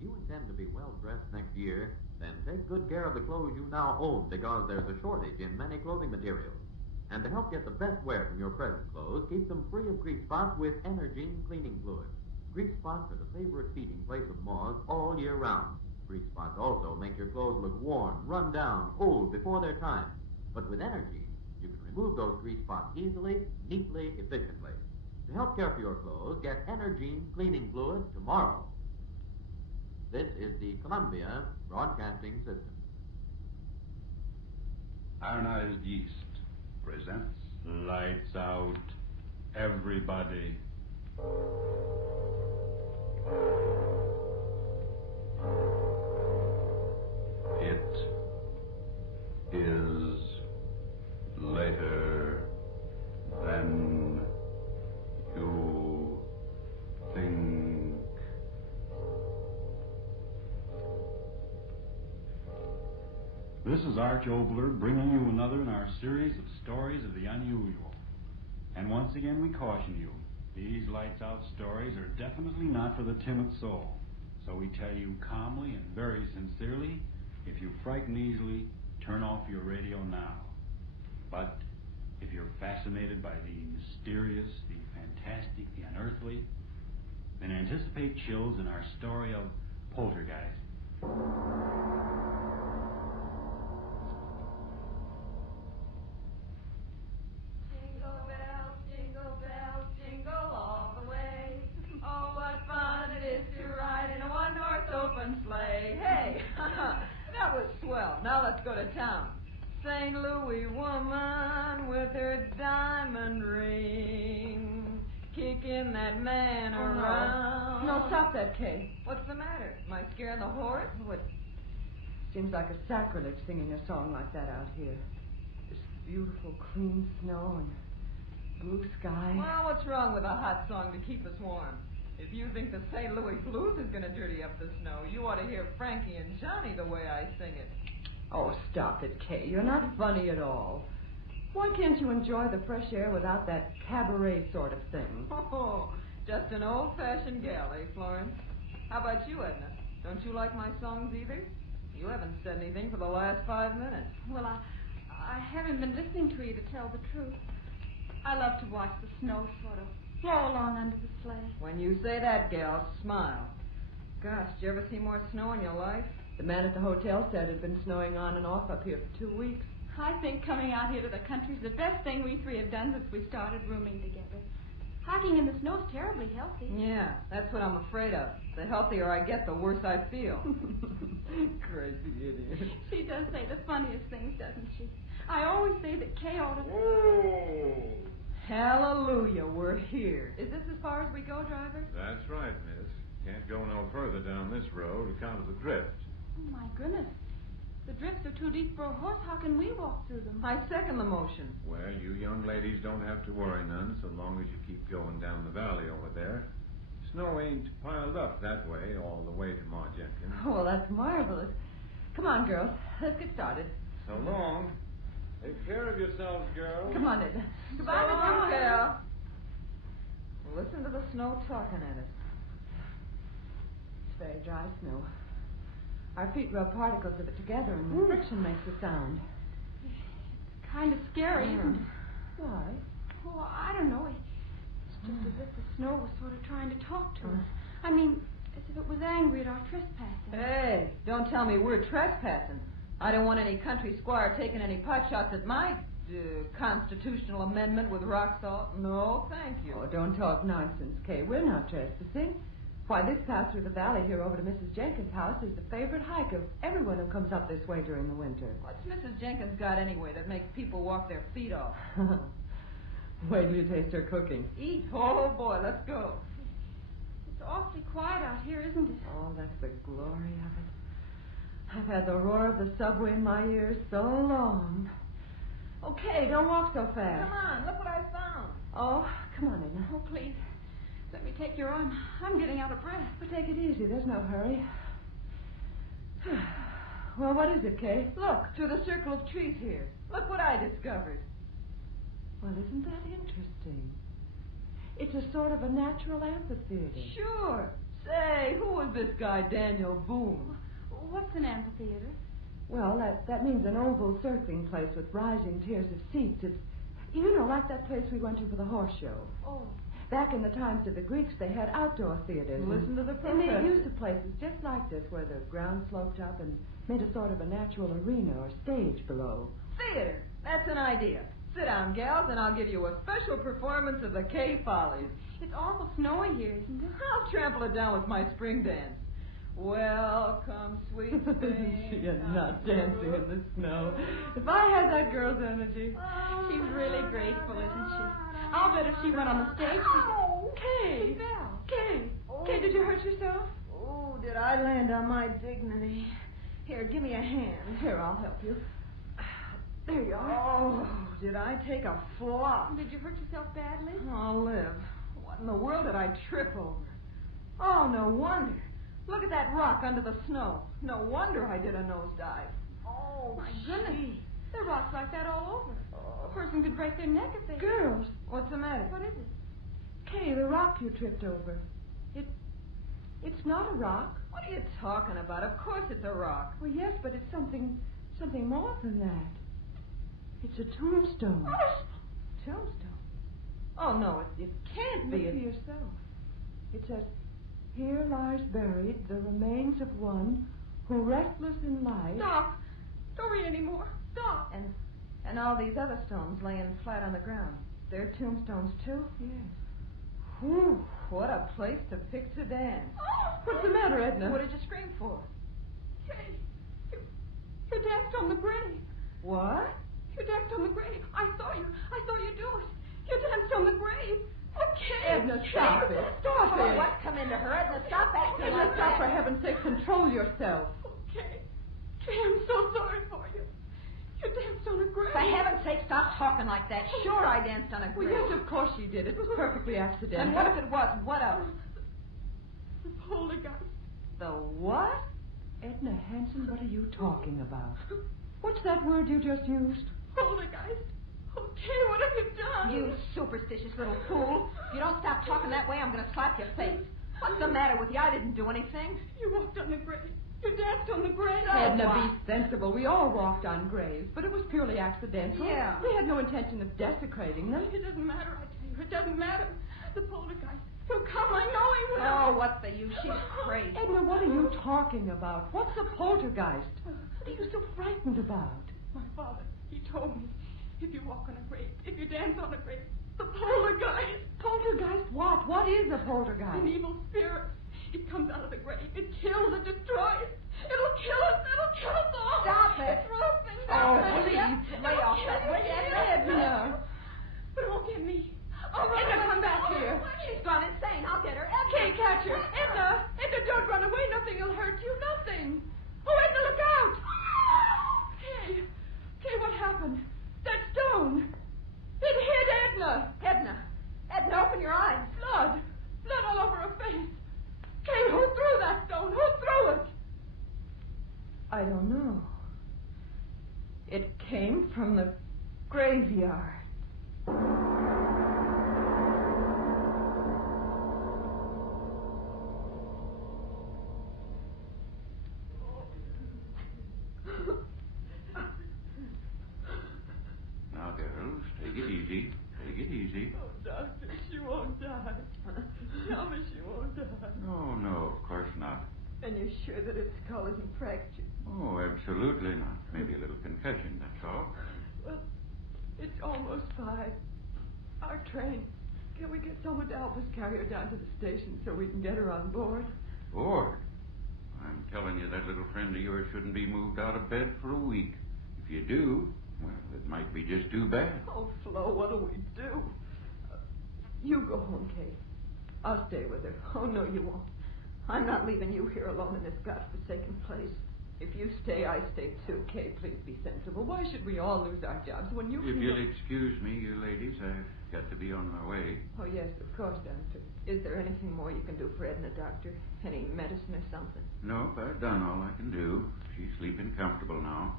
You intend to be well dressed next year, then take good care of the clothes you now own, because there's a shortage in many clothing materials. And to help get the best wear from your present clothes, keep them free of grease spots with Energine cleaning fluid. Grease spots are the favorite feeding place of moths all year round. Grease spots also make your clothes look worn, run down, old before their time. But with energy, you can remove those grease spots easily, neatly, efficiently. To help care for your clothes, get Energine cleaning fluid tomorrow. This is the Columbia Broadcasting System. Ironized Yeast presents Lights Out, Everybody. It is later than you think. This is Arch Obler bringing you another in our series of stories of the unusual. And once again we caution you, these lights out stories are definitely not for the timid soul. So we tell you calmly and very sincerely, if you frighten easily, turn off your radio now. But if you're fascinated by the mysterious, the fantastic, the unearthly, then anticipate chills in our story of Poltergeist. Jingle bells, jingle all the way. Oh, what fun it is to ride in a one-horse open sleigh. Hey, that was swell. Now let's go to town. St. Louis woman with her diamond ring, kicking that man around. No, stop that, Kay. What's the matter? Am I scaring the horse? Oh, it seems like a sacrilege singing a song like that out here. This beautiful, clean snow and blue sky. Well, what's wrong with a hot song to keep us warm? If you think the St. Louis blues is going to dirty up the snow, you ought to hear Frankie and Johnny the way I sing it. Oh, stop it, Kay. You're not funny at all. Why can't you enjoy the fresh air without that cabaret sort of thing? Oh, just an old-fashioned gal, eh, Florence? How about you, Edna? Don't you like my songs either? You haven't said anything for the last 5 minutes. Well, I haven't been listening to you, to tell the truth. I love to watch the snow sort of flow along under the sleigh. When you say that, gal, smile. Gosh, did you ever see more snow in your life? The man at the hotel said it had been snowing on and off up here for 2 weeks. I think coming out here to the country is the best thing we three have done since we started rooming together. Hiking in the snow's terribly healthy. Yeah, that's what I'm afraid of. The healthier I get, the worse I feel. Crazy idiot. She does say the funniest things, doesn't she? I always say that Kay ought to... Whoa! Hallelujah, we're here. Is this as far as we go, driver? That's right, miss. Can't go no further down this road account of the drift. Oh, my goodness. The drifts are too deep for a horse. How can we walk through them? I second the motion. Well, you young ladies don't have to worry none so long as you keep going down the valley over there. Snow ain't piled up that way all the way to Ma Jenkins. Oh, well, that's marvelous. Come on, girls. Let's get started. So long. Take care of yourselves, girls. Come on, Edna. Goodbye, Miss Hotel. Listen to the snow talking at us. It's very dry snow. Our feet rub particles of it together, and the friction makes a sound. It's kind of scary, isn't it? Why? Oh, I don't know. It's just as if the snow was sort of trying to talk to us. I mean, as if it was angry at our trespassing. Hey, don't tell me we're trespassing. I don't want any country squire taking any pot shots at my constitutional amendment with rock salt. No, thank you. Oh, don't talk nonsense, Kay. We're not trespassing. Why, this path through the valley here over to Mrs. Jenkins' house is the favorite hike of everyone who comes up this way during the winter. What's Mrs. Jenkins got anyway that makes people walk their feet off? Wait till you taste her cooking. Eat. Oh, boy, let's go. It's awfully quiet out here, isn't it? Oh, that's the glory of it. I've had the roar of the subway in my ears so long. Okay, don't walk so fast. Come on, look what I found. Oh, come on, Edna. Oh, please. Let me take your arm. I'm getting out of breath. But take it easy. There's no hurry. Well, what is it, Kay? Look, through the circle of trees here. Look what I discovered. Well, isn't that interesting? It's a sort of a natural amphitheater. Sure. Say, who was this guy, Daniel Boone? What's an amphitheater? Well, that means an oval circling place with rising tiers of seats. It's, you know, like that place we went to for the horse show. Oh. Back in the times of the Greeks, they had outdoor theaters. Listen to the And they professor. used to places just like this, where the ground sloped up and made a sort of a natural arena or stage below. Theater. That's an idea. Sit down, gals, and I'll give you a special performance of the Cave Follies. It's awful snowy here, isn't it? I'll trample it down with my spring dance. Welcome, sweet Spain. She is not dancing in the snow. If I had that girl's energy. She's really graceful, isn't she? I'll bet if she went on the stage, Kay! she fell. Kay, did you hurt yourself? Oh, did I land on my dignity? Here, give me a hand. Here, I'll help you. There you are. Oh, did I take a flop? Did you hurt yourself badly? Oh, Liv, what in the world did I trip over? Oh, no wonder. Look at that rock under the snow. No wonder I did a nosedive. Oh, My goodness. gee. There are rocks like that all over. A person could break their neck if they... Girls, What's the matter? What is it? Kay, the rock you tripped over. It's not a rock. What are you talking about? Of course it's a rock. Well, yes, but it's something more than that. It's a tombstone. Tombstone? Oh, no, it can't be. Look for yourself. It says, "Here lies buried the remains of one who, restless in life..." Stop. Don't read any more. Stop. And all these other stones laying flat on the ground. They're tombstones, too? Yes. Whew, what a place to pick to dance. What's the matter, Edna? What did you scream for? Kay, you danced on the grave. What? You danced on the grave. I saw you do it. You danced on the grave. Okay. Edna, stop it. Stop Oh, it. what's come into her? Edna, stop acting Edna, like stop, that. for heaven's sake. Control yourself. Okay. Kay, I'm so sorry for you. You danced on a grave. For heaven's sake, stop talking like that. Sure, I danced on a Well, grave. yes, of course she did. It was perfectly accidental. And what if it wasn't? What of it? The poltergeist. The what? Edna Hanson, what are you talking about? What's that word you just used? Poltergeist. Okay, what have you done? You superstitious little fool. If you don't stop talking that way, I'm going to slap your face. What's the matter with you? I didn't do anything. You walked on the grave. You danced on the grave. Edna, be sensible. We all walked on graves, but it was purely accidental. Yeah. We had no intention of desecrating them. It doesn't matter, I tell you. It doesn't matter. The poltergeist. He'll come. I know he will. Oh, what's the use? She's crazy. Edna, what are you talking about? What's a poltergeist? What are you so frightened about? My father, he told me, if you walk on a grave, if you dance on a grave, the poltergeist. Poltergeist what? What is a poltergeist? An evil spirit. It comes out of the grave. It kills. It destroys. It'll kill us. It'll kill us all. Stop it. It's roasting. Oh, Stop it. please. Lay off that. Lay Edna. But it won't get me. All right, Edna, come back here. She's gone insane. I'll get her. Kay, catch her. Edna, don't run away. Nothing will hurt you. Nothing. Oh, Edna, look out. Kay, what happened? That stone. It hit Edna. Edna, open your eyes. Blood all over her face. Kay, who threw that stone? Who threw it? I don't know. It came from the graveyard. Now, girls, take it easy. Take it easy. Oh, Doctor, she won't die. Tell me she won't die. Oh, no, of course not. And you're sure that its skull isn't fractured? Oh, absolutely not. Maybe a little concussion, that's all. Well, it's almost 5. Our train. Can we get someone to help us carry her down to the station so we can get her on board? Bored? I'm telling you, that little friend of yours shouldn't be moved out of bed for a week. If you do, well, it might be just too bad. Oh, Flo, what'll we do? You go home, Kay. I'll stay with her. Oh, no, you won't. I'm not leaving you here alone in this godforsaken place. If you stay, I stay too. Kay, please be sensible. Why should we all lose our jobs when you If can... you'll excuse me, you ladies, I've got to be on my way. Oh, yes, of course, Doctor. Is there anything more you can do for Edna, Doctor? Any medicine or something? Nope, I've done all I can do. She's sleeping comfortable now.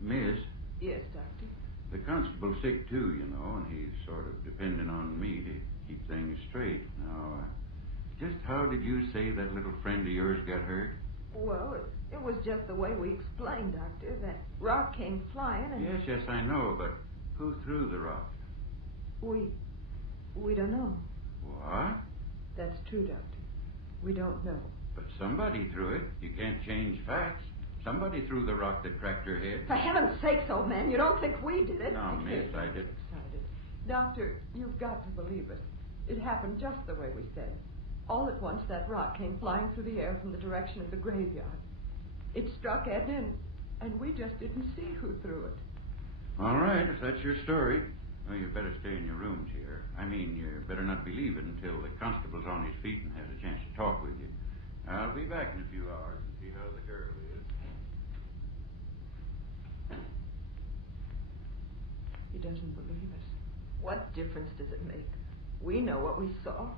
Miss, Yes, Doctor. the constable's sick too, you know, and he's sort of depending on me to keep things straight. Now, just how did you say that little friend of yours got hurt? Well, it was just the way we explained, Doctor. That rock came flying and... Yes, I know, but who threw the rock? We We don't know. What? That's true, Doctor. We don't know. But somebody threw it. You can't change facts. Somebody threw the rock that cracked her head. For heaven's sakes, old man, you don't think we did it? No, miss, I didn't. Excited. Doctor, you've got to believe us. It happened just the way we said. All at once, that rock came flying through the air from the direction of the graveyard. It struck Edna, and we just didn't see who threw it. All right, if that's your story. Well, you better stay in your rooms here. I mean, you better not be leaving until the constable's on his feet and has a chance to talk with you. I'll be back in a few hours and see how the girl is. He doesn't believe us. What difference does it make? We know what we saw.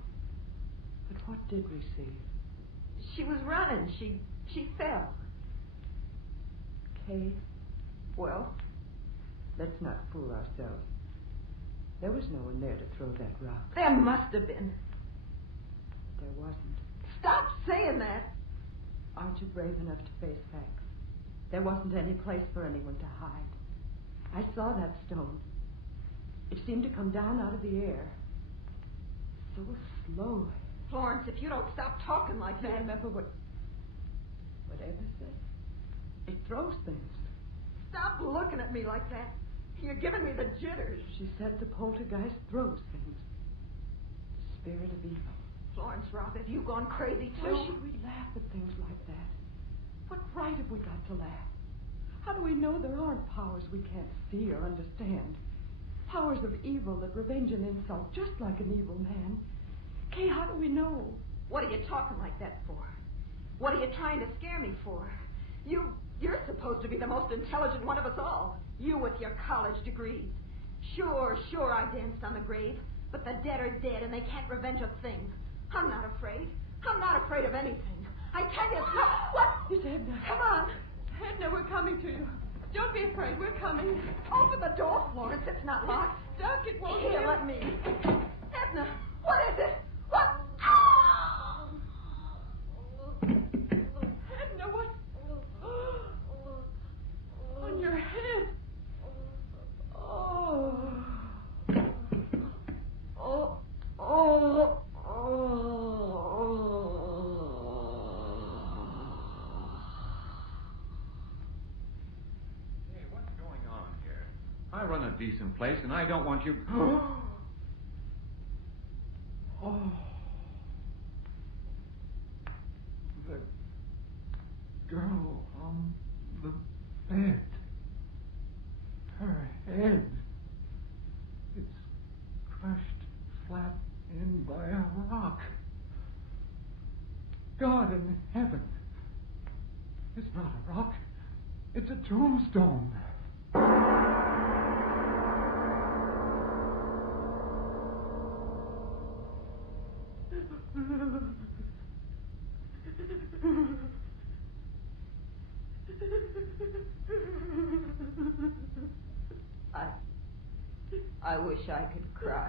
But what did we see? She was running. She fell. Kay, well, let's not fool ourselves. There was no one there to throw that rock. There must have been. But there wasn't. Stop saying that. Aren't you brave enough to face facts? There wasn't any place for anyone to hide. I saw that stone. It seemed to come down out of the air. So slowly. Florence, if you don't stop talking like that. Remember what Edna said? It throws things. Stop looking at me like that. You're giving me the jitters. She said the poltergeist throws things. The spirit of evil. Florence, Rob, have you gone crazy too? Why should we laugh at things like that? What right have we got to laugh? How do we know there aren't powers we can't see or understand? Powers of evil that revenge an insult just like an evil man. Kay, how do we know? What are you talking like that for? What are you trying to scare me for? You're supposed to be the most intelligent one of us all. You with your college degrees. Sure, I danced on the grave, but the dead are dead and they can't revenge a thing. I'm not afraid. I'm not afraid of anything. I tell you, what? It's Edna. Come on. Edna, we're coming to you. Don't be afraid. We're coming. Open the door, Florence. It's not locked. Duck, it won't Here, do. let me. Edna, what is it? What? Edna, what? On your head. Hey, what's going on here? I run a decent place, and I don't want you... The girl on the bed. Her head. It's crushed flat in by a rock. God in heaven. It's not a rock. It's a tombstone. I wish I could cry,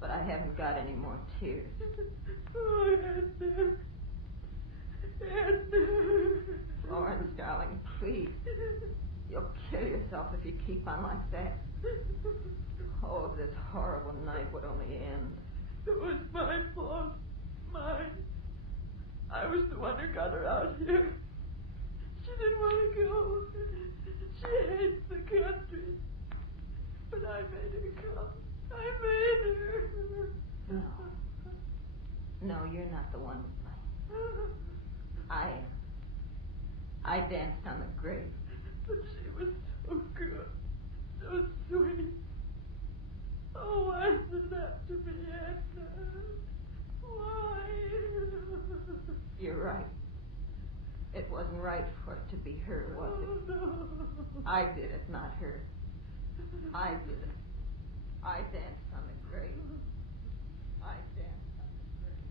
but I haven't got any more tears. Oh, Edna. Florence, darling, please. You'll kill yourself if you keep on like that. Oh, this horrible night would only end. It was my fault. Mine. I was the one who got her out here. She didn't want to go. She hates the country. But I made her come. I made her. No, you're not the one to blame. I am. I danced on the grave. But she was so good. So sweet. Oh, why did it have to be Edna? Why? You're right. It wasn't right for it to be her, was it? No. I did it, not her. I did it. I danced on the grave. I danced on the grave.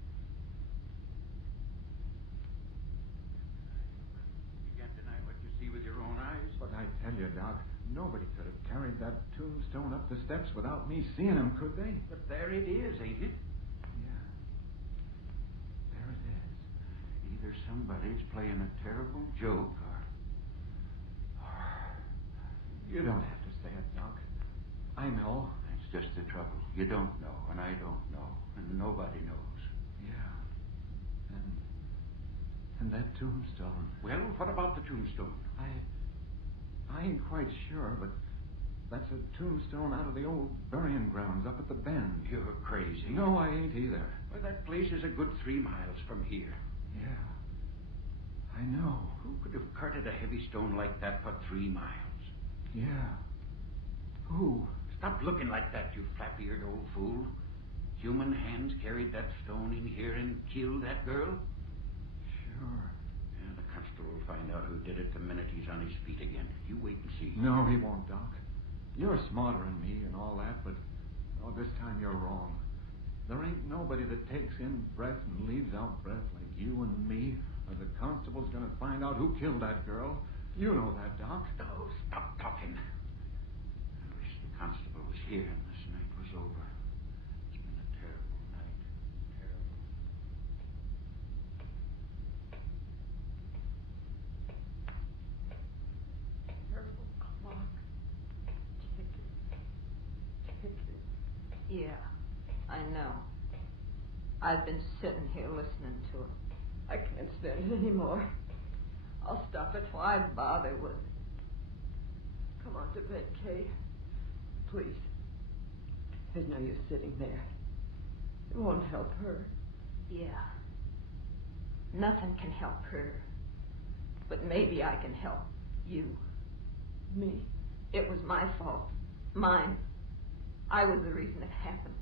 You can't deny what you see with your own eyes. But I tell you, Doc, nobody could have carried that tombstone up the steps without me seeing him, could they? But there it is, ain't it? Yeah. There it is. Either somebody's playing a terrible joke or... You don't have to say it, Doc. I know. That's just the trouble. You don't know, and I don't know, and nobody knows. Yeah. And that tombstone. Well, what about the tombstone? I ain't quite sure, but that's a tombstone out of the old burying grounds up at the bend. You're crazy. No, I ain't either. Well, that place is a good 3 miles from here. Yeah. I know. Who could have carted a heavy stone like that for 3 miles? Yeah. Who? Stop looking like that, you flap-eared old fool. Human hands carried that stone in here and killed that girl? Sure. Yeah, the constable will find out who did it the minute he's on his feet again. You wait and see. No, he won't, Doc. You're smarter than me and all that, but this time you're wrong. There ain't nobody that takes in breath and leaves out breath like you and me, or the constable's gonna find out who killed that girl. You know that, Doc. Oh, stop talking. I wish the constable was here and this night was over. It's been a terrible night. Terrible. Terrible clock. Ticking. Yeah, I know. I've been sitting here listening to it. I can't stand it anymore. I'll stop it. Why bother with it? Come on to bed, Kay. Please. There's no use sitting there. It won't help her. Yeah. Nothing can help her. But maybe I can help you. Me? It was my fault. Mine. I was the reason it happened.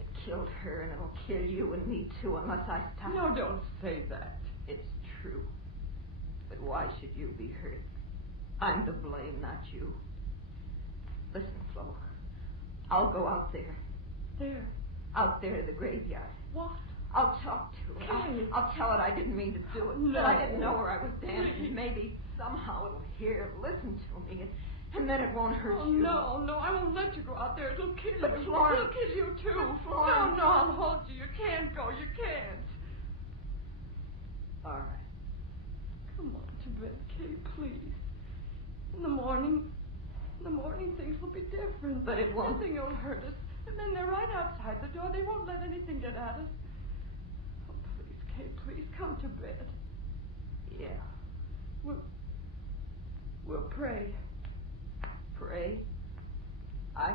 It killed her, and it'll kill you and me, too, unless I stop. No, don't say that. It's true. But why should you be hurt? I'm to blame, not you. Listen, Flo. I'll go out there. There? Out there to the graveyard. What? I'll talk to her. I'll tell it I didn't mean to do it. No. That I didn't know where I was dancing. Maybe somehow it'll hear, listen to me, and then it won't hurt you. No, I won't let you go out there. It'll kill But you. Florence. It'll kill you, too. But Florence. No, I'll hold you. You can't go. You can't. All right. Come on to bed, Kay, please. In the morning things will be different. But it won't. Nothing will hurt us. And then they're right outside the door. They won't let anything get at us. Oh, please, Kay, please, come to bed. Yeah. We'll pray. Pray? I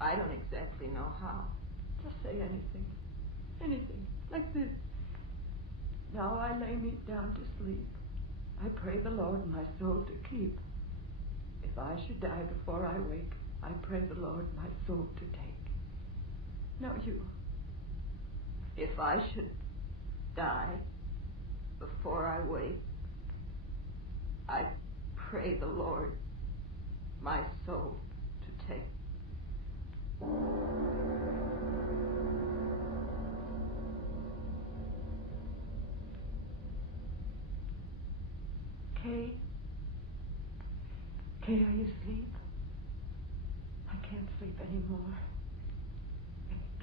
don't exactly know how. Just say anything. Anything. Like this. Now I lay me down to sleep. I pray the Lord my soul to keep. If I should die before I wake, I pray the Lord my soul to take. Now you. If I should die before I wake, I pray the Lord my soul to take. Kay? Kay, are you asleep? I can't sleep anymore.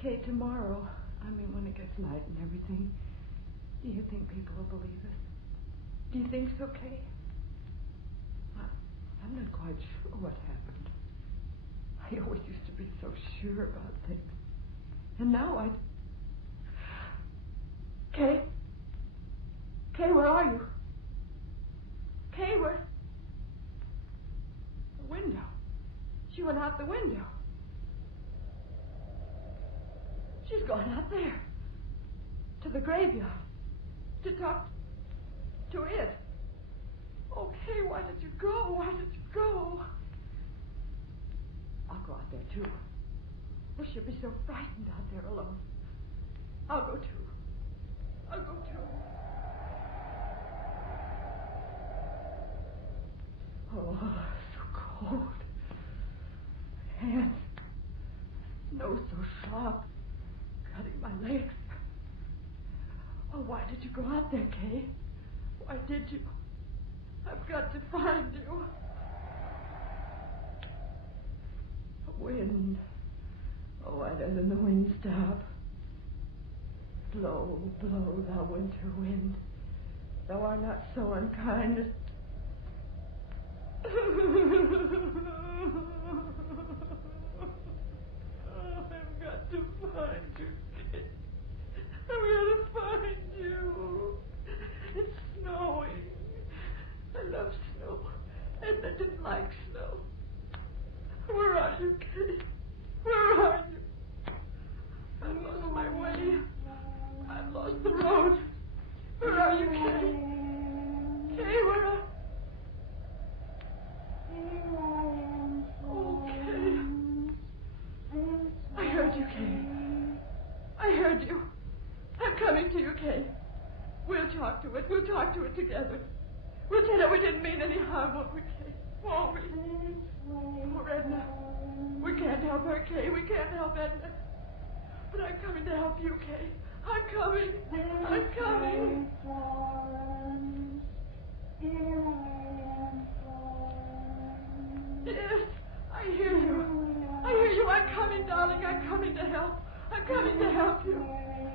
Kay, tomorrow, when it gets light and everything, do you think people will believe us? Do you think so, Kay? I'm not quite sure what happened. I always used to be so sure about things. And now I... Kay? Kay, where are you? Kay, where... The window. She went out the window. She's gone out there. To the graveyard. To talk to it. Oh, Kay, why did you go? Why did you go? I'll go out there, too. Well, she'll be so frightened out there alone. I'll go, too. I'll go, too. Oh, so cold. Hands. Nose so sharp. Cutting my legs. Oh, why did you go out there, Kay? Why did you? I've got to find you. Wind. Oh, why doesn't the wind stop? Blow, blow, thou winter wind. Thou art not so unkind as... Edna didn't like snow. Where are you, Kay? Where are you? I've lost my way. I've lost the road. Where are you, Kay? Kay, where are... Oh, Kay. I heard you, Kay. I heard you. I'm coming to you, Kay. We'll talk to it. We'll talk to it together. We'll tell her we didn't mean any harm, won't we, Kay? Won't we? Poor Edna. We can't help her, Kay. We can't help Edna. But I'm coming to help you, Kay. I'm coming. I'm coming. Yes, I hear you. I hear you. I'm coming, darling. I'm coming to help. I'm coming to help you.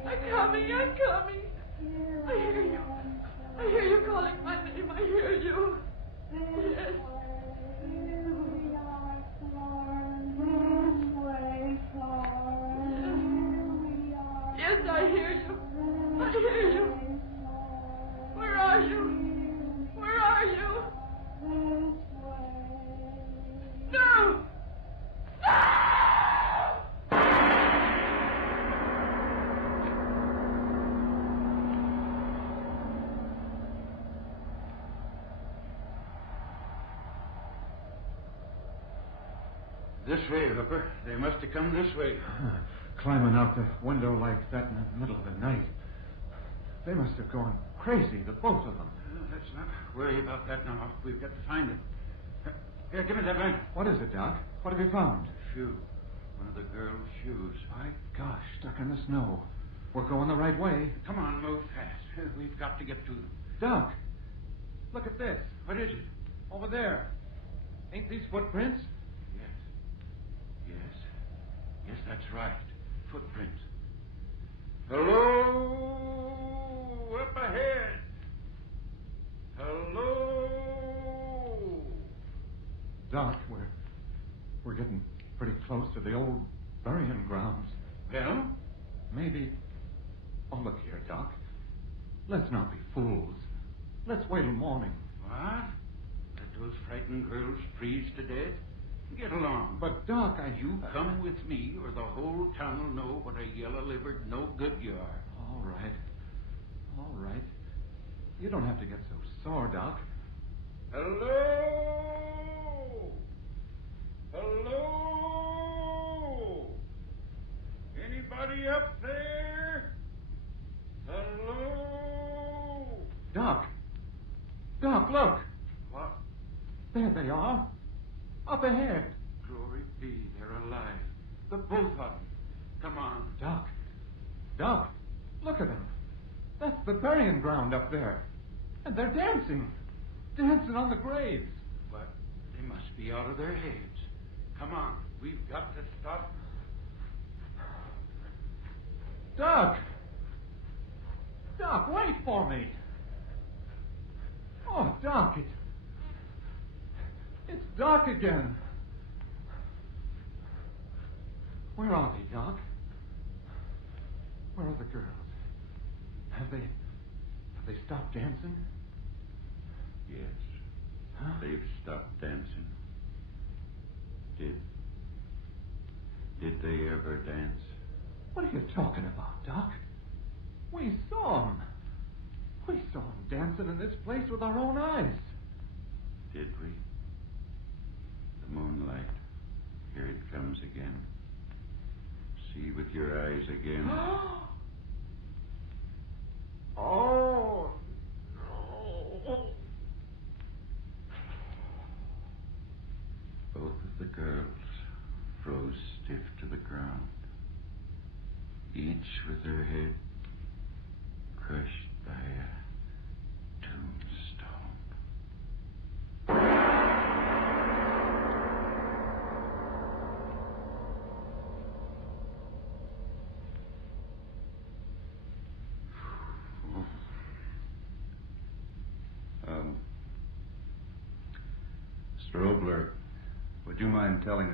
I'm coming. I'm coming. I hear you. I hear you calling my name. I hear you. Yes. Yes, I hear you. I hear you. Where are you? Where are you? No! This way, Hooper. They must have come this way. Climbing out the window like that in the middle of the night. They must have gone crazy, the both of them. Let's not worry about that now. We've got to find them. Here, give me that lantern. What is it, Doc? What have you found? Shoe. One of the girl's shoes. My gosh, stuck in the snow. We're going the right way. Come on, move fast. We've got to get to them. Doc, look at this. What is it? Over there. Ain't these footprints? Yes, that's right. Footprints. Hello, up ahead. Hello. Doc, we're getting pretty close to the old burying grounds. Well? Maybe. Oh, look here, Doc. Let's not be fools. Let's wait till morning. What? Let those frightened girls freeze to death? Get along. But, Doc, You come with me, or the whole town will know what a yellow-livered no good you are. All right. All right. You don't have to get so sore, Doc. Hello! Hello! Anybody up there? Hello? Doc! Doc, look! What? There they are. Up ahead. Glory be, they're alive. The both of them. Come on. Doc. Doc, look at them. That's the burying ground up there. And they're dancing. Dancing on the graves. But they must be out of their heads. Come on. We've got to stop. Doc! Doc, wait for me. Oh, Doc, it's dark again. Where are they, Doc? Where are the girls? Have they stopped dancing? Yes. Huh? They've stopped dancing. Did they ever dance? What are you talking about, Doc? We saw them. We saw them dancing in this place with our own eyes. Did we? The moonlight. Here it comes again. See with your eyes again. Oh, no. Both of the girls froze stiff to the ground, each with her head crushed by a tombstone. Mr. Obler, would you mind telling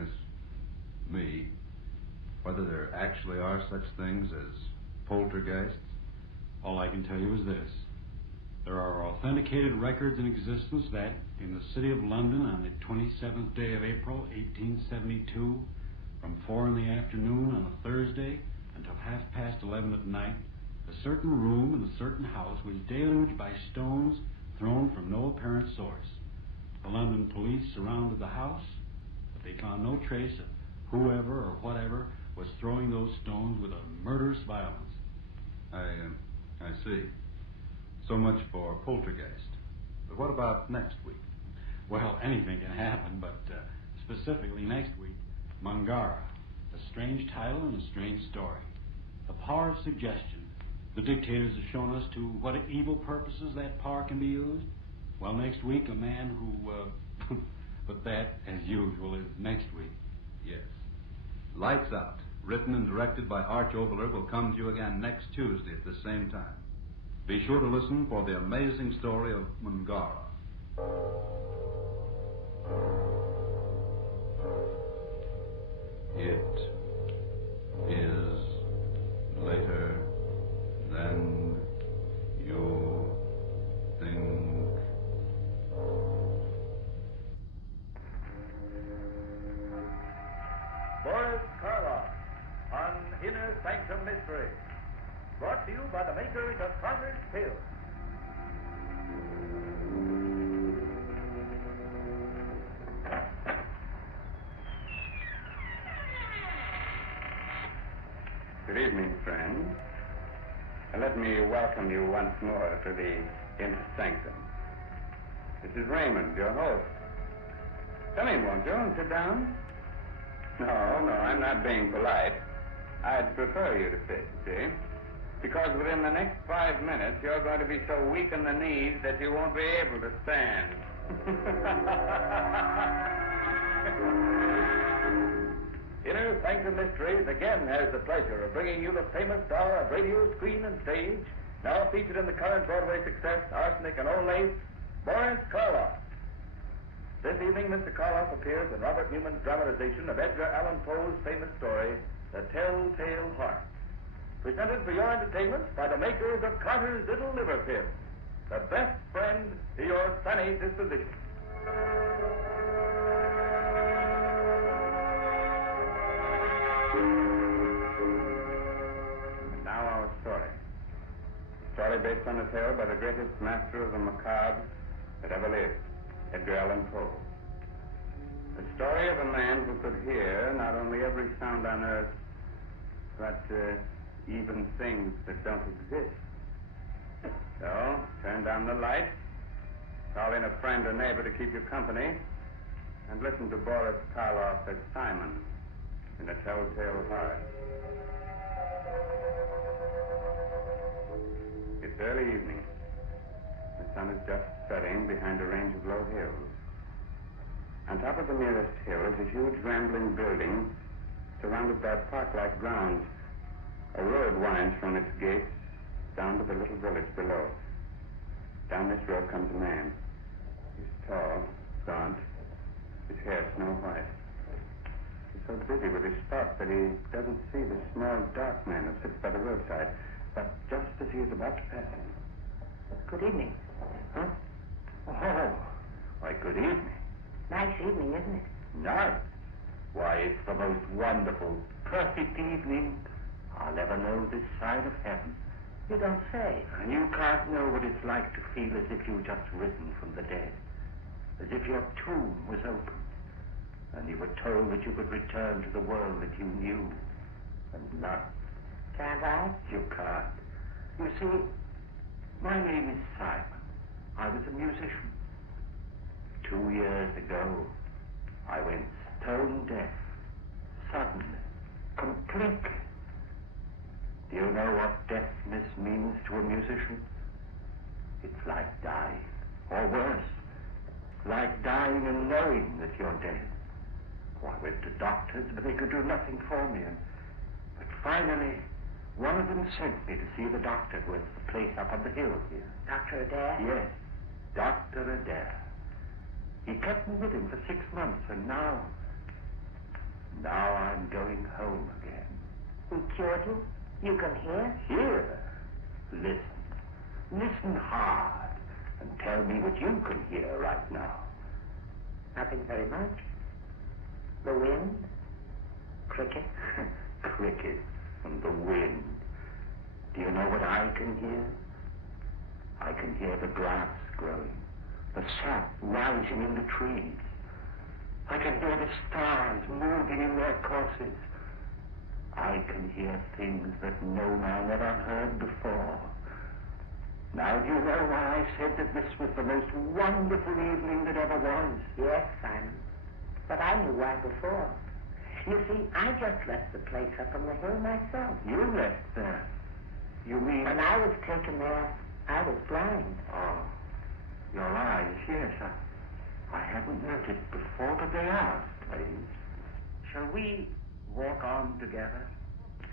me, whether there actually are such things as poltergeists? All I can tell you is this. There are authenticated records in existence that, in the city of London on the 27th day of April, 1872, from 4 in the afternoon on a Thursday until 11:30 at night, a certain room in a certain house was deluged by stones thrown from no apparent source. The London police surrounded the house, but they found no trace of whoever or whatever was throwing those stones with a murderous violence. I see. So much for Poltergeist. But what about next week? Well, anything can happen, but specifically next week, Mangara. A strange title and a strange story. The power of suggestion. The dictators have shown us to what evil purposes that power can be used. Well, next week, a man who... but that, as usual, is next week. Yes. Lights Out, written and directed by Arch Oboler, will come to you again next Tuesday at the same time. Be sure to listen for the amazing story of Mangara. It is later than you think. Boris Karloff on Inner Sanctum Mystery. Brought to you by the makers of Connor's Tales. Good evening, friends. Let me welcome you once more to the Inner Sanctum. This is Raymond, your host. Come in, won't you, and sit down? No, I'm not being polite. I'd prefer you to sit, see? Because within the next 5 minutes, you're going to be so weak in the knees that you won't be able to stand. Inner Sanctum Mysteries again has the pleasure of bringing you the famous star of radio, screen, and stage, now featured in the current Broadway success, Arsenic and Old Lace, Boris Karloff. This evening, Mr. Karloff appears in Robert Newman's dramatization of Edgar Allan Poe's famous story, The Telltale Heart. Presented for your entertainment by the makers of Carter's Little Liver Pills, the best friend to your sunny disposition. And now our story. A story based on a tale by the greatest master of the macabre that ever lived, Edgar Allan Poe. The story of a man who could hear not only every sound on earth, but even things that don't exist. So, turn down the lights, call in a friend or neighbor to keep you company, and listen to Boris Karloff as Simon in The Telltale Heart. It's early evening. The sun is just setting behind a range of low hills. On top of the nearest hill is a huge rambling building surrounded by park-like grounds. A road winds from its gates down to the little village below. Down this road comes a man. He's tall, gaunt, his hair snow white. He's so busy with his thoughts that he doesn't see the small, dark man who sits by the roadside. But just as he is about to pass him... Good evening. Huh? Oh, why, good evening. Nice evening, isn't it? Nice? Why, it's the most wonderful, perfect evening I'll ever know this side of heaven. You don't say. And you can't know what it's like to feel as if you'd just risen from the dead. As if your tomb was open. And you were told that you could return to the world that you knew and loved. Can't I? You can't. You see, my name is Simon. I was a musician. 2 years ago, I went stone deaf. Suddenly. Completely. Do you know what deafness means to a musician? It's like dying. Or worse. Like dying and knowing that you're dead. Oh, I went to doctors, but they could do nothing for me. But finally, one of them sent me to see the doctor who has the place up on the hill here. Dr. Adair? Yes, Dr. Adair. He kept me with him for 6 months, and now I'm going home again. He cured you? You can hear? Hear? Listen. Listen hard. and tell me what you can hear right now. Nothing very much. The wind, cricket. Cricket and the wind. Do you know what I can hear? I can hear the grass growing, the sap rising in the trees. I can hear the stars moving in their courses. I can hear things that no man ever heard before. Now do you know why I said that this was the most wonderful evening that ever was? Yes, Simon. But I knew why before. You see, I just left the place up on the hill myself. You left there? You mean... When I was taken there, I was blind. Oh, your eyes, yes. I hadn't noticed before, but they are strange. Shall we walk on together?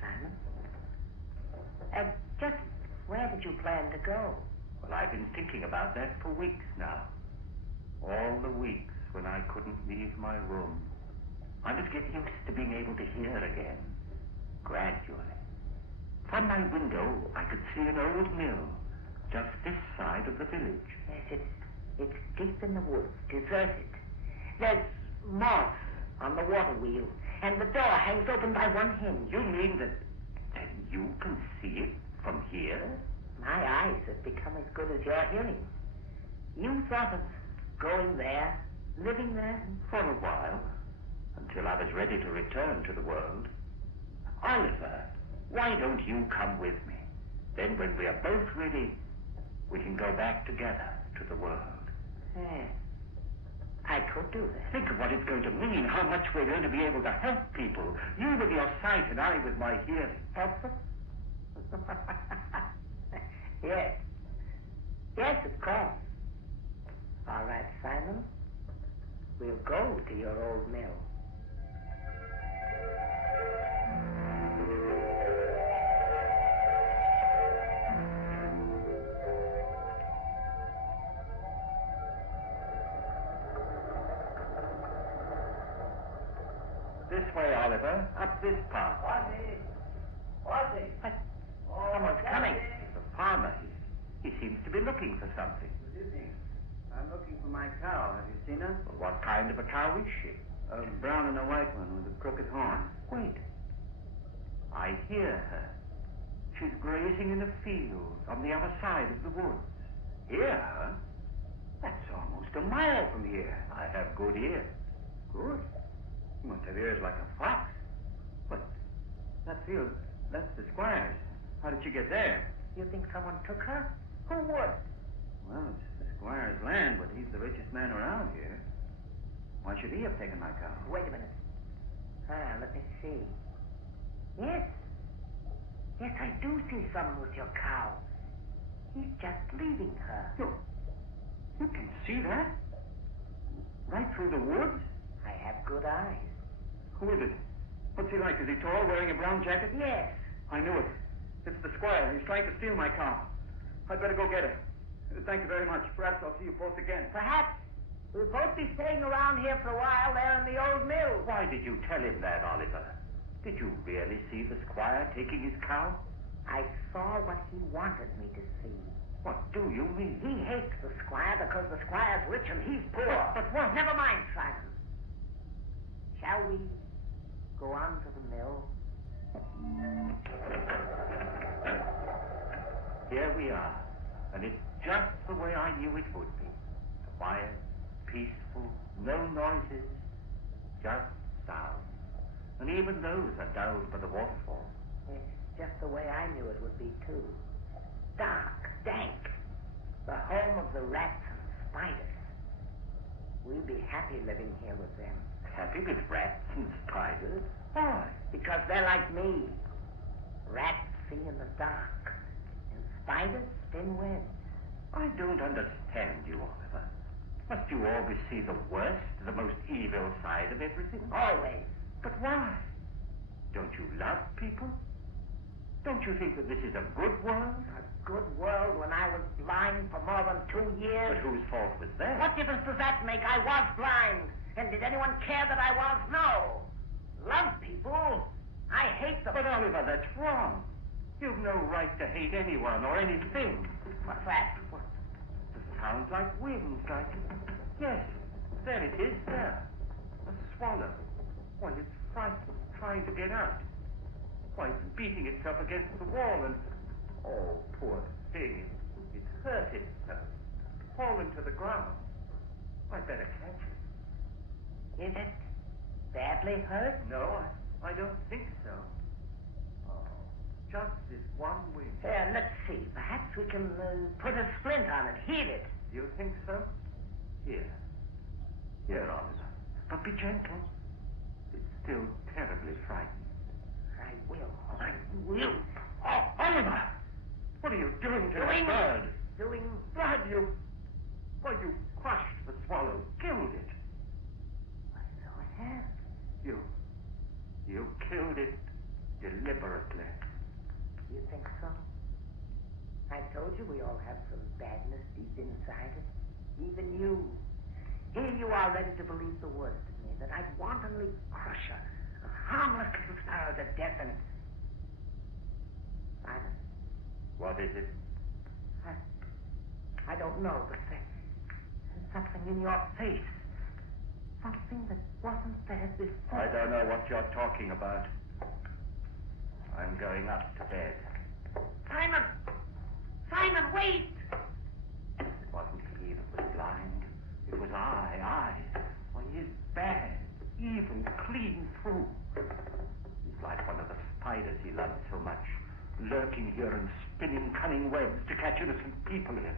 Simon? Just where did you plan to go? Well, I've been thinking about that for weeks now. All the weeks when I couldn't leave my room. I must get used to being able to hear again, gradually. From my window, I could see an old mill, just this side of the village. Yes, it's deep in the woods, deserted. There's moss on the water wheel, and the door hangs open by one hinge. You mean that you can see it from here? My eyes have become as good as your hearing. You thought of going there, living there? For a while, until I was ready to return to the world. Oliver, why don't you come with me? Then when we are both ready, we can go back together to the world. Yes, I could do that. Think of what it's going to mean, how much we're going to be able to help people. You with your sight and I with my hearing. Help them? Yes. Yes, of course. All right, Simon. We'll go to your old mill. This way, Oliver. Up this path. Ozzy! Someone's coming. The farmer. He seems to be looking for something. Good evening. I'm looking for my cow. Have you seen her? Well, what kind of a cow is she? A brown and a white one with a crooked horn. Wait. I hear her. She's grazing in a field on the other side of the woods. Hear her? That's almost a mile from here. I have good ears. Good? You must have ears like a fox. But that field, that's the squire's. How did she get there? You think someone took her? Who would? Well, it's the squire's land, but he's the richest man around here. Why should he have taken my cow? Wait a minute. Let me see. Yes. Yes, I do see someone with your cow. He's just leaving her. You can see that? Right through the woods? I have good eyes. Who is it? What's he like? Is he tall, wearing a brown jacket? Yes. I knew it. It's the squire. He's trying to steal my cow. I'd better go get her. Thank you very much. Perhaps I'll see you both again. Perhaps. We'll both be staying around here for a while there in the old mill. Why did you tell him that, Oliver? Did you really see the squire taking his cow? I saw what he wanted me to see. What do you mean? He hates the squire because the squire's rich and he's poor. But what? Never mind, Simon. Shall we go on to the mill? Here we are. And it's just the way I knew it would be. Quiet, peaceful, no noises, just sound. And even those are dulled by the waterfall. Yes, just the way I knew it would be, too. Dark, dank. The home of the rats and spiders. We'll be happy living here with them. Happy with rats and spiders? Why? Because they're like me. Rats see in the dark, and spiders spin webs. I don't understand you, Oliver. Must you always see the worst, the most evil side of everything? Always. But why? Don't you love people? Don't you think that this is a good world? A good world when I was blind for more than 2 years? But whose fault was that? What difference does that make? I was blind. And did anyone care that I was? No. Love people. I hate them. But, Oliver, that's wrong. You've no right to hate anyone or anything. What's that? The sounds like wings, like... Yes, there it is, there. A swallow. Why, it's frightened, trying to get out. Why, it's beating itself against the wall and... Oh, poor thing. It's hurt itself. Fallen to the ground. I'd better catch it. Is it badly hurt? No, I don't think so. Oh, just this one wing. Here, let's see. Perhaps we can put a splint on it, heal it. You think so? Here. Here, Oliver. But be gentle. It's still terribly frightened. I will. I will. Oh, Oliver! What are you doing to the bird? Blood, you crushed the swallow, killed it. So I have. You killed it deliberately. You think so? I told you we all have some badness deep inside us. Even you. Here you are ready to believe the worst of me, that I'd wantonly crush a harmless little sparrow to death and... Simon. What is it? I don't know, but there's something in your face. Something that wasn't there before. I don't know what you're talking about. I'm going up to bed. Simon! Simon, wait! It wasn't he that was blind. It was I. Well, he's bad, even clean through. He's like one of the spiders he loved so much, lurking here and spinning cunning webs to catch innocent people in.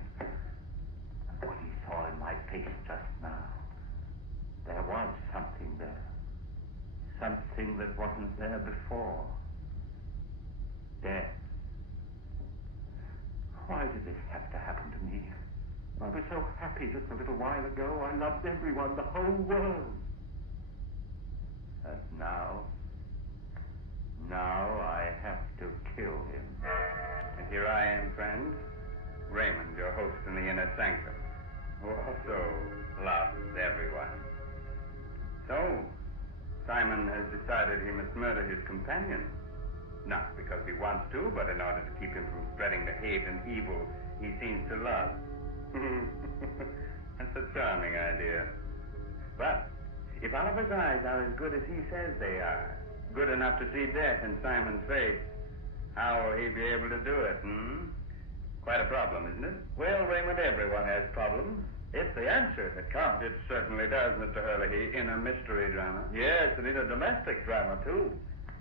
And what he saw in my face just now, there was something there. Something that wasn't there before. Death. Why did this have to happen to me? I was so happy just a little while ago. I loved everyone, the whole world. And now I have to kill him. And here I am, friend, Raymond, your host in the inner sanctum, who also loves everyone. So, Simon has decided he must murder his companion. Not because he wants to, but in order to keep him from spreading the hate and evil he seems to love. That's a charming idea. But if Oliver's eyes are as good as he says they are, good enough to see death in Simon's face, how will he be able to do it, Quite a problem, isn't it? Well, Raymond, everyone has problems. It's the answer that counts. It certainly does, Mr. Hurley, in a mystery drama. Yes, and in a domestic drama, too.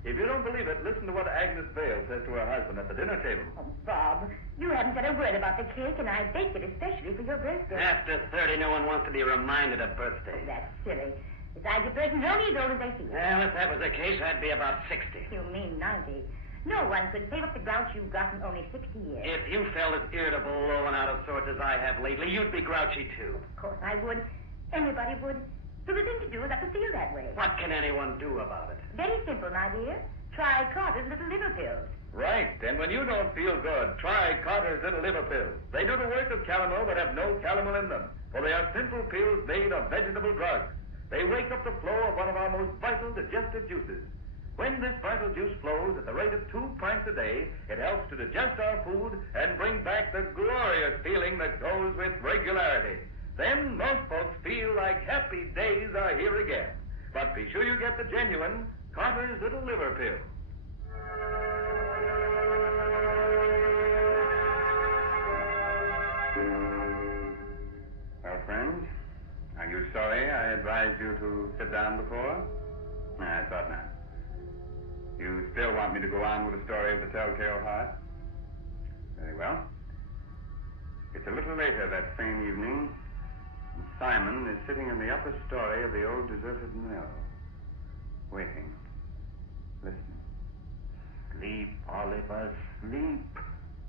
If you don't believe it, listen to what Agnes Vale says to her husband at the dinner table. Oh, Bob, you haven't said a word about the cake, and I baked it especially for your birthday. After 30, no one wants to be reminded of birthdays. That's silly. Besides, your person's only as old as they feel. Well, if that was the case, I'd be about 60. You mean 90. No one could save up the grouch you've got in only 60 years. If you felt as irritable, low, and out of sorts as I have lately, you'd be grouchy, too. Of course I would. Anybody would. So the thing to do is not to feel that way. What can anyone do about it? Very simple, my dear. Try Carter's Little Liver Pills. Right, and when you don't feel good, try Carter's Little Liver Pills. They do the work of calomel but have no calomel in them, for they are simple pills made of vegetable drugs. They wake up the flow of one of our most vital digestive juices. When this vital juice flows at the rate of 2 pints a day, it helps to digest our food and bring back the glorious feeling that goes with regularity. Then most folks feel like happy days are here again. But be sure you get the genuine Carter's Little Liver Pill. Well, friends, are you sorry I advised you to sit down before? I thought not. You still want me to go on with the story of the Telltale Heart? Very well. It's a little later that same evening, and Simon is sitting in the upper story of the old deserted mill, waiting, listening. Sleep, Oliver, sleep.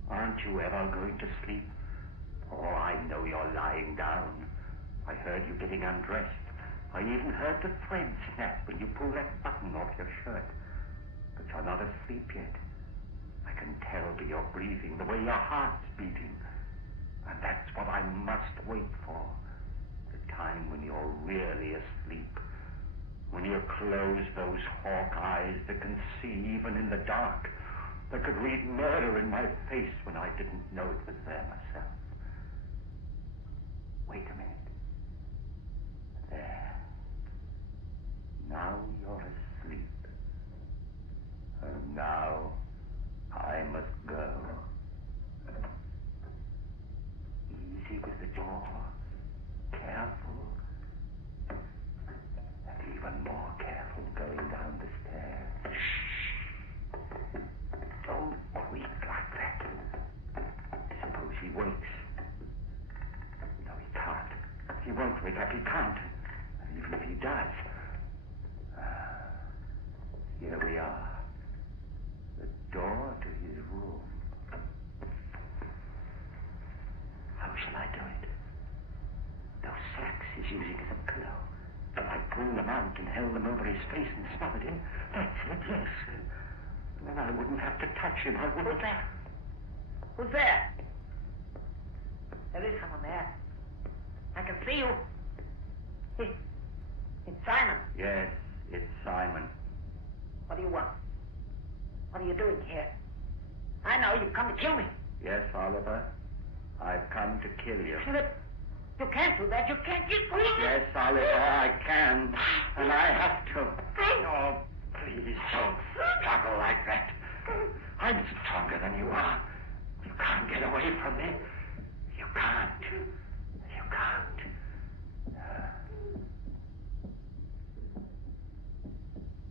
Aren't you ever going to sleep? Oh, I know you're lying down. I heard you getting undressed. I even heard the thread snap when you pulled that button off your shirt. But you're not asleep yet. I can tell by your breathing, the way your heart's beating. And that's what I must wait for. The time when you're really asleep. When you close those hawk eyes that can see even in the dark. That could read murder in my face when I didn't know it was there myself. Wait a minute. There. Now you're asleep. And now I must go. Easy with the door. Careful. And even more careful going down the stairs. Don't creak like that. Suppose he wakes. No, he can't. He won't wake up. He can't. And even if he does. Here we are. The door to his room. How shall I do it? Those sacks he's using as a pillow. If I pulled them out and held them over his face and smothered him, that's it, yes. Then I wouldn't have to touch him. I wouldn't. Who's there? Who's there? There is someone there. I can see you. It's Simon. Yes, it's Simon. What do you want? What are you doing here? I know you've come to kill me. Yes, Oliver. I've come to kill you. But you can't do that. You can't. Yes, Oliver, I can. And I have to. Oh, please don't struggle like that. I'm stronger than you are. You can't get away from me. You can't. You can't.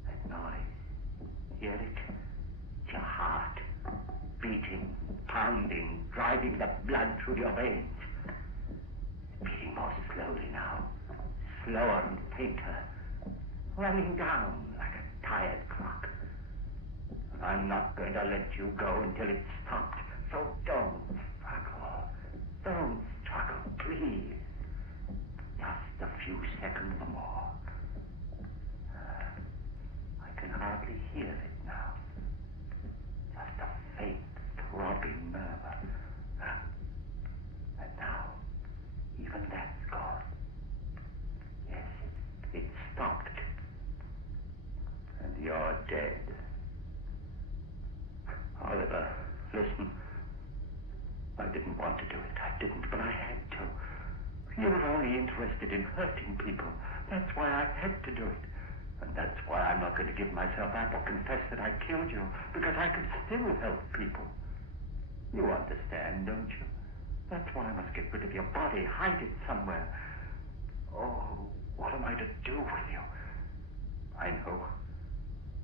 That noise. Hear it? It's your heart. Beating, pounding, driving the blood through your veins. It's beating more slowly now. Slower and fainter. Running down like a tired clock. I'm not going to let you go until it's stopped. So don't struggle. Don't struggle, please. Just a few seconds more. I can hardly hear it now. Just a faint, throbbing murmur. And now, even that's gone. Yes, it's stopped. And you're dead. Oliver, listen. I didn't want to do it. I didn't, but I had to. You were only interested in hurting people. That's why I had to do it. And that's why I'm not going to give myself up or confess that I killed you, because I can still help people. You understand, don't you? That's why I must get rid of your body, hide it somewhere. Oh, what am I to do with you? I know.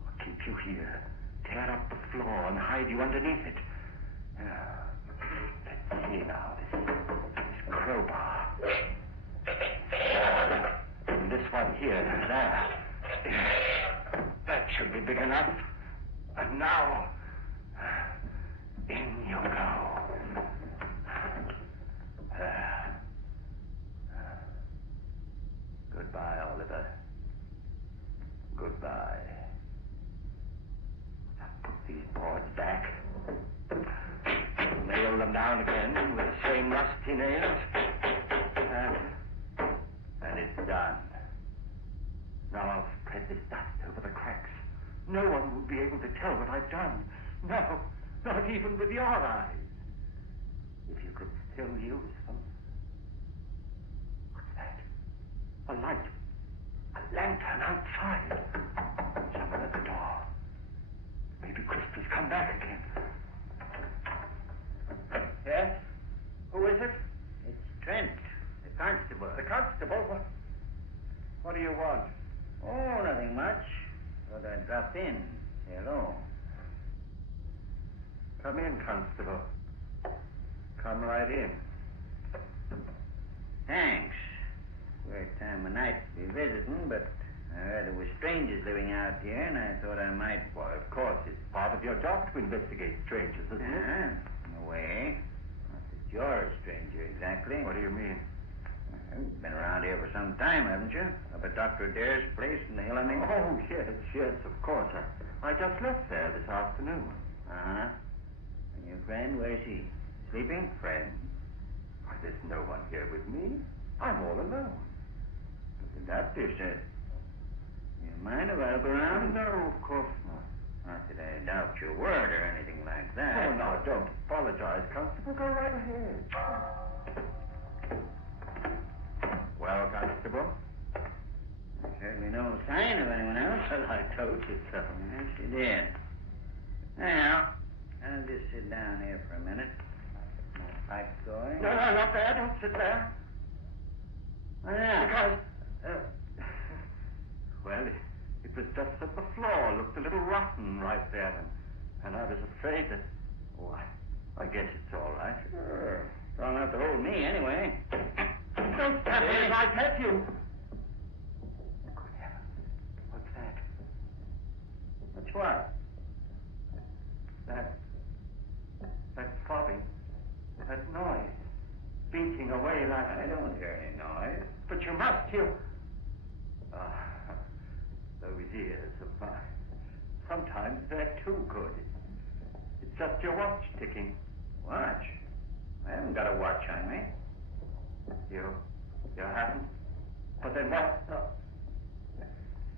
I'll keep you here, tear up the floor and hide you underneath it. Let's see now, this crowbar. And this one here, there. That should be big enough. And now, in you go. Goodbye, Oliver. Goodbye. Put these boards back. Nail them down again with the same rusty nails. And it's done. Now I'll spread this dust over the cracks. No one will be able to tell what I've done. No, not even with your eyes. If you could still use them. What's that? A light. A lantern outside. Someone at the door. Maybe Crispy's come back again. Yes? Who is it? It's Trent, the constable. The constable? What do you want? Oh, nothing much. Thought I'd drop in. Say hello. Come in, constable. Come right in. Thanks. Weird time of night to be visiting, but I heard there were strangers living out here, and I thought I might... Why, of course, it's part of your job to investigate strangers, isn't it? In a way. Not that you're a stranger, exactly. What do you mean? You've been around here for some time, haven't you? Up at Dr. Adair's place in the Hillamy? Oh, yes, of course. I just left there this afternoon. Uh-huh. And your friend, where's he? Sleeping? Friend? Why, there's no one here with me. I'm all alone. The doctor said. You mind if I look around? No, of course not. Not that I doubt your word or anything like that. Oh, no, don't apologize, Constable. Go right ahead. Well, Constable? Certainly no sign of anyone else. Well, I told you so. Yes, you did. Now, I'll just sit down here for a minute. Get my pipe going. No, not there. Don't sit there. Why not? Because, well, it was just that the floor looked a little rotten right there, and I was afraid that... Oh, I guess it's all right. Sure. Strong enough to hold me, anyway. Don't stand there, I help you. Good heavens. What's that? What's what? That throbbing. That noise. Beating away like... I don't hear any noise. But you must hear... Those ears of mine. Sometimes they're too good. It's just your watch ticking. Watch? I haven't got a watch on me. You haven't? But then what?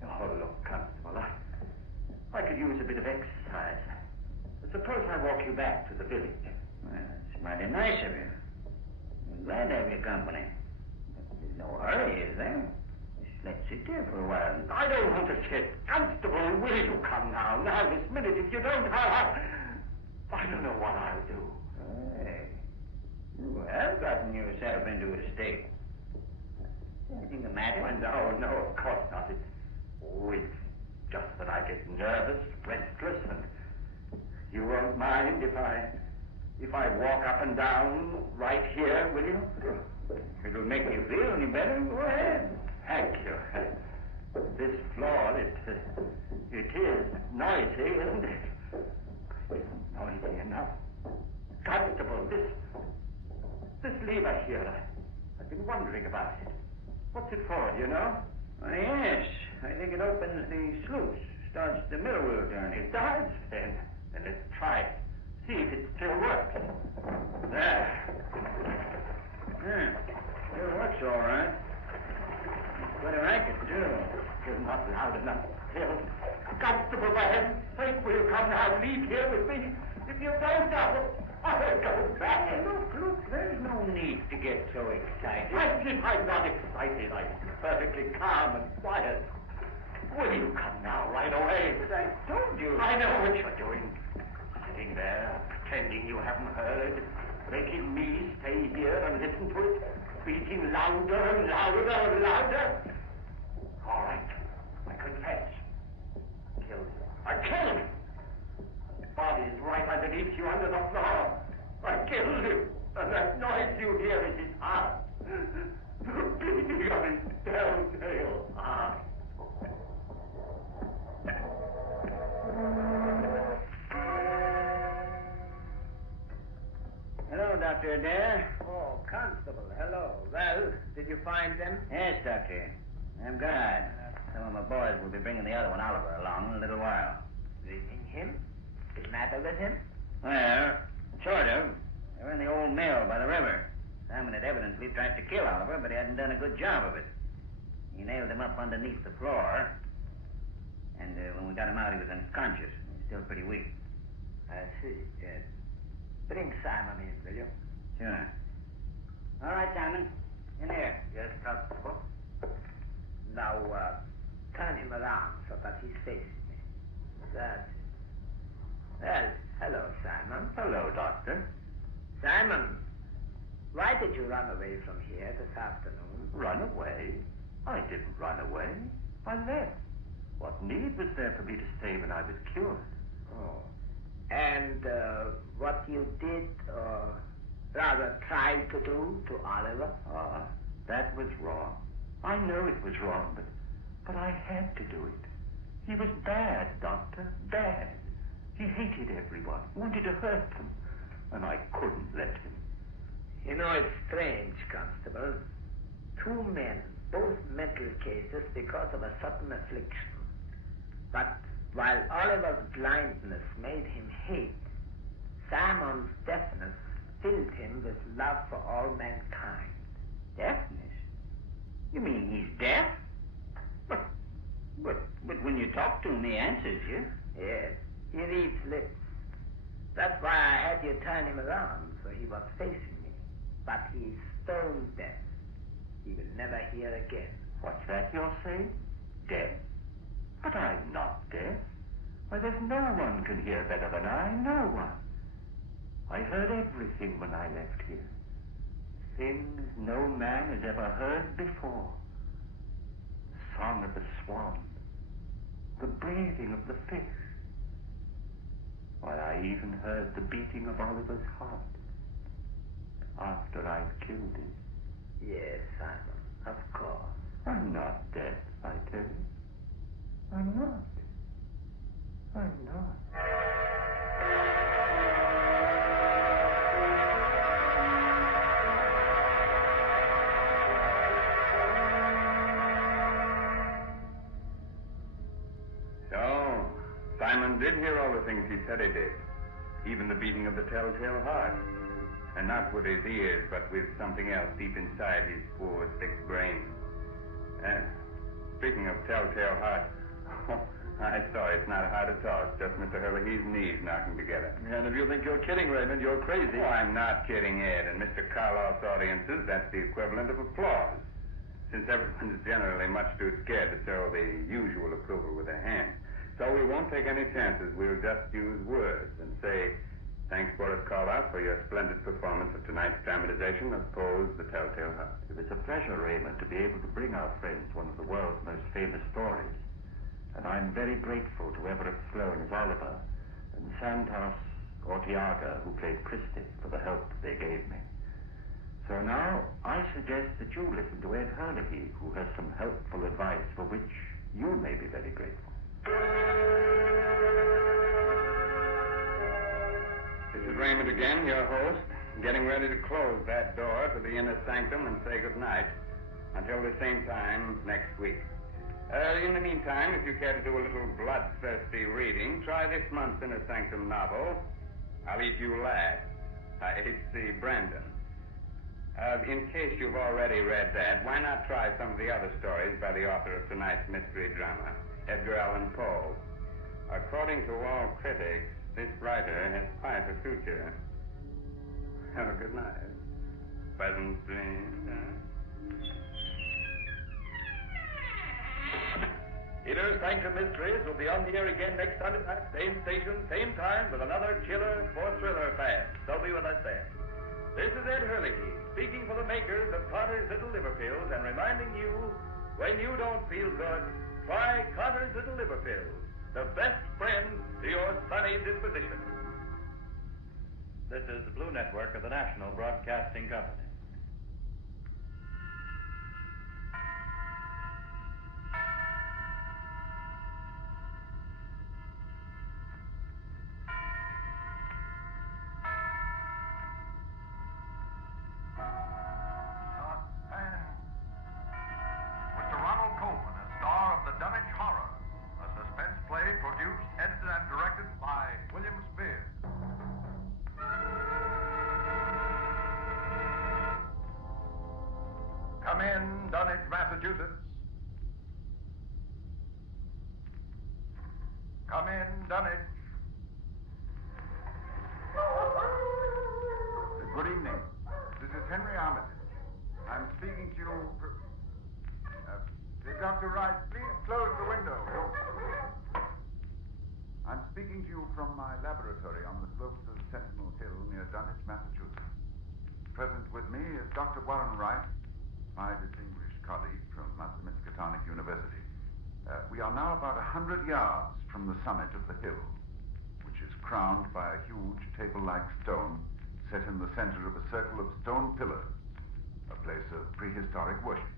Oh, look, Constable, I could use a bit of exercise. Suppose I walk you back to the village. Well, that's mighty nice of you. I'm glad to have your company. But there's no hurry, is there? Just let's sit here for a while. I don't want to sit. Constable, will you come now? Now, this minute. If you don't, I don't know what I'll do. Hey, you have gotten yourself into a state. Is anything the matter? No, of course not. It's just that I get nervous, restless, and you won't mind if I walk up and down right here, will you? It'll make you feel any better. Go ahead. Thank you. This floor, it is noisy, isn't it? It isn't noisy enough. Constable, this lever here, I've been wondering about it. What's it for, do you know? Oh, yes. I think it opens the sluice, starts the mill wheel turning. It does? Then let's try it. See if it still works. There. Yeah, still works all right. It's quite a racket, too. You're not loud enough, Phil. Constable, for heaven's sake, will you come now? Leave here with me. If you don't, I'll go back. Look, there's no need to get so excited. I'm not excited. I'm perfectly calm and quiet. Will you come now, right away? But I told you. I know what you're doing. Sitting there, pretending you haven't heard, making me stay here and listen to it, beating louder and louder and louder. All right, I confess. I killed him. His body is right underneath you under the floor. I killed him, and that noise you hear is his heart. Beating on his telltale heart. Hello, Dr. Adair. Oh, Constable, hello. Well, did you find them? Yes, Doctor. I'm glad. Some of my boys will be bringing the other one, Oliver, along in a little while. Him? The matter with him? Well, sort of. They were in the old mill by the river. Simon had evidently tried to kill Oliver, but he hadn't done a good job of it. He nailed him up underneath the floor, and when we got him out, he was unconscious. He's still pretty weak. I see, yes. Bring Simon in, will you? Sure. All right, Simon. In here. Yes, Constable. Now, turn him around so that he's facing me. That's it. Well, hello, Simon. Hello, Doctor. Simon, why did you run away from here this afternoon? Run away? I didn't run away. I left. What need was there for me to stay when I was cured? Oh. And what you did, or rather tried to do to Oliver? That was wrong. I know it was wrong, but I had to do it. He was bad, Doctor, bad. He hated everyone, wanted to hurt them, and I couldn't let him. You know, it's strange, Constable. Two men, both mental cases because of a sudden affliction. But while Oliver's blindness made him hate, Simon's deafness filled him with love for all mankind. Deafness? You mean he's deaf? But when you talk to him, he answers you. Yes, he reads lips. That's why I had you turn him around, so he was facing me. But he's stone deaf. he will never hear again. What's that you're saying? Deaf? But I'm not deaf. Why, there's no one can hear better than I, no one. I heard everything when I left here. Things no man has ever heard before. The song of the swan, the breathing of the fish. Why, I even heard the beating of Oliver's heart after I'd killed him. Yes, Simon, of course. I'm not deaf, I tell you. I'm not. I'm not. So, Simon did hear all the things he said he did. Even the beating of the telltale heart. And not with his ears, but with something else deep inside his poor, thick brain. Speaking of telltale heart, I saw it's not hard to talk. Just Mr. Hurley's knees knocking together. And if you think you're kidding, Raymond, you're crazy. Oh, I'm not kidding, Ed. And Mr. Carloff's audiences, that's the equivalent of applause. Since everyone's generally much too scared to show the usual approval with their hands. So we won't take any chances. We'll just use words and say, thanks, Boris Karloff, for your splendid performance of tonight's dramatization of Poe's The Telltale Heart. It was a pleasure, Raymond, to be able to bring our friends one of the world's most famous stories. And I'm very grateful to Everett Sloane as Oliver and Santos Ortiaga, who played Christie, for the help they gave me. So now I suggest that you listen to Ed Hurley, who has some helpful advice for which you may be very grateful. This is Raymond again, your host, getting ready to close that door to the inner sanctum and say goodnight until the same time next week. In the meantime, if you care to do a little bloodthirsty reading, try this month's Inner Sanctum novel, I'll Eat You Last, by H.C. Brandon. In case you've already read that, why not try some of the other stories by the author of tonight's mystery drama, Edgar Allan Poe? According to all critics, this writer has quite a future. Oh, good night. Pleasant dreams, huh? Inner Sanctum Mysteries will be on the air again next Sunday night, same station, same time, with another killer for thriller fans. So be with us then. This is Ed Hurley, speaking for the makers of Connor's Little Liver Pills and reminding you, when you don't feel good, try Connor's Little Liver Pills, the best friend to your sunny disposition. This is the Blue Network of the National Broadcasting Company. Dunwich Horror, a suspense play produced, edited, and directed by William Spears. Come in, Dunwich, Massachusetts. Come in, Dunwich. Good evening. This is Henry Armitage. I'm speaking to you... Dr. Wright, please close the window. I'm speaking to you from my laboratory on the slopes of Sentinel Hill near Dunwich, Massachusetts. Present with me is Dr. Warren Wright, my distinguished colleague from Miskatonic University. We are now about 100 yards from the summit of the hill, which is crowned by a huge table-like stone set in the center of a circle of stone pillars, a place of prehistoric worship.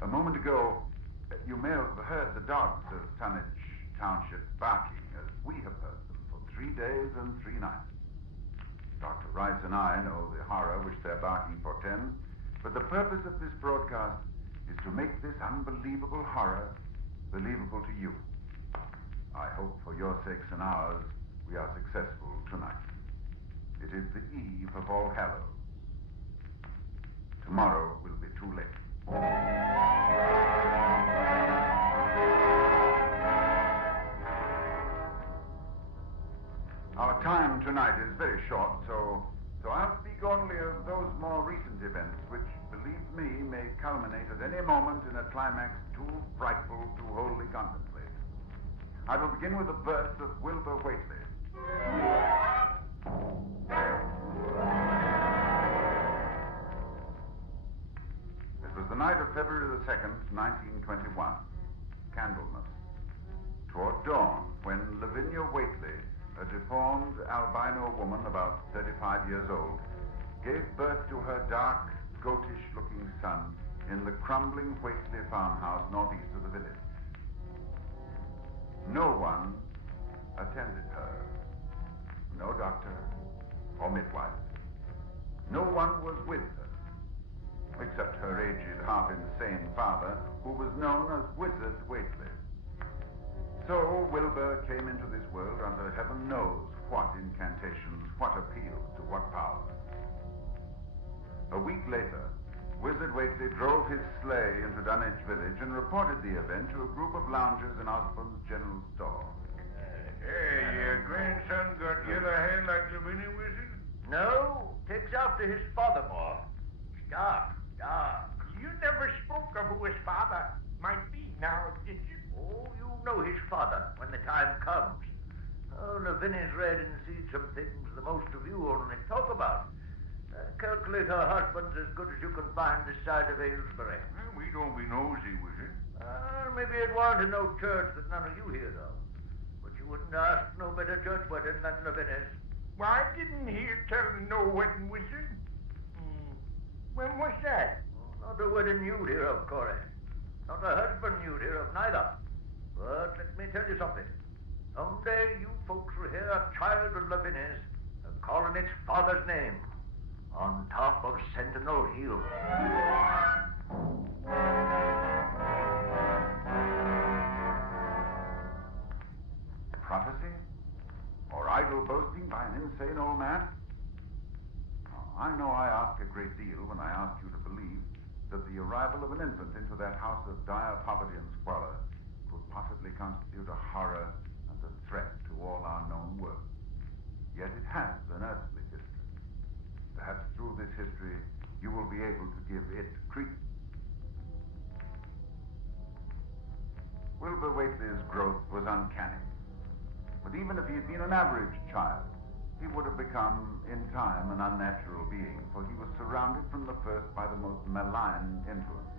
A moment ago, you may have heard the dogs of Dunwich Township barking as we have heard them for 3 days and 3 nights. Dr. Rice and I know the horror which their barking portends, but the purpose of this broadcast is to make this unbelievable horror believable to you. I hope for your sakes and ours we are successful tonight. It is the eve of All Hallows. Tomorrow will be too late. Our time tonight is very short, so I'll speak only of those more recent events which believe me, may culminate at any moment in a climax too frightful to wholly contemplate. I will begin with the birth of Wilbur Whately. It was the night of February the 2nd, 1921, Candlemas. Toward dawn, when Lavinia Whately, a deformed albino woman about 35 years old, gave birth to her dark, goatish-looking son in the crumbling Whately farmhouse northeast of the village. No one attended her. No doctor or midwife. No one was with her, except her aged, half-insane father, who was known as Wizard Whately. So Wilbur came into this world under heaven knows what incantations, what appeals to what power. A week later, Wizard Whately drove his sleigh into Dunwich village and reported the event to a group of loungers in Osborne's general store. Hey, your grandson got yellow hair like Lavinia, Wizard? No, takes after his father more. Dark. You never spoke of who his father might be now, did you? Oh, you know his father when the time comes. Oh, Lavinia's read and seen some things the most of you only talk about. Calculate her husband's as good as you can find this side of Aylesbury. Well, we don't be nosy, Wizard. Maybe you'd want to know church that none of you hear of. But you wouldn't ask no better church wedding than Lavinia's. Well, I didn't hear tell of no wedding, Wizard. When was that? Not a wedding you'd hear of, Corey. Not a husband you'd hear of, neither. But let me tell you something. Someday you folks will hear a child of Lavinia's calling its father's name on top of Sentinel Hill. Prophecy? Or idle boasting by an insane old man? Oh, I know I ask a great deal when I ask you to believe that the arrival of an infant into that house of dire poverty and squalor could possibly constitute a horror and a threat to all our known world. Yet it has an earthly history. Perhaps through this history you will be able to give it credence. Wilbur Whately's growth was uncanny. But even if he had been an average child, he would have become, in time, an unnatural being, for he was surrounded from the first by the most malign influence.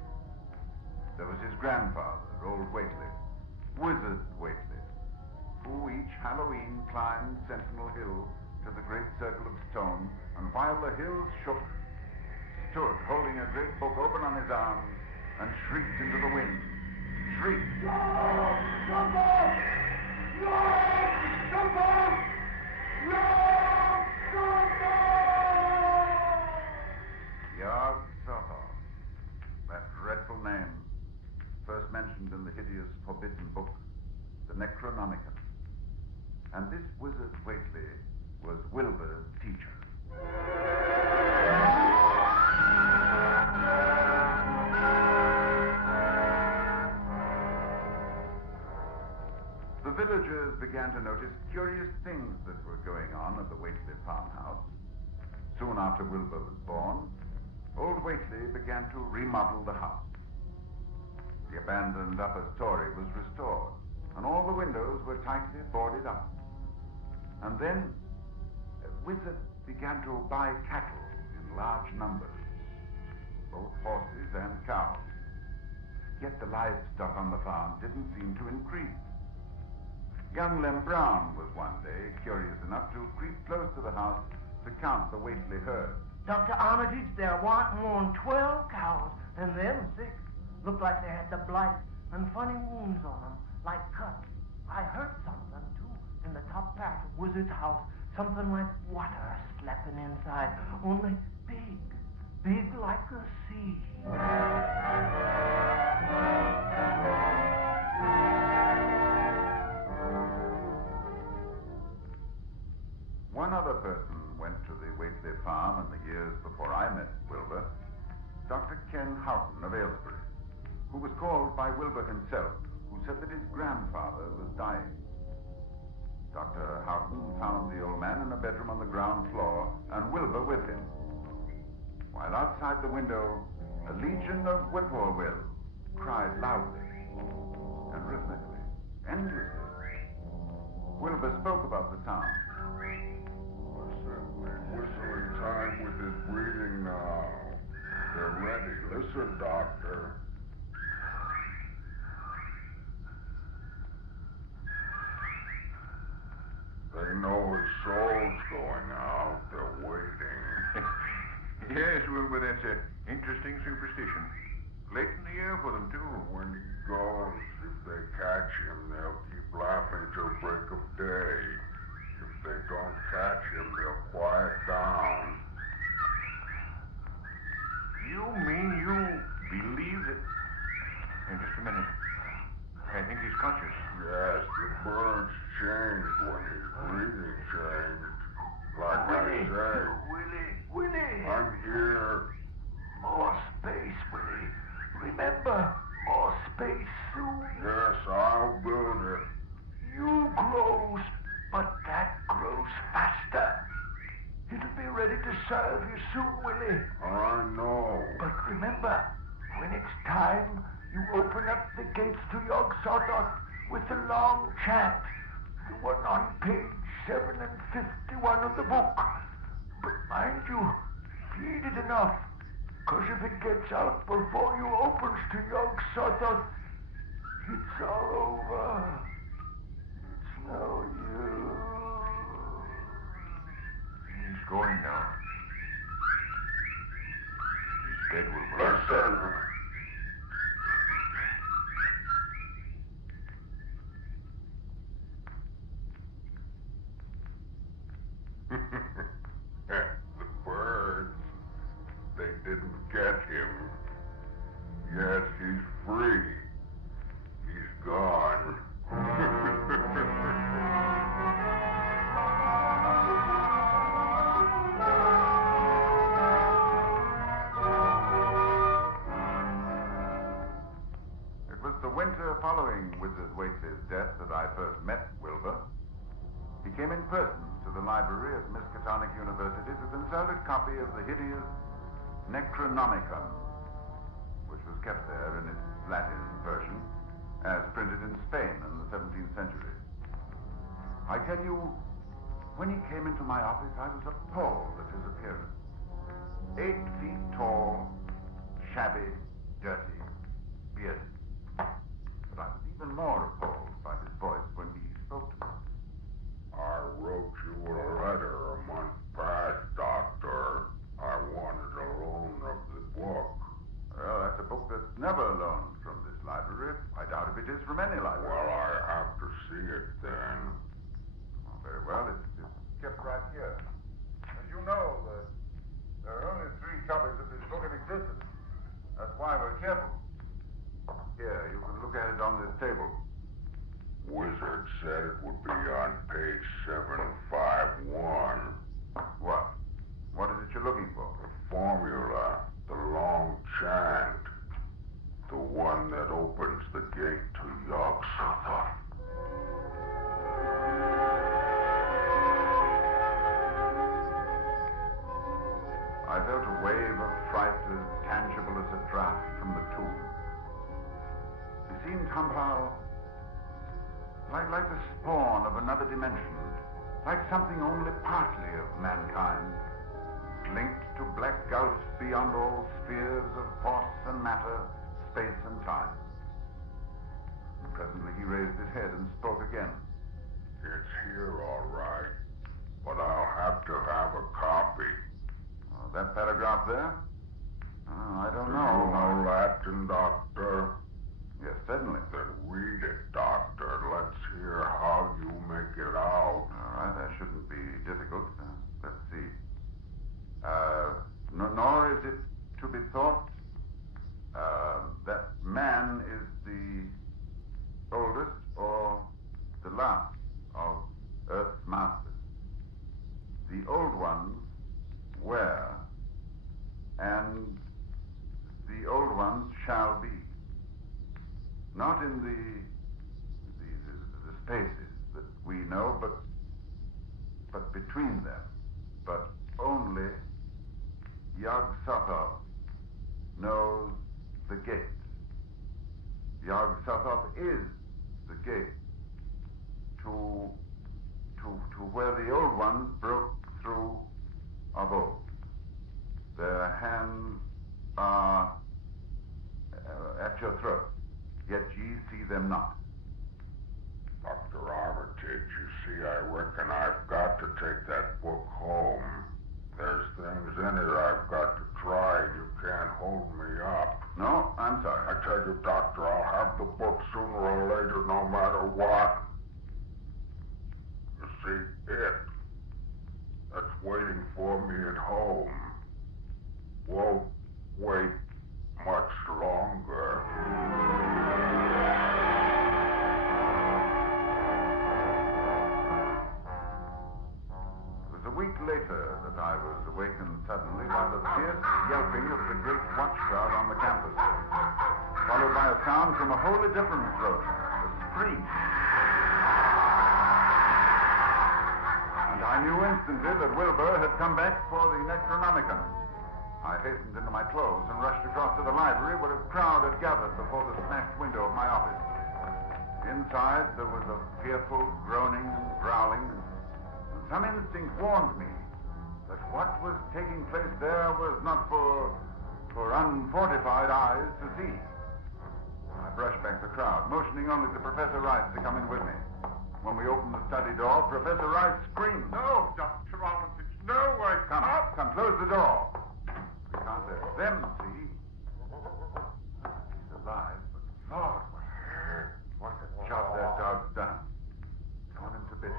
There was his grandfather, old Whately, Wizard Whately, who each Halloween climbed Sentinel Hill to the great circle of stone, and while the hills shook, stood holding a great book open on his arms and shrieked into the wind. Shrieked. Yog-Sothoth, that dreadful name, first mentioned in the hideous forbidden book, the Necronomicon. And this Wizard Whately was Wilbur's teacher. The villagers began to notice curious things that were going on at the Whately farmhouse. Soon after Wilbur was born, old Whately began to remodel the house. The abandoned upper story was restored, and all the windows were tightly boarded up. And then Wizard began to buy cattle in large numbers, both horses and cows. Yet the livestock on the farm didn't seem to increase. Young Lem Brown was one day curious enough to creep close to the house to count the Whately herd. Dr. Armitage, there weren't more than 12 cows, and them sick. Looked like they had the blight and funny wounds on them, like cuts. I heard something, too, in the top part of Wizard's house. Something like water slapping inside, only big like a sea. One other person went to the Whately farm in the years before I met Wilbur, Dr. Ken Houghton of Aylesbury, who was called by Wilbur himself, who said that his grandfather was dying. Dr. Houghton found the old man in a bedroom on the ground floor, and Wilbur with him. While outside the window, A legion of whippoorwills cried loudly and rhythmically, endlessly. Wilbur spoke about the sound. Listen, whistling time with his breathing now. They're ready. Listen, Doctor. They know his soul's going out. They're waiting. Yes, Wilbur, that's an interesting superstition. Late in the year for them, too. When he goes, if they catch him, they'll keep laughing till break of day. If they don't catch him, they'll quiet down. You mean you believe that... just a minute. I think he's conscious. Yes, the birds changed when his breathing changed. Like Willie, I say. Willie. I'm here. More space, Willie. Remember, more space soon. Yes, I'll build it. You grows, but that grows faster. It'll be ready to serve you soon, Willie. I know. But remember, when it's time, you open up the gates to Yog Sothoth with the long chant, the one on page 7 and 51 of the book. But mind you, feed it enough, 'cause if it gets out before you opens to Yog Sothoth, it's all over. It's no use. He's going now. He's dead, Wilbur. Listen. The birds, they didn't get him. Yes, he's free. He's gone. It was the winter following Wizard Waitley's death that I first met Wilbur. He came in person to the library at Miskatonic University to consult a copy of the hideous Necronomicon, which was kept there in its Latin version, as printed in Spain in the 17th century. I tell you, when he came into my office, I was appalled at his appearance. 8 feet tall, shabby, dirty, bearded. But I was even more appalled by his voice when he spoke to me. I wrote you a letter a month past, Doctor. I wanted a loan of the book. Well, that's a book that's never loaned from this library. I doubt if it is from any library. Well, I have to see it then. Oh, very well. It's kept right here. As you know, there are only 3 copies of this book in existence. That's why we're careful. Here, you can look at it on this table. Wizard said it would be on page 751. What? What is it you're looking for? The formula, the long chant, the one that opens the gate to Yog Sothoth. I felt a wave of fright as tangible as a draft from the tomb. He seemed somehow like the spawn of another dimension, like something only partly of mankind, linked to black gulfs beyond all spheres of force and matter, space and time. And presently he raised his head and spoke again. It's here, all right, but I'll have to have a copy. That paragraph there? I don't know. You know Latin, Doctor? Yes, certainly. Then read it, Doctor. Let's hear how you make it out. All right, that shouldn't be difficult. Let's see. Nor is it to be thought that man is the oldest or the last of Earth's masters. The old ones were, and the old ones shall be. Not in the spaces that we know, but between them. But only Yog Sothoth knows the gate. Yog Sothoth is the gate to where the old ones broke through of old. Their hands are at your throat, yet ye see them not. Dr. Armitage, you see, I reckon I've got to take that book home. There's things in it I've got to try, and you can't hold me up. No, I'm sorry. I tell you, Doctor, I'll have the book sooner or later, no matter what. You see, that's waiting for me at home won't wait much longer. It was a week later that I was awakened suddenly by the fierce yelping of the great watchguard on the campus, followed by a sound from a wholly different throat, a scream. And I knew instantly that Wilbur had come back for the Necronomicon. I hastened into my clothes and rushed across to the library where a crowd had gathered before the smashed window of my office. Inside there was a fearful groaning and growling, and some instinct warned me that what was taking place there was not for unfortified eyes to see. I brushed back the crowd, motioning only to Professor Rice to come in with me. When we opened the study door, Professor Rice screamed. No, Dr. Armitage, no, I can't. Come, close the door. We can't let them see. He's alive, but Lord, what a job that dog's done. Torn him to bits.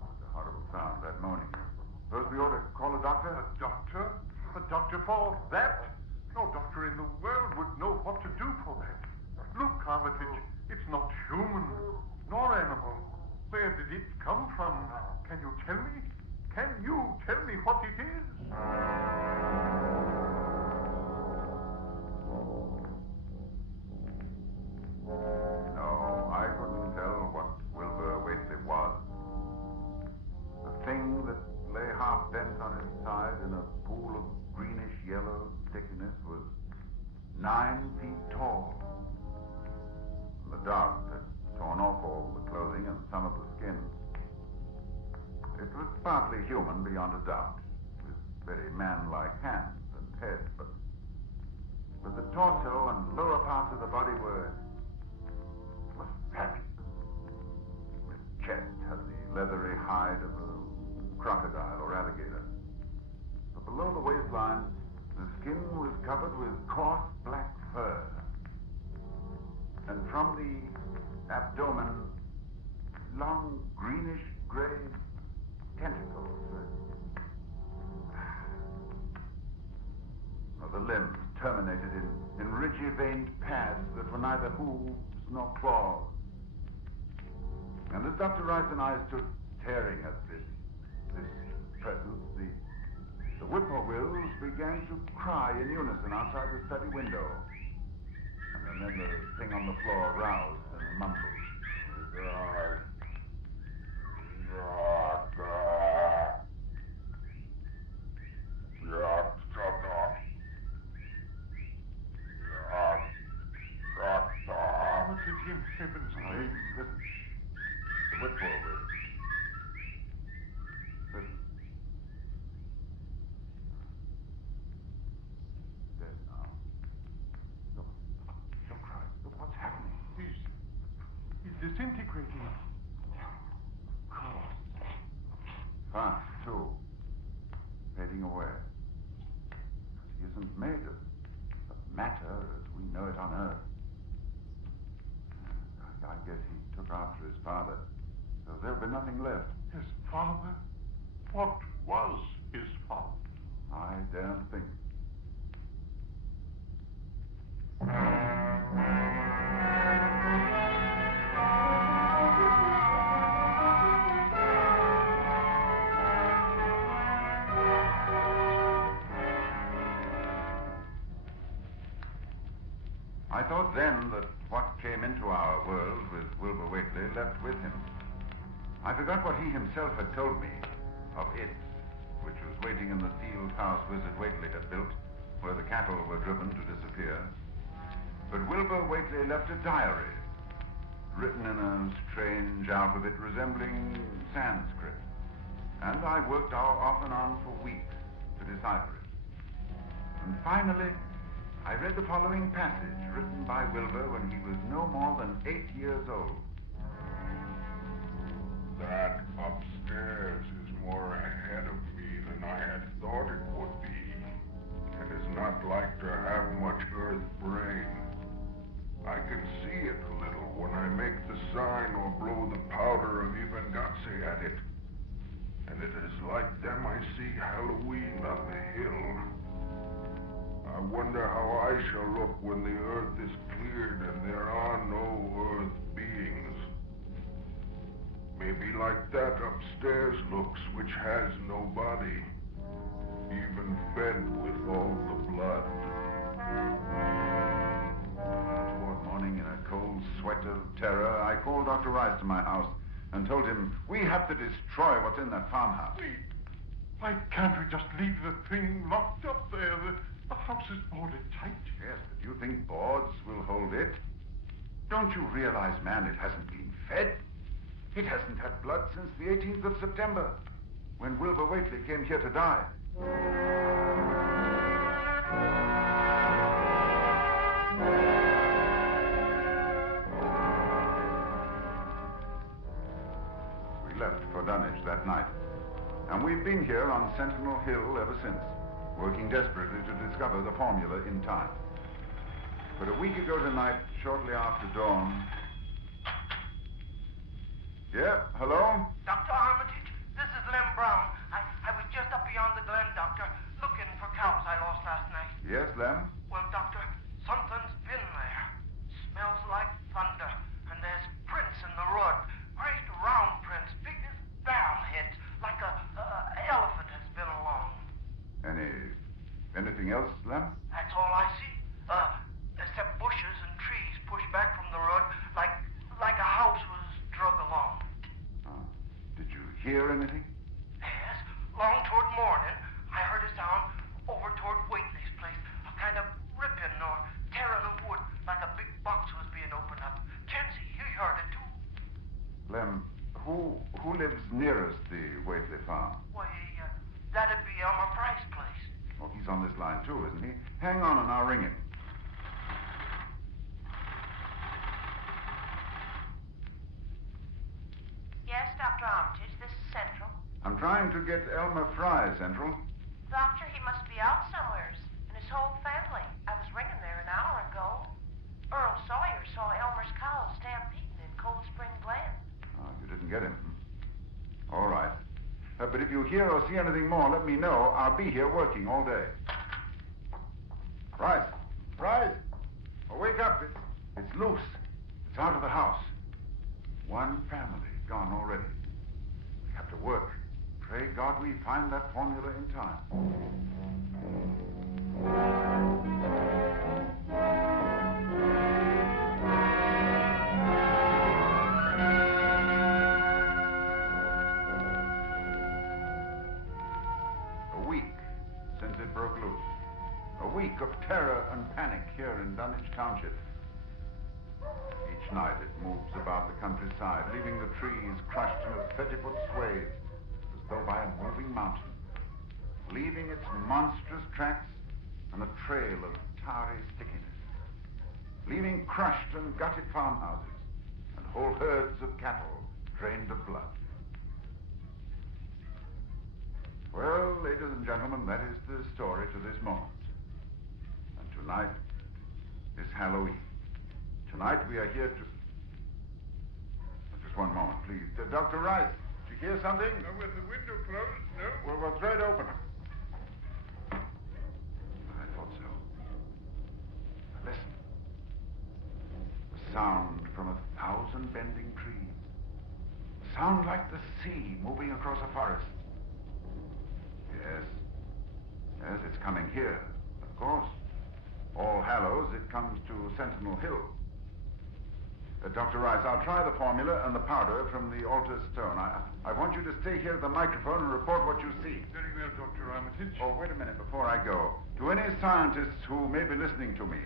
It's a horrible sound, that moaning. Suppose we ought to call a doctor? A doctor? A doctor for that? No doctor in the world would know what to do for that. Look, Armitage, it's not human, nor animal. Where did it come from? Can you tell me? Can you tell me what it is? No, I couldn't tell what Wilbur Whately was. The thing that lay half bent on its side in a pool of greenish-yellow stickiness was 9 feet tall. And the dog had torn off all the clothing and some of the skins. It was partly human, beyond a doubt, with very man-like hands and head, but the torso and lower parts of the body were fatty. Its chest had the leathery hide of a crocodile or alligator. But below the waistline, the skin was covered with coarse black fur. And from the abdomen, long greenish-gray tentacles. The limbs terminated in ridgy-veined pads that were neither hooves nor claws. And as Dr. Rice and I stood staring at this presence, the whippoorwills began to cry in unison outside the study window. And then the thing on the floor roused and mumbled. Armitage, in heaven's name. Listen. The whippoorwill. Listen. Dead now. Look, Rice. Look what's happening. He's disintegrating. Fast, too. Fading away. He isn't made of matter as we know it on Earth. I guess he took after his father. So there'll be nothing left. His father? What was his father? I daren't think. I thought then that what came into our world with Wilbur Whately left with him. I forgot what he himself had told me of it, which was waiting in the sealed house Wizard Whately had built, where the cattle were driven to disappear. But Wilbur Whately left a diary, written in a strange alphabet resembling Sanskrit. And I worked off and on for weeks to decipher it. And finally, I read the following passage written by Wilbur when he was no more than 8 years old. That upstairs is more ahead of me than I had thought it would be. It is not like to have much earth brain. I can see it a little when I make the sign or blow the powder of Ibengatse at it. And it is like them I see Halloween on the hill. I wonder how I shall look when the earth is cleared and there are no earth beings. Maybe like that upstairs looks, which has no body, even fed with all the blood. Toward morning, in a cold sweat of terror, I called Dr. Rice to my house and told him we have to destroy what's in that farmhouse. Why can't we just leave the thing locked up there? The house is boarded tight. Yes, but you think boards will hold it? Don't you realize, man, it hasn't been fed? It hasn't had blood since the 18th of September, when Wilbur Whately came here to die. We left for Dunwich that night, and we've been here on Sentinel Hill ever since, working desperately to discover the formula in time. But a week ago tonight, shortly after dawn... Yeah, hello? Dr. Armitage, this is Lem Brown. I was just up beyond the glen, Doctor, looking for cows I lost last night. Yes, Lem? Well, Doctor, something's been there. Smells like thunder, and there's prints in the road. Great round prints, big as barrel heads, like a elephant has been along. Anything else, Lem? That's all I see. Except bushes and trees pushed back from the road like a house was drug along. Did you hear anything? Yes, long toward morning, I heard a sound over toward Whately's place, a kind of ripping or tearing of wood, like a big box was being opened up. Chancy, you heard it too. Lem, who lives nearest the Whately farm? Why, that'd be Elmer Fry's place. Oh, he's on this line too, isn't he? Hang on and I'll ring him. Yes, Dr. Armitage, this is Central. I'm trying to get Elmer Fry, Central. Doctor, he must be out somewheres, and his whole family. I was ringing there an hour ago. Earl Sawyer saw Elmer's cows stampeding in Cold Spring Glen. Oh, you didn't get him. All right. But if you hear or see anything more, let me know. I'll be here working all day. Rice! Rice! Oh, wake up. It's loose. It's out of the house. One family gone already. We have to work. Pray God we find that formula in time. A week since it broke loose. A week of terror and panic here in Dunwich Township. Each night it moves about the countryside, leaving the trees crushed in a 30-foot swathe, as though by a moving mountain, leaving its monstrous tracks on a trail of tarry stickiness, leaving crushed and gutted farmhouses and whole herds of cattle drained of blood. Well, ladies and gentlemen, that is the story to this moment. And tonight is Halloween. Tonight we are here to... Just one moment, please. Dr. Rice, did you hear something? With the window closed, no? Well, we'll throw it open. I thought so. Listen. The sound from 1,000 bending trees. A sound like the sea moving across a forest. Yes. Yes, it's coming here, of course. All Hallows, it comes to Sentinel Hill. Dr. Rice, I'll try the formula and the powder from the altar stone. I want you to stay here at the microphone and report what you see. Very well, Dr. Armitage. Oh, wait a minute before I go. To any scientists who may be listening to me,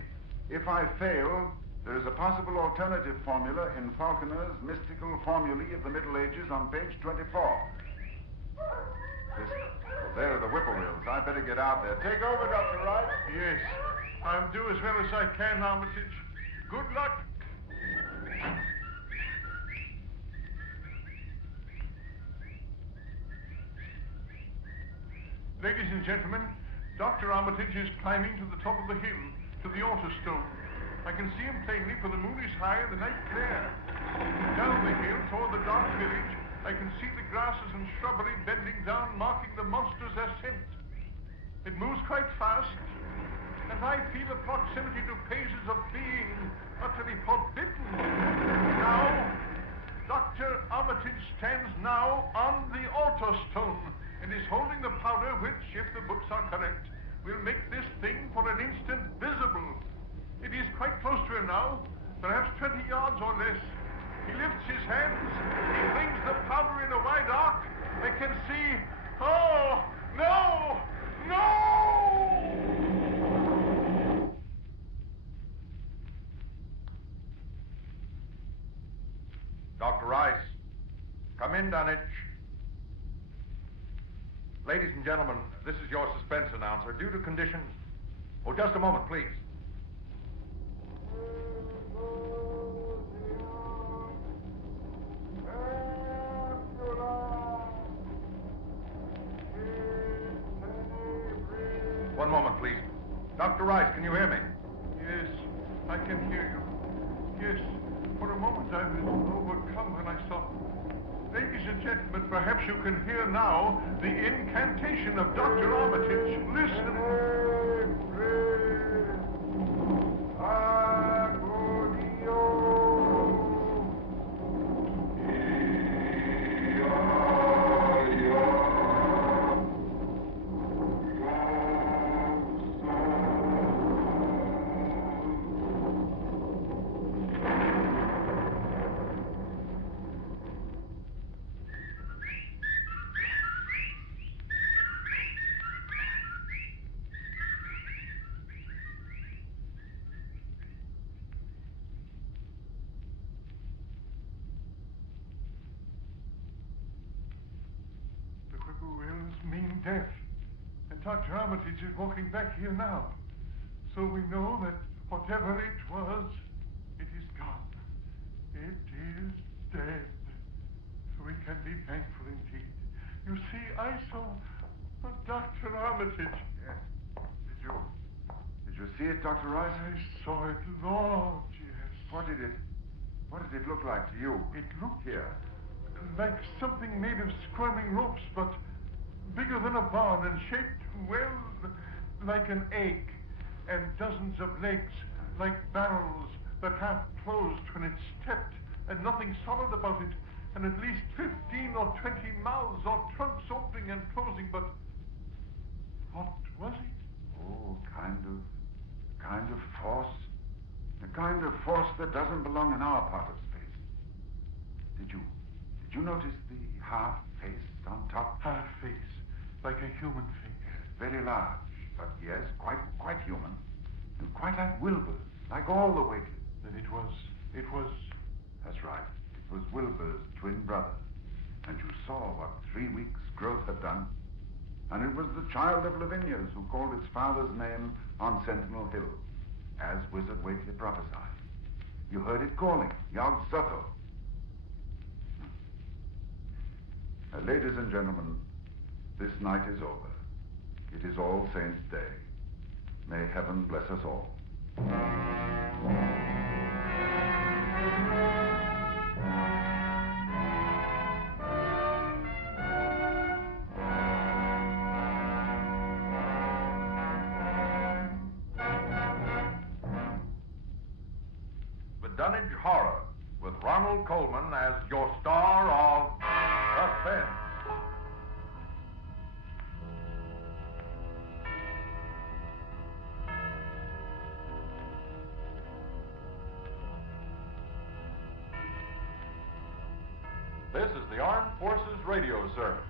if I fail, there is a possible alternative formula in Falconer's Mystical Formulae of the Middle Ages on page 24. There are the whippoorwills. I'd better get out there. Take over, Dr. Rice. Yes. I'll do as well as I can, Armitage. Good luck. Ladies and gentlemen, Dr. Armitage is climbing to the top of the hill, to the altar stone. I can see him plainly, for the moon is high and the night clear. Down the hill toward the dark village, I can see the grasses and shrubbery bending down, marking the monster's ascent. It moves quite fast, and I feel a proximity to phases of being utterly forbidden. Now, Dr. Armitage stands now on the altar stone and is holding the powder which, if the books are correct, will make this thing for an instant visible. It is quite close to him now, perhaps 20 yards or less. He lifts his hands, he brings the powder in a wide arc. I can see, oh, no, no! Dr. Rice, come in, Dunwich. Ladies and gentlemen, this is your suspense announcer. Due to conditions... Oh, just a moment, please. One moment, please. Dr. Rice, can you hear me? Yes, I can hear you. Yes, for a moment I was overcome when I saw... Ladies and gentlemen, perhaps you can hear now the incantation of Dr. Armitage. Listen. The whippoorwills mean death. And Dr. Armitage is walking back here now. So we know that whatever it was, it is gone. It is dead. So we can be thankful indeed. You see, I saw Dr. Armitage. Yes. Did you see it, Dr. Rice? I saw it, Lord, yes. What did it look like to you? It looked here. Like something made of squirming ropes, but bigger than a barn and shaped, well, like an egg, and dozens of legs like barrels that half closed when it stepped, and nothing solid about it, and at least 15 or 20 mouths or trunks opening and closing, but what was it? Oh, kind of force. A kind of force that doesn't belong in our part of space. Did you notice the half face on top? Half face, like a human face. Yes, very large, but yes, quite human. And quite like Wilbur's, like all the waiters. Then it was... That's right. It was Wilbur's twin brother. And you saw what 3 weeks' growth had done. And it was the child of Lavinia's who called its father's name on Sentinel Hill, as Wizard Whately prophesied. You heard it calling, Yog Sotho. Ladies and gentlemen, this night is over. It is All Saints' Day. May heaven bless us all. The Dunwich Horror, with Ronald Coleman as your star of Suspense. This is the Armed Forces Radio Service.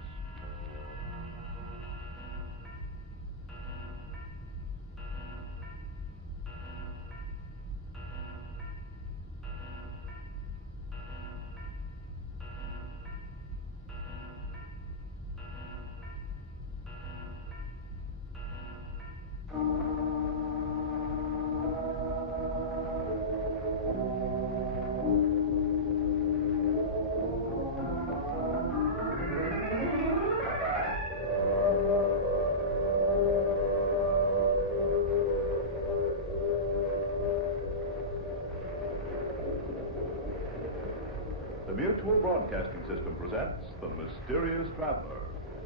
The Mutual Broadcasting System presents The Mysterious Traveler.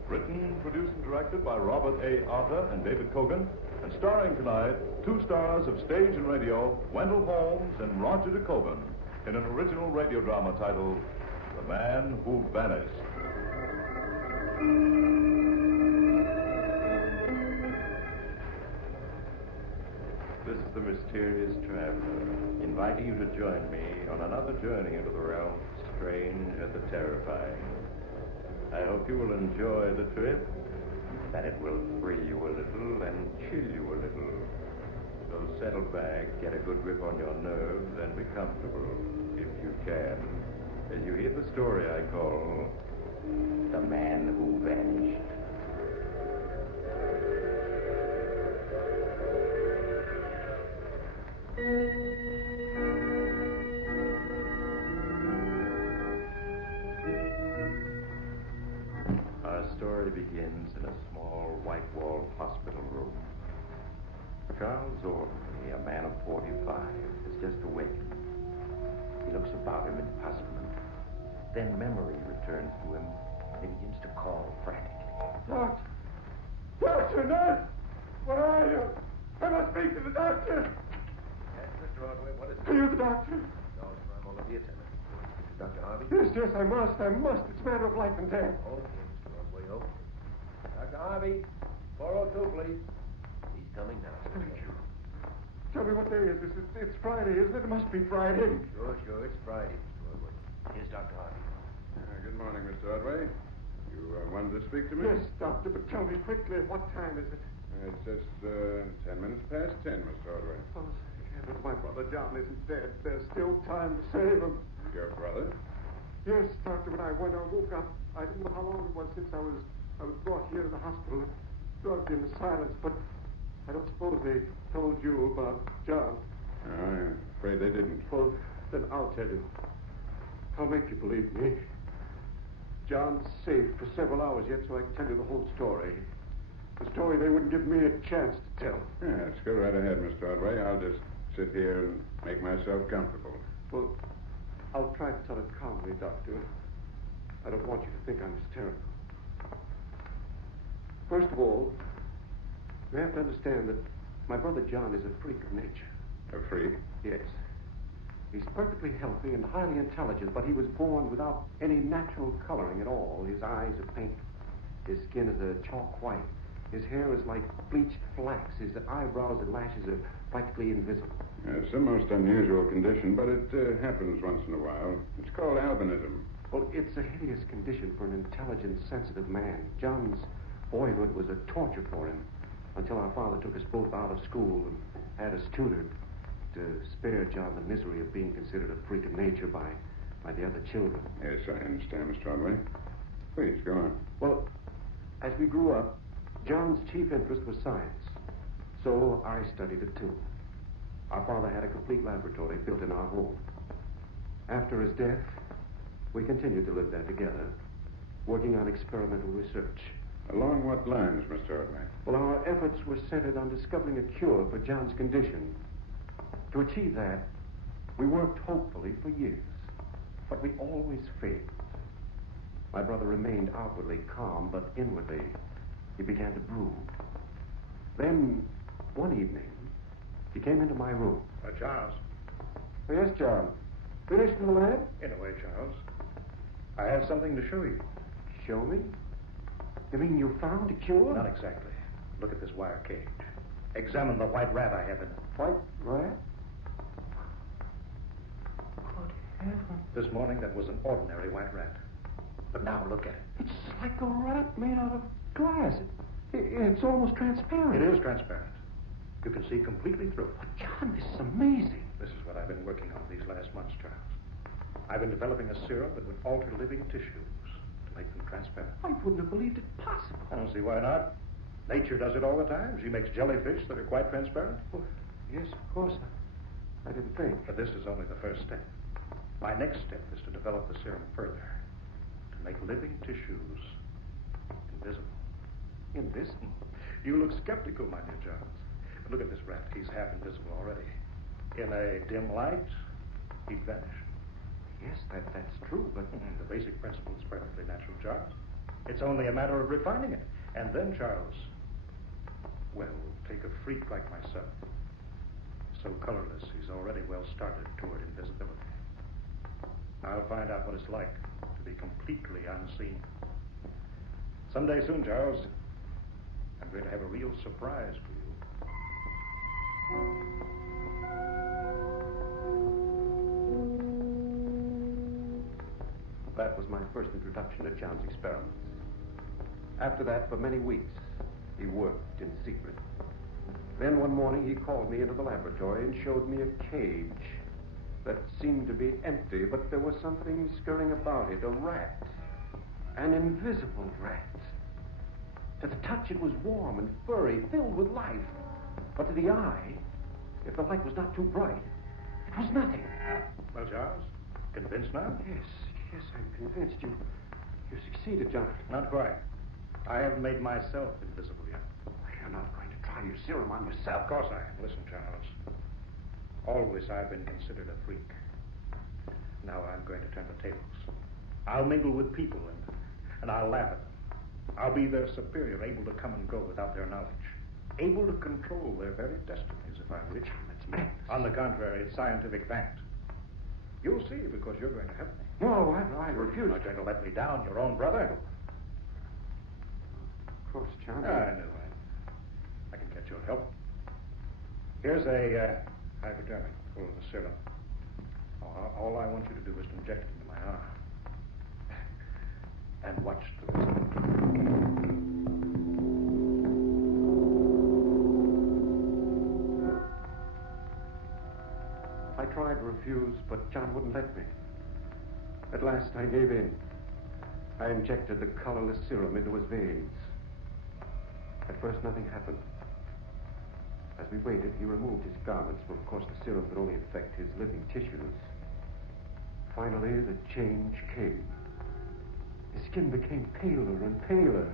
Written, produced, and directed by Robert A. Otter and David Cogan, and starring tonight two stars of stage and radio, Wendell Holmes and Roger de Cogan, in an original radio drama titled The Man Who Vanished. This is the Mysterious Traveler, inviting you to join me on another journey into the realm of the strange and the terrifying. I hope you will enjoy the trip, that it will thrill you a little and chill you a little. So settle back, get a good grip on your nerves, and be comfortable, if you can, as you hear the story I call The Man Who Vanished. Our story begins in a small, white-walled hospital room. Charles Ordley, a man of 45, has just awakened. He looks about him in puzzlement. Then memory returns to him, and he begins to call frantically. Doctor! Doctor, nurse! Where are you? I must speak to the doctor! Yes, Mr. Ordway, what is it? Are you the doctor? No, sir, I'm only the attendant. Dr. Harvey? Yes, I must. It's a matter of life and death. Okay, Mr. Ordway, okay. Dr. Harvey, 402, please. He's coming now. Thank you. Tell me what day is this? It's Friday, isn't it? It must be Friday. Sure. It's Friday, Mr. Ordway. Here's Dr. Harvey. Good morning, Mr. Ordway. You wanted to speak to me? Yes, doctor, but tell me quickly, what time is it? It's just 10 minutes past 10, Mr. Ordway. Oh, thank heavens, my brother John isn't dead. There's still time to save him. Your brother? Yes, doctor, when I woke up, I didn't know how long it was since I was brought here to the hospital and drugged into silence, but I don't suppose they told you about John. No, I'm afraid they didn't. Well, then I'll tell you. I'll make you believe me. John's safe for several hours yet, so I can tell you the whole story. The story they wouldn't give me a chance to tell. Yes, go right ahead, Mr. Ordway. I'll just sit here and make myself comfortable. Well, I'll try to tell it calmly, Doctor. I don't want you to think I'm hysterical. First of all, you have to understand that my brother John is a freak of nature. A freak? Yes. He's perfectly healthy and highly intelligent, but he was born without any natural coloring at all. His eyes are pink. His skin is a chalk white. His hair is like bleached flax. His eyebrows and lashes are practically invisible. It's a most unusual condition, but it happens once in a while. It's called albinism. Well, it's a hideous condition for an intelligent, sensitive man. John's boyhood was a torture for him until our father took us both out of school and had us tutored to spare John the misery of being considered a freak of nature by the other children. Yes, I understand, Mr. Ordway. Please, go on. Well, as we grew up, John's chief interest was science. So I studied it, too. Our father had a complete laboratory built in our home. After his death, we continued to live there together, working on experimental research. Along what lines, Mr. Ordway? Well, our efforts were centered on discovering a cure for John's condition. To achieve that, we worked hopefully for years, but we always failed. My brother remained outwardly calm, but inwardly, he began to brood. Then, one evening, he came into my room. Charles. Oh, yes, John. Finished in the lab? In a way, Charles. I have something to show you. Show me? You mean you found a cure? Not exactly. Look at this wire cage. Examine the white rat I have in it. White rat? Good heavens. This morning, that was an ordinary white rat. But now look at it. It's like a rat made out of glass. It's almost transparent. It is transparent. You can see completely through it. But John, this is amazing. This is what I've been working on these last months, Charles. I've been developing a serum that would alter living tissues to make them transparent. I wouldn't have believed it possible. I don't see why not. Nature does it all the time. She makes jellyfish that are quite transparent. Oh, yes, of course. I didn't think. But this is only the first step. My next step is to develop the serum further, to make living tissues invisible. Invisible? You look skeptical, my dear Charles. But look at this rat. He's half invisible already. In a dim light, he'd vanish. Yes, that's true, but... The basic principle is perfectly natural, Charles. It's only a matter of refining it. And then, Charles, well, take a freak like myself. So colorless, he's already well started toward invisibility. I'll find out what it's like to be completely unseen. Someday soon, Charles, I'm going to have a real surprise for you. That was my first introduction to John's experiments. After that, for many weeks, he worked in secret. Then one morning, he called me into the laboratory and showed me a cage that seemed to be empty, but there was something scurrying about it, a rat. An invisible rat. To the touch, it was warm and furry, filled with life. But to the eye, if the light was not too bright, it was nothing. Well, Charles, convinced now? Yes, I'm convinced. You succeeded, John. Not quite. I haven't made myself invisible yet. You're not going to try your serum on yourself. Of course I am. Listen, Charles. Always I've been considered a freak. Now I'm going to turn the tables. I'll mingle with people and I'll laugh at them. I'll be their superior, able to come and go without their knowledge. Able to control their very destinies if I wish. That's madness. On the contrary, it's scientific fact. You'll see because you're going to help me. No, I refuse. You're not going to let me down, your own brother. Of course, John. I knew I can get your help. Here's a hypodermic full of the serum. All I want you to do is to inject it into my arm. And watch the result. I tried to refuse, but John wouldn't let me. At last, I gave in. I injected the colorless serum into his veins. At first, nothing happened. As we waited, he removed his garments, for of course the serum could only affect his living tissues. Finally, the change came. His skin became paler and paler,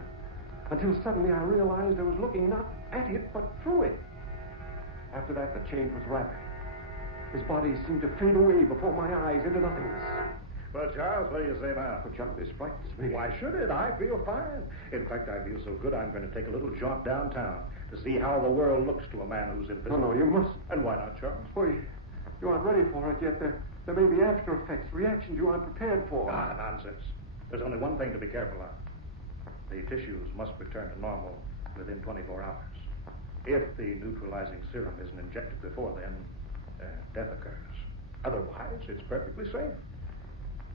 until suddenly I realized I was looking not at it, but through it. After that, the change was rapid. His body seemed to fade away before my eyes into nothingness. Well, Charles, what do you say now? Well, John, this frightens me. Why should it? I feel fine. In fact, I feel so good I'm going to take a little jaunt downtown to see how the world looks to a man who's invisible. No, you mustn't. And why not, Charles? Well, you aren't ready for it yet. There may be after effects, reactions you aren't prepared for. Ah, nonsense. There's only one thing to be careful of. The tissues must return to normal within 24 hours. If the neutralizing serum isn't injected before then, death occurs. Otherwise, it's perfectly safe.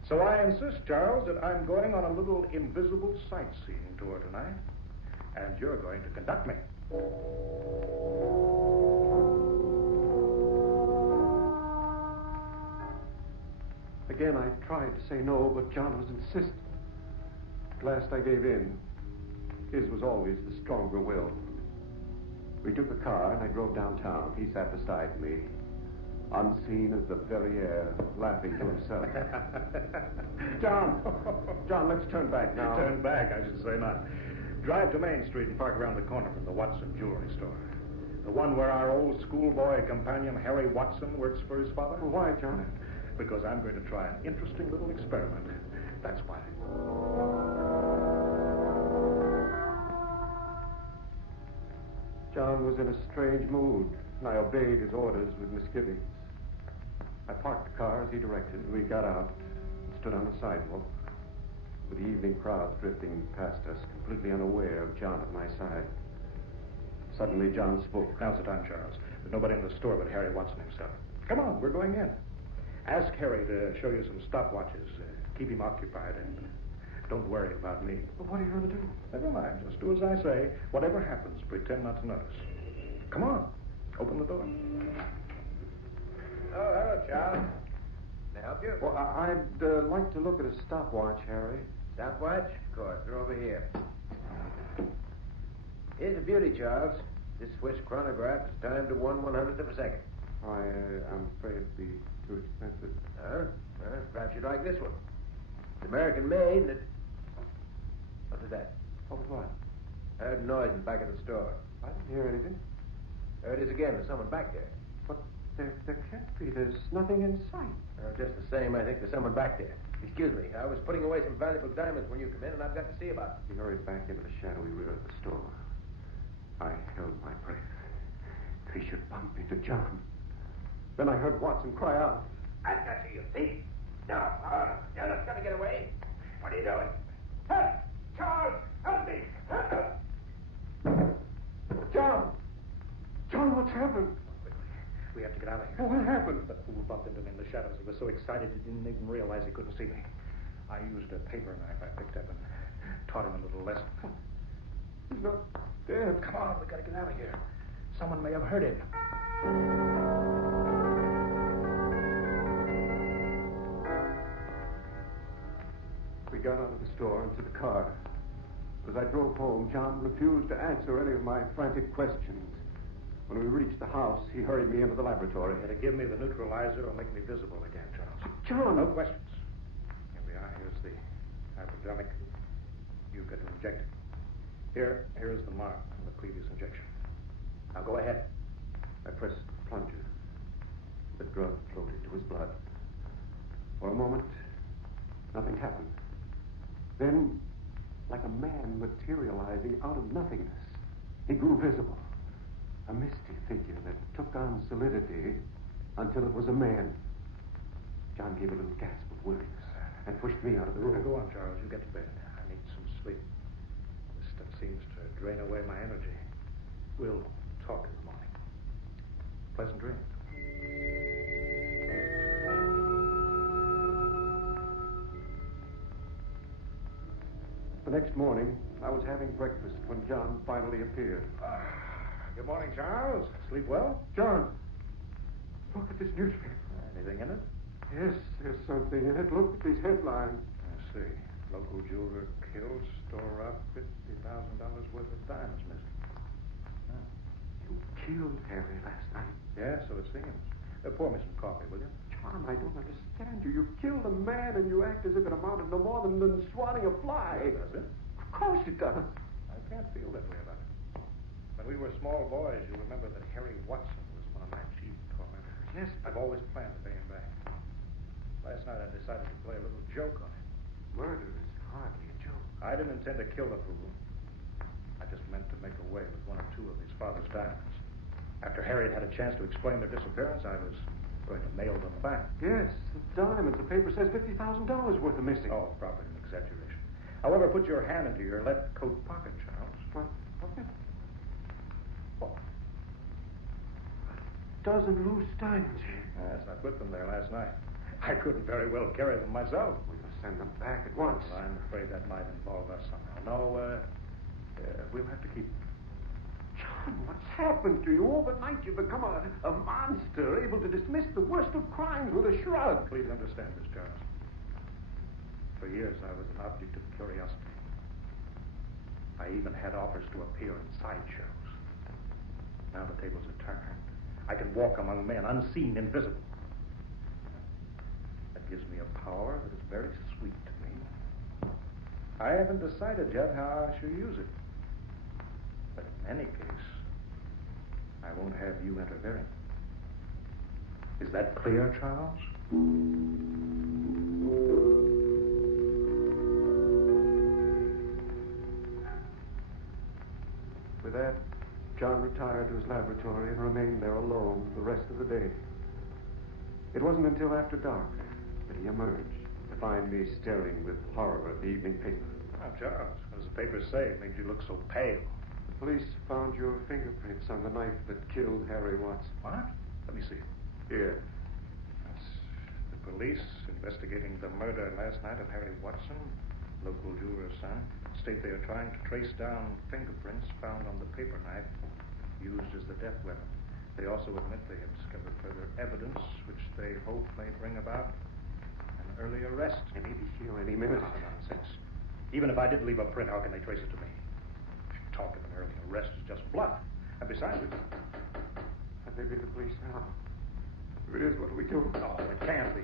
So I insist, Charles, that I'm going on a little invisible sightseeing tour tonight, and you're going to conduct me. Again, I tried to say no, but John was insistent. At last, I gave in. His was always the stronger will. We took a car, and I drove downtown. He sat beside me, unseen as the very air, laughing to himself. John, let's turn back now. Turn back? I should say not. Drive to Main Street and park around the corner from the Watson jewelry store. The one where our old schoolboy companion, Harry Watson, works for his father. Well, why, John? Because I'm going to try an interesting little experiment. That's why. John was in a strange mood, and I obeyed his orders with misgivings. I parked the car as he directed, and we got out and stood on the sidewalk, with the evening crowd drifting past us, completely unaware of John at my side. Suddenly, John spoke. Now's the time, Charles. There's nobody in the store but Harry Watson himself. Come on, we're going in. Ask Harry to show you some stopwatches. Keep him occupied and Don't worry about me. But what are you going to do? Never mind. Just do as I say. Whatever happens, pretend not to notice. Come on. Open the door. Oh, hello, Charles. Can I help you? Well, I'd like to look at a stopwatch, Harry. Stopwatch? Of course. They're over here. Here's a beauty, Charles. This Swiss chronograph is timed to 1/100th of a second. I'm afraid it'd be too expensive. Well, perhaps you'd like this one. It's American made, and it... What was that? What was what? I heard a noise in the back of the store. I didn't hear anything. There it is again. There's someone back there. But there can't be. There's nothing in sight. Just the same, I think there's someone back there. Excuse me. I was putting away some valuable diamonds when you come in, and I've got to see about them. He hurried back into the shadowy rear of the store. I held my breath. He should bump into John. Then I heard Watson cry out. I've got you, thief. No, you're not going to get away. What are you doing? Help! Charles, help me! John! John, what's happened? We have to get out of here. What happened? The fool bumped into me in the shadows. He was so excited he didn't even realize he couldn't see me. I used a paper knife I picked up and taught him a little lesson. He's not dead. Come on, we gotta get out of here. Someone may have heard him. We got out of the store and to the car. As I drove home, John refused to answer any of my frantic questions. When we reached the house, he hurried me into the laboratory. To give me the neutralizer or make me visible again, Charles. John! No questions. Here we are. Here's the hypodermic. You've got to inject it. Here's the mark from the previous injection. Now go ahead. I pressed the plunger. The drug flowed into his blood. For a moment, nothing happened. Then, like a man materializing out of nothingness, he grew visible. A misty figure that took on solidity until it was a man. John gave a little gasp of weariness and pushed me out of the room. Now go on, Charles. You get to bed. I need some sleep. This stuff seems to drain away my energy. We'll talk in the morning. Pleasant dreams. The next morning, I was having breakfast when John finally appeared. Good morning, Charles. Sleep well? John, look at this newspaper. Anything in it? Yes, there's something in it. Look at these headlines. I see. Local jeweler killed, store up, $50,000 worth of diamonds missing. You killed Harry last night. Yeah, so it seems. Pour me some coffee, will you? John, I don't understand you. You killed a man and you act as if it amounted no more than swatting a fly. Does it? Of course it does. I can't feel that way about it. When we were small boys, you'll remember that Harry Watson was one of my chief tormentors. Yes. I've always planned to pay him back. Last night I decided to play a little joke on him. Murder is hardly a joke. I didn't intend to kill the fool. I just meant to make away with one or two of his father's diamonds. After Harry had had a chance to explain their disappearance, I was going to mail them back. Yes, the diamonds. The paper says $50,000 worth of missing. Oh, probably an exaggeration. However, put your hand into your left coat pocket, Charles. What? Okay. What? A dozen loose diamonds here. Yes, I put them there last night. I couldn't very well carry them myself. We must send them back at once. Well, I'm afraid that might involve us somehow. No, we'll have to keep them. John, what's happened to you? Overnight you've become a monster, able to dismiss the worst of crimes with a shrug. Please understand this, Charles. For years I was an object of curiosity. I even had offers to appear in sideshows. Now the tables are turned. I can walk among men, unseen, invisible. That gives me a power that is very sweet to me. I haven't decided yet how I shall use it. But in any case, I won't have you interfering. Is that clear, Charles? With that, John retired to his laboratory and remained there alone the rest of the day. It wasn't until after dark that he emerged to find me staring with horror at the evening paper. Oh, Charles, what does the paper say? It made you look so pale. The police found your fingerprints on the knife that killed Harry Watson. What? Let me see. Here. That's the police investigating the murder last night of Harry Watson. Local jewelers, son, state they are trying to trace down fingerprints found on the paper knife used as the death weapon. They also admit they have discovered further evidence which they hope may bring about an early arrest. They may be here any minute. Oh, nonsense. Even if I did leave a print, how can they trace it to me? Talk of an early arrest is just bluff. And besides, That may be the police now. If it is, what do we do? Oh, it can't be.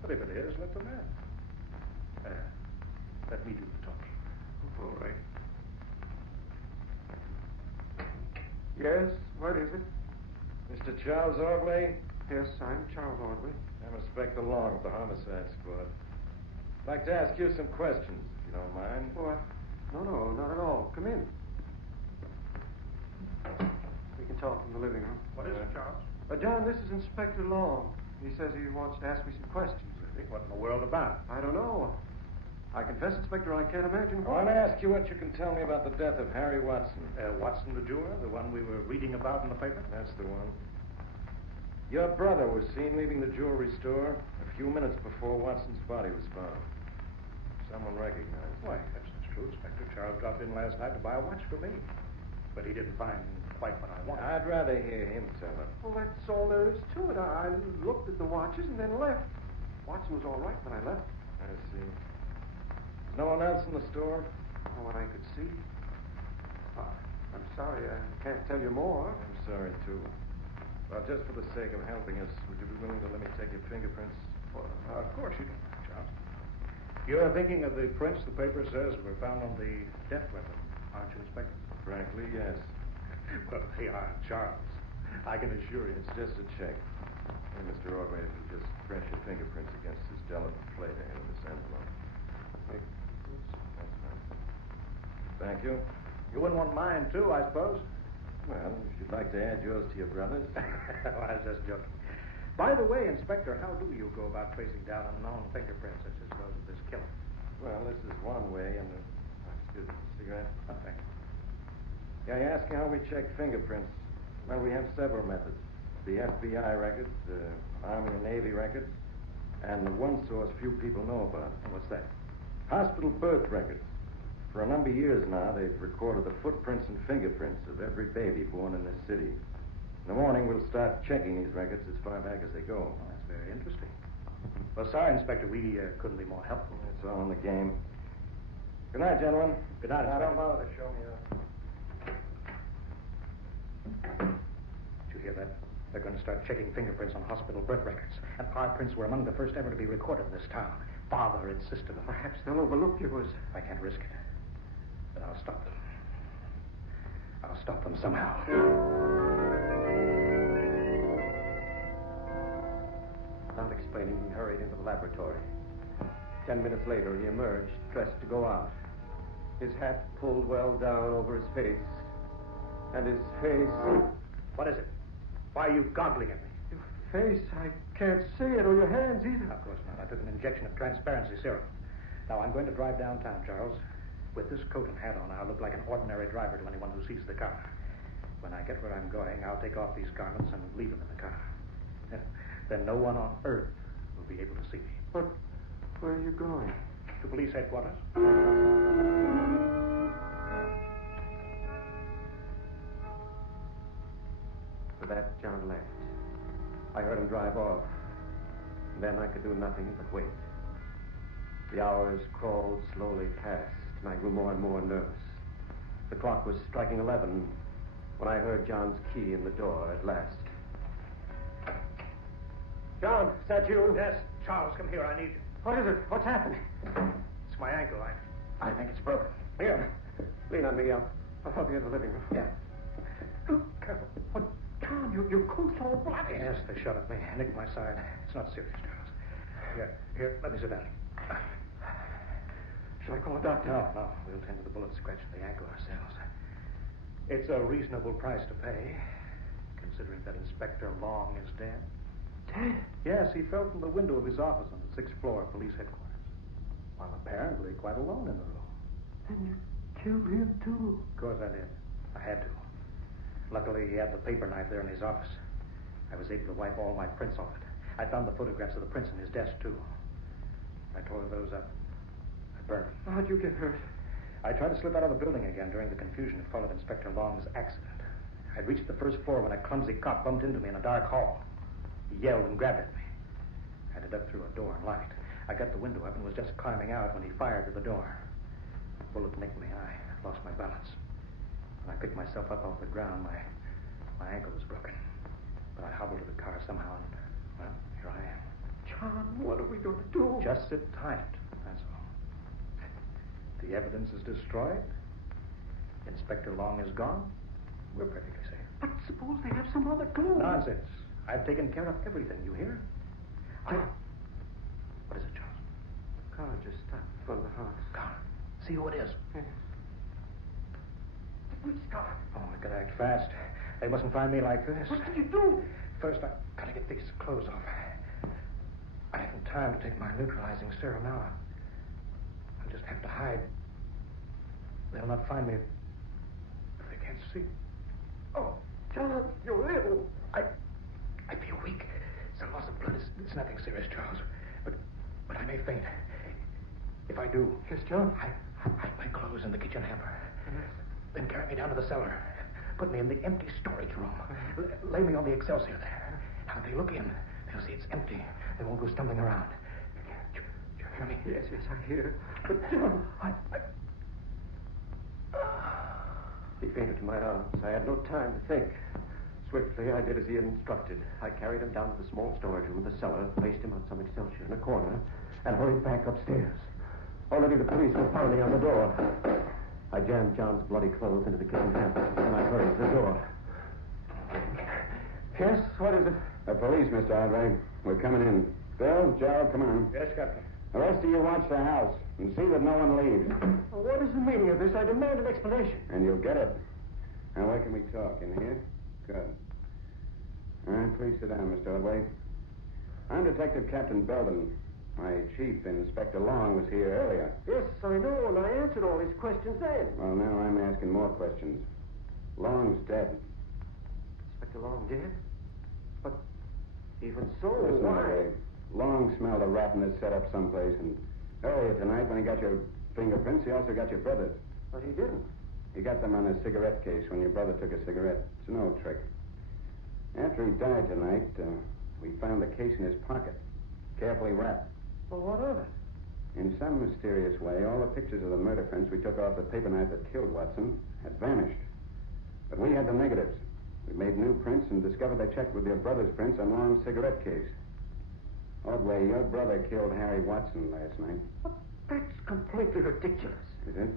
But if it is, let them in. Let me do the talking. All right. Yes, what is it? Mr. Charles Ordway? Yes, I'm Charles Ordway. I'm Inspector Long of the Homicide Squad. I'd like to ask you some questions, if you don't mind. What? No, not at all. Come in. We can talk in the living room. What is it, Charles? John, this is Inspector Long. He says he wants to ask me some questions. Really? What in the world about? I don't know. I confess, Inspector, I can't imagine I why. want to ask you what you can tell me about the death of Harry Watson. Watson the jeweler, the one we were reading about in the paper? That's the one. Your brother was seen leaving the jewelry store a few minutes before Watson's body was found. Someone recognized him. Why, that's true, Inspector. Charles dropped in last night to buy a watch for me. But he didn't find quite what I wanted. I'd rather hear him tell it. Well, that's all there is to it. I looked at the watches and then left. Watson was all right when I left. I see. No one else in the store? Not what I could see. I'm sorry, I can't tell you more. I'm sorry, too. Well, just for the sake of helping us, would you be willing to let me take your fingerprints? Well, of course you can, Charles. You're thinking of the prints the paper says were found on the death weapon, aren't you, Inspector? Frankly, yes. Well, they aren't, Charles. I can assure you. It's just a check. Hey, Mr. Ordway, if you just press your fingerprints against this delicate plate here in this envelope. That's fine. Thank you. You wouldn't want mine, too, I suppose? Well, if you'd like to add yours to your brother's. Well, I was just joking. By the way, Inspector, how do you go about tracing down unknown fingerprints such as those of this killer? Well, this is one way, and excuse me, cigarette? Oh, thank you. Yeah, you ask how we check fingerprints. Well, we have several methods. The FBI records, the Army and Navy records, and the one source few people know about. What's that? Hospital birth records. For a number of years now, they've recorded the footprints and fingerprints of every baby born in this city. In the morning, we'll start checking these records as far back as they go. Well, that's very interesting. Well, sorry, Inspector, we couldn't be more helpful. It's all in the game. Good night, gentlemen. Good night, Inspector. Don't bother to show me up. Did you hear that? They're going to start checking fingerprints on hospital birth records. And our prints were among the first ever to be recorded in this town. Father insisted on it. Perhaps they'll overlook yours. I can't risk it. But I'll stop them. I'll stop them somehow. Without explaining, he hurried into the laboratory. 10 minutes later, he emerged, dressed to go out. His hat pulled well down over his face. And his face... What is it? Why are you goggling at me? Your face, I can't see it, or your hands either. Of course not. I took an injection of transparency serum. Now, I'm going to drive downtown, Charles. With this coat and hat on, I'll look like an ordinary driver to anyone who sees the car. When I get where I'm going, I'll take off these garments and leave them in the car. Then no one on earth will be able to see me. But where are you going? To police headquarters. With that, John left. I heard him drive off. And then I could do nothing but wait. The hours crawled slowly past, and I grew more and more nervous. The clock was striking 11 when I heard John's key in the door at last. John, is that you? Yes. Charles, come here. I need you. What is it? What's happened? It's my ankle. I think it's broken. Here. Lean on me. I'll help you in the living room. Yeah. Careful. What? John, your coat's all bloody. Yes, they shot at me. Nicked my side. It's not serious, Charles. Here, let me sit down. Shall I call a doctor? No. We'll tend to the bullet scratch in the ankle ourselves. It's a reasonable price to pay, considering that Inspector Long is dead. Dead? Yes, he fell from the window of his office on the 6th floor of police headquarters, while apparently quite alone in the room. Then you killed him, too? Of course I did. I had to. Luckily, he had the paper knife there in his office. I was able to wipe all my prints off it. I found the photographs of the prints in his desk, too. I tore those up. I burning. How'd you get hurt? I tried to slip out of the building again during the confusion that followed Inspector Long's accident. I'd reached the first floor when a clumsy cop bumped into me in a dark hall. He yelled and grabbed at me. I had to duck through a door and lock it. I got the window up and was just climbing out when he fired at the door. A bullet nicked me. I lost my balance. When I picked myself up off the ground, my ankle was broken. But I hobbled to the car somehow, and, well, here I am. John, what are we going to do? Just sit tight, that's all. The evidence is destroyed. Inspector Long is gone. We're perfectly safe. But suppose they have some other clue. Nonsense. I've taken care of everything, you hear? What is it, Charles? The car just stopped in front of the house. Car. See who it is. Yes. Which car? Oh, we gotta act fast. They mustn't find me like this. What can you do? First, I gotta get these clothes off. I haven't time to take my neutralizing serum now. I'll just have to hide. They'll not find me if they can't see. Oh, John, you're ill. I feel weak. Some loss of blood. It's nothing serious, Charles. But I may faint. If I do... Yes, John? Hide my clothes in the kitchen hamper. Yes. Then carry me down to the cellar. Put me in the empty storage room. Lay me on the Excelsior there. Now, if they look in, they'll see it's empty. They won't go stumbling around. Do you hear me? Yes, I hear. But, John, He fainted in my arms. I had no time to think. Swiftly, I did as he had instructed. I carried him down to the small storage room in the cellar, placed him on some Excelsior in a corner, and hurried back upstairs. Already the police were pounding on the door. I jammed John's bloody clothes into the kitchen hamper, and I hurried to the door. Yes, what is it? The police, Mr. Andre. We're coming in. Bill, Joe, come on. Yes, Captain. The rest of you watch the house and see that no one leaves. Well, what is the meaning of this? I demand an explanation. And you'll get it. Now, where can we talk? In here? Good. All right, please sit down, Mr. Ordway. I'm Detective Captain Belden. My chief, Inspector Long, was here earlier. Yes, I know, and I answered all his questions then. Well, now I'm asking more questions. Long's dead. Inspector Long dead? But even so, Listen, why? Ordway. Long smelled a rat in his setup someplace, and earlier tonight, when he got your fingerprints, he also got your brother's. But he didn't. He got them on his cigarette case when your brother took a cigarette. It's an old trick. After he died tonight, we found the case in his pocket, carefully wrapped. Well, what of it? In some mysterious way, all the pictures of the murder prints we took off the paper knife that killed Watson had vanished. But we had the negatives. We made new prints and discovered they checked with your brother's prints on Long's cigarette case. Ordway, your brother killed Harry Watson last night. That's completely ridiculous. Is it?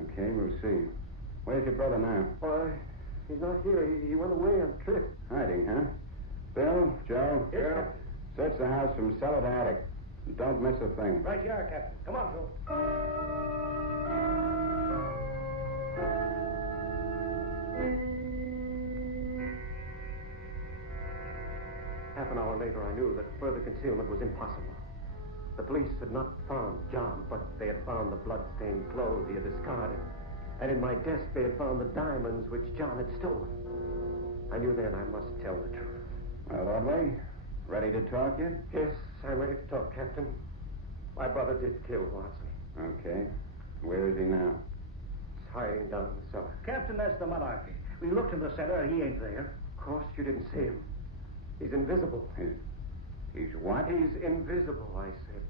Okay, we'll see. Where's your brother now? Why, he's not here. He went away on a trip. Hiding, huh? Bill, Joe? Yes, Captain. Search the house from cellar to attic. Don't miss a thing. Right you are, Captain. Come on, Joe. Half an hour later, I knew that further concealment was impossible. The police had not found John, but they had found the blood-stained clothes he had discarded. And in my desk, they had found the diamonds which John had stolen. I knew then I must tell the truth. Well, Ordway, ready to talk yet? Yes, I'm ready to talk, Captain. My brother did kill Watson. Okay. Where is he now? He's hiding down in the cellar. Captain, that's the monarchy. We looked in the cellar, and he ain't there. Of course, you didn't see him. He's invisible. He's what? He's invisible, I said.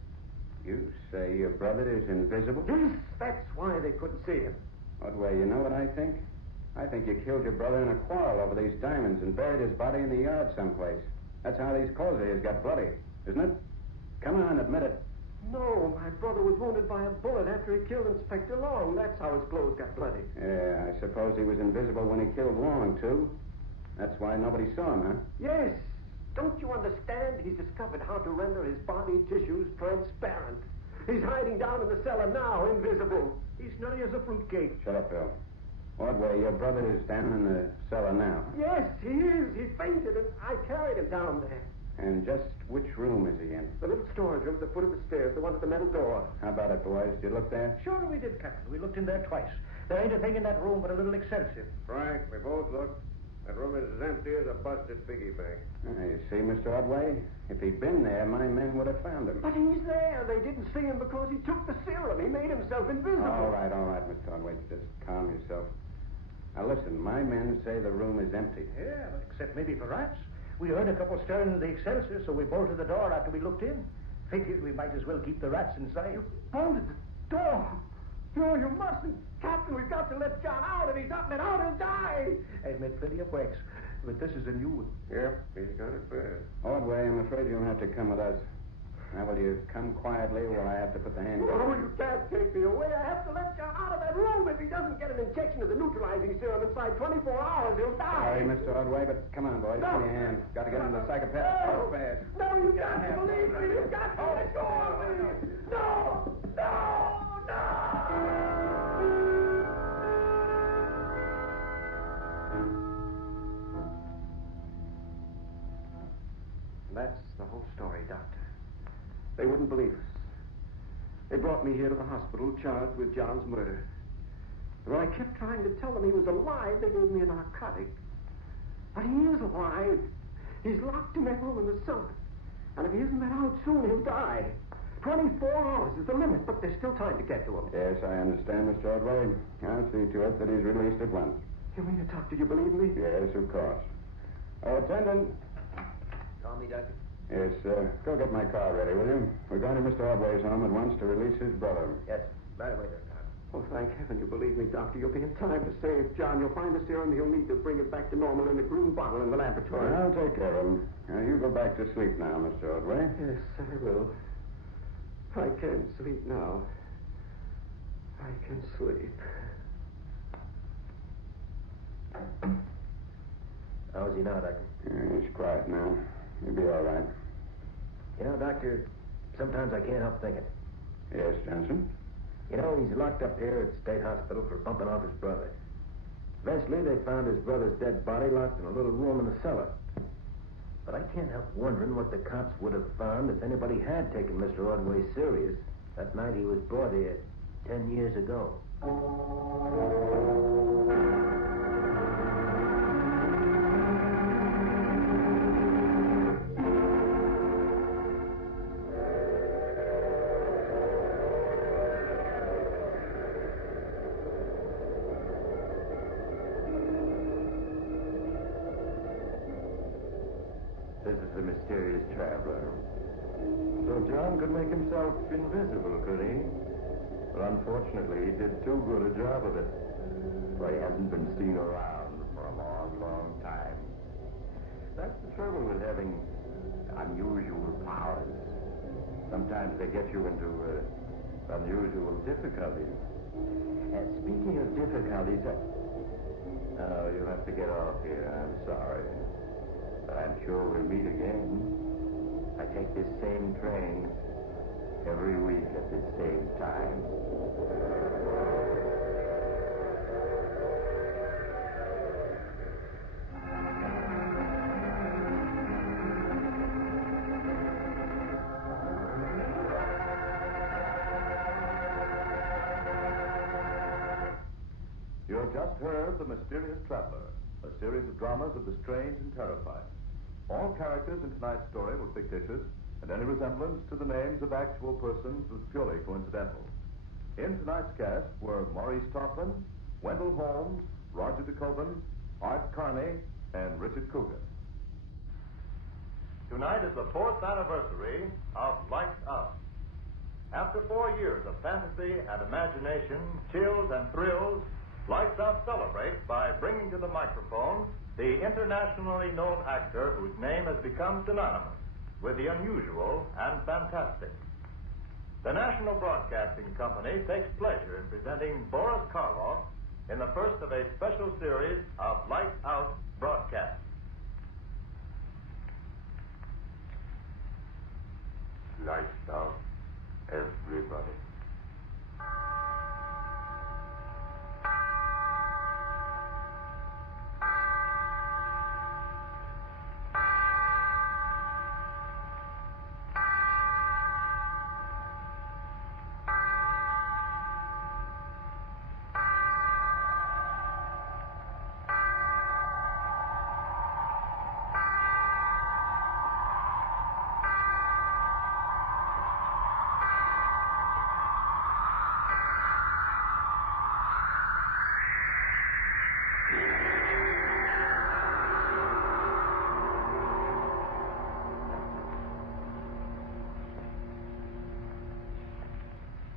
You say your brother is invisible? Yes, that's why they couldn't see him. Ordway, you know what I think? I think you killed your brother in a quarrel over these diamonds and buried his body in the yard someplace. That's how these clothes of his got bloody, isn't it? Come on, admit it. No, my brother was wounded by a bullet after he killed Inspector Long. That's how his clothes got bloody. Yeah, I suppose he was invisible when he killed Long, too. That's why nobody saw him, huh? Yes. Don't you understand? He's discovered how to render his body tissues transparent. He's hiding down in the cellar now, invisible. He's snotty as a fruitcake. Shut up, Bill. Ordway, your brother is down in the cellar now. Yes, he is. He fainted, and I carried him down there. And just which room is he in? The little storage room at the foot of the stairs, the one with the metal door. How about it, boys? Did you look there? Sure we did, Captain. We looked in there twice. There ain't a thing in that room but a little Excelsior. Frank, we both looked. That room is as empty as a busted piggy bank. You see, Mr. Otway, if he'd been there, my men would have found him. But he's there. They didn't see him because he took the serum. He made himself invisible. All right, Mr. Otway. Just calm yourself. Now, listen, my men say the room is empty. Yeah, except maybe for rats. We heard a couple stirring in the Excelsior, so we bolted the door after we looked in. Figured we might as well keep the rats inside. You bolted the door? No, you mustn't. Captain, we've got to let John out. If he's up and out, he'll die. I've met plenty of wax, but this is a new one. Yep, he's got it bad. Otway, I'm afraid you'll have to come with us. Now, will you come quietly while I have to put the handcuffs Oh, on? you can't take me away. I have to let John out of that room. If he doesn't get an injection of the neutralizing serum inside 24 hours, he'll die. Sorry, Mr. Otway, but come on, boys. Give me a hand. Got to get him to the psychopath fast. No, you got to believe me. You've got to let go of me. No! That's the whole story, Doctor. They wouldn't believe us. They brought me here to the hospital charged with John's murder. When I kept trying to tell them he was alive, they gave me a narcotic. But he is alive. He's locked in that room in the cellar. And if he isn't let out soon, he'll die. 24 hours is the limit, but there's still time to get to him. Yes, I understand, Mr. Otway. I'll see to it that he's released at once. You mean it, Doctor? You believe me? Yes, of course. Attendant. Call me, Doctor. Yes, go get my car ready, will you? We're going to Mr. Otway's home at once to release his brother. Yes, right away, Doctor. Oh, thank heaven you believe me, Doctor. You'll be in time to save John. You'll find the serum he'll need to bring it back to normal in the green bottle in the laboratory. I'll take care of him. Now, you go back to sleep now, Mr. Otway. Yes, I will. I can sleep now. I can sleep. How's he now, Doctor? He's quiet now. He'll be all right. You know, Doctor, sometimes I can't help thinking. Yes, Johnson? You know, he's locked up here at State Hospital for bumping off his brother. Eventually, they found his brother's dead body locked in a little room in the cellar. But I can't help wondering what the cops would have found if anybody had taken Mr. Ordway serious that night he was brought here 10 years ago. This is the mysterious traveler. So John could make himself invisible, could he? But unfortunately, he did too good a job of it. For he hasn't been seen around for a long, long time. That's the trouble with having unusual powers. Sometimes they get you into unusual difficulties. Speaking of difficulties, oh, you'll have to get off here. I'm sorry. But I'm sure we'll meet again. I take this same train every week at this same time. You have just heard The Mysterious Traveler, a series of dramas of the strange and terrifying. All characters in tonight's story were fictitious, and any resemblance to the names of actual persons was purely coincidental. In tonight's cast were Maurice Tarplin, Wendell Holmes, Roger DeCoven, Art Carney, and Richard Coogan. Tonight is the 4th anniversary of Lights Out. After 4 years of fantasy and imagination, chills and thrills, Lights Out celebrates by bringing to the microphone the internationally known actor whose name has become synonymous with the unusual and fantastic. The National Broadcasting Company takes pleasure in presenting Boris Karloff in the first of a special series of Lights Out broadcasts. Lights out, everybody.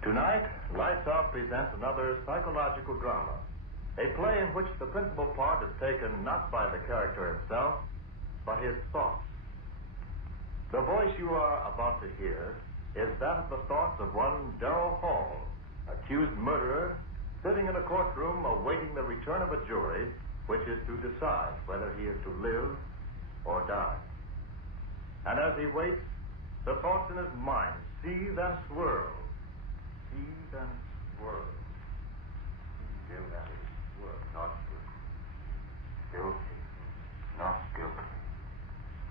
Tonight, Lights Out presents another psychological drama. A play in which the principal part is taken not by the character himself, but his thoughts. The voice you are about to hear is that of the thoughts of one Darrell Hall, accused murderer, sitting in a courtroom awaiting the return of a jury which is to decide whether he is to live or die. And as he waits, the thoughts in his mind seethe and swirl. Seethe and swirl. Guilty. Not guilty. Guilty. Not guilty.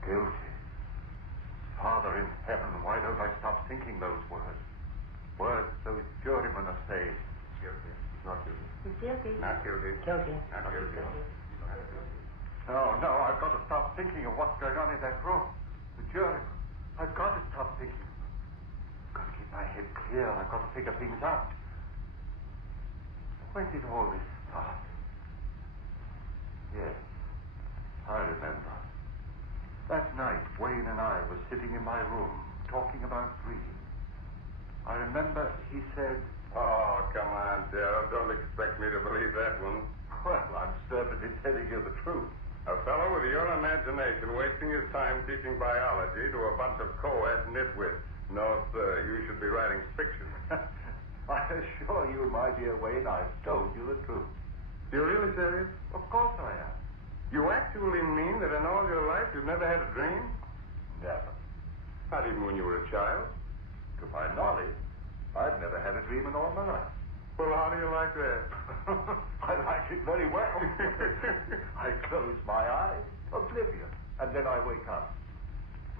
Guilty. Father in heaven, why don't I stop thinking those words? Words those jurymen are saying. Guilty. Not guilty. He's guilty. Not guilty. Guilty. Not guilty. No, I've got to stop thinking of what's going on in that room. The jurymen. I've got to stop thinking. I've got to keep my head clear. I've got to figure things out. When did all this start? Yes, I remember. That night, Wayne and I were sitting in my room, talking about dreams. I remember he said... Oh, come on, Darrell. Don't expect me to believe that one. Well, I'm certainly telling you the truth. A fellow with your imagination wasting his time teaching biology to a bunch of co-ed nitwits. No, sir, you should be writing fiction. I assure you, my dear Wayne, I've told you the truth. You're really serious? Of course I am. You actually mean that in all your life you've never had a dream? Never. Not even when you were a child? To my knowledge, I've never had a dream in all my life. Well, how do you like that? I like it very well. I close my eyes, oblivion, and then I wake up.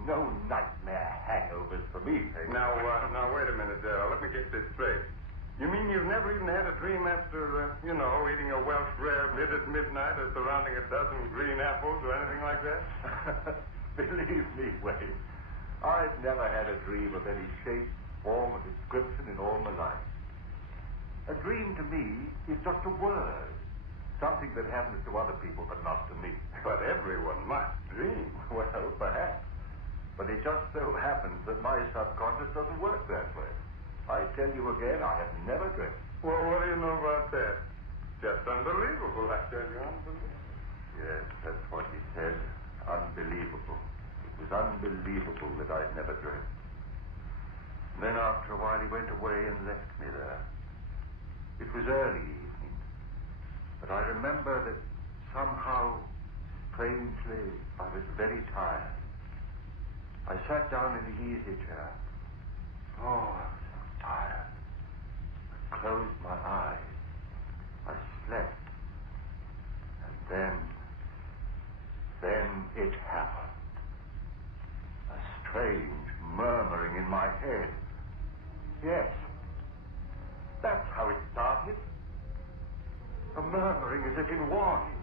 No nightmare hangovers for me, Peggy. Now, wait a minute, Darrell. Let me get this straight. You mean you've never even had a dream after, eating a Welsh rarebit at midnight or surrounding a dozen green apples or anything like that? Believe me, Wayne, I've never had a dream of any shape, form, or description in all my life. A dream to me is just a word. Something that happens to other people, but not to me. But everyone must dream. Well, perhaps. But it just so happens that my subconscious doesn't work that way. I tell you again, I have never dreamt. Well, what do you know about that? Just unbelievable, I tell you, unbelievable. Yes, that's what he said. Unbelievable. It was unbelievable that I'd never dreamt. Then after a while he went away and left me there. It was early evening, but I remember that somehow, strangely, I was very tired. I sat down in the easy chair. Oh, I was so tired. I closed my eyes. I slept. And then it happened. A strange murmuring in my head. Yes. That's how it started. A murmuring as if in warning.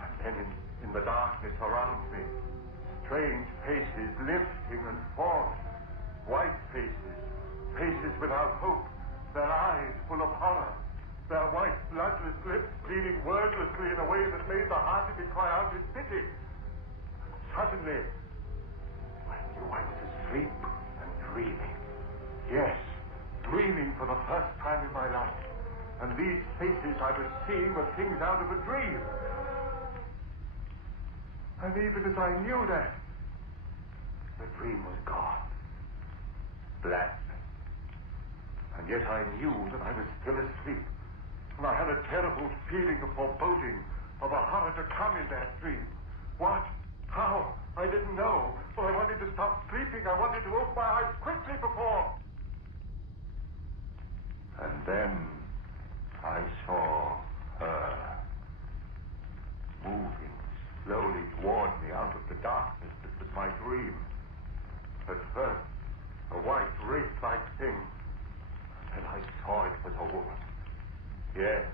And then in the darkness around me, strange faces lifting and falling. White faces. Faces without hope. Their eyes full of horror. Their white, bloodless lips bleeding wordlessly in a way that made the heart in me cry out in pity. And suddenly, I knew I was asleep and dreaming. Yes. Dreaming for the first time in my life. And these faces I was seeing were things out of a dream. And even as I knew that, the dream was gone. Blackness. And yet I knew that I was still asleep. And I had a terrible feeling of foreboding, of a horror to come in that dream. What? How? I didn't know. But I wanted to stop sleeping. I wanted to open my eyes quickly before... And then I saw her moving slowly toward me out of the darkness that was my dream. At first, a white wraith-like thing. And then I saw it was a woman. Yes,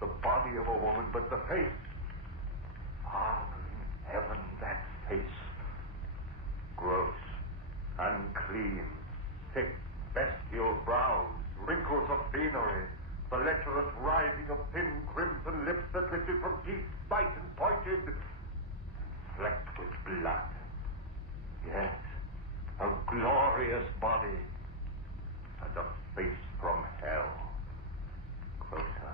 the body of a woman, but the face. Father in heaven, that face. Gross, unclean, thick, bestial brows, wrinkles of venery, the lecherous writhing of thin crimson lips that lifted from teeth, white and pointed, and flecked with blood. Yes, a glorious body, and a face from hell. Closer.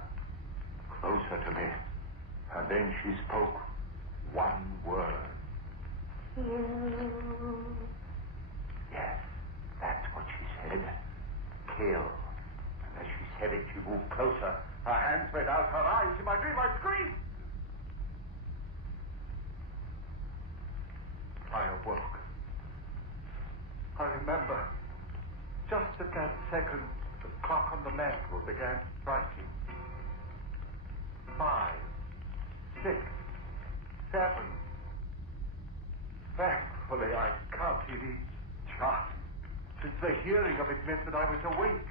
Closer to me. And then she spoke one word. Kill. Yes, that's what she said. Kill. And as she said it, she moved closer. Her hands went out, her eyes. In my dream, I screamed. I awoke. I remember, just at that second, the clock on the mantel began striking. 5, 6, 7. Thankfully, I counted each chime, since the hearing of it meant that I was awake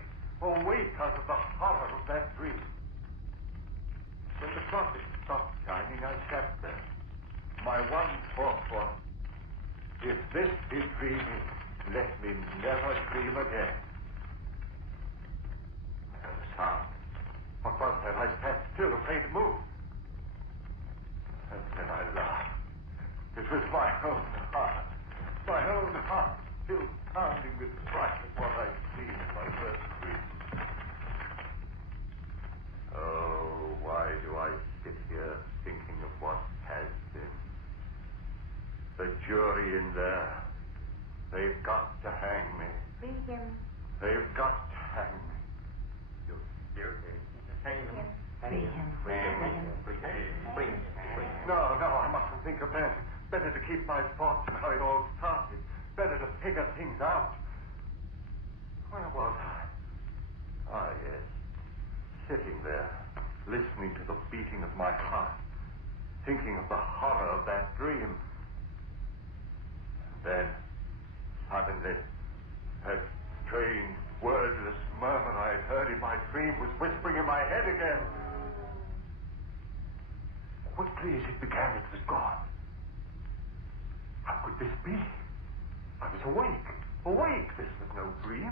out of the horror of that dream. When the clock had stopped chiming, I sat there. My one thought was, if this be dreaming, let me never dream again. I heard a sound. What was that? I sat still, afraid to move. And then I laughed. It was my own heart. My own heart still pounding with fright at what I'd seen in my first dream. Oh, why do I sit here thinking of what has been? The jury in there. They've got to hang me. Free him. They've got to hang me. You hang him. Free him. Free him. No, I mustn't think of that. Better to keep my thoughts on how it all started. Better to figure things out. Where was I? Ah, yes. Sitting there, listening to the beating of my heart, thinking of the horror of that dream. And then, suddenly, that strange, wordless murmur I had heard in my dream was whispering in my head again. Quickly as it began, it was gone. How could this be? I was awake. Awake. This was no dream.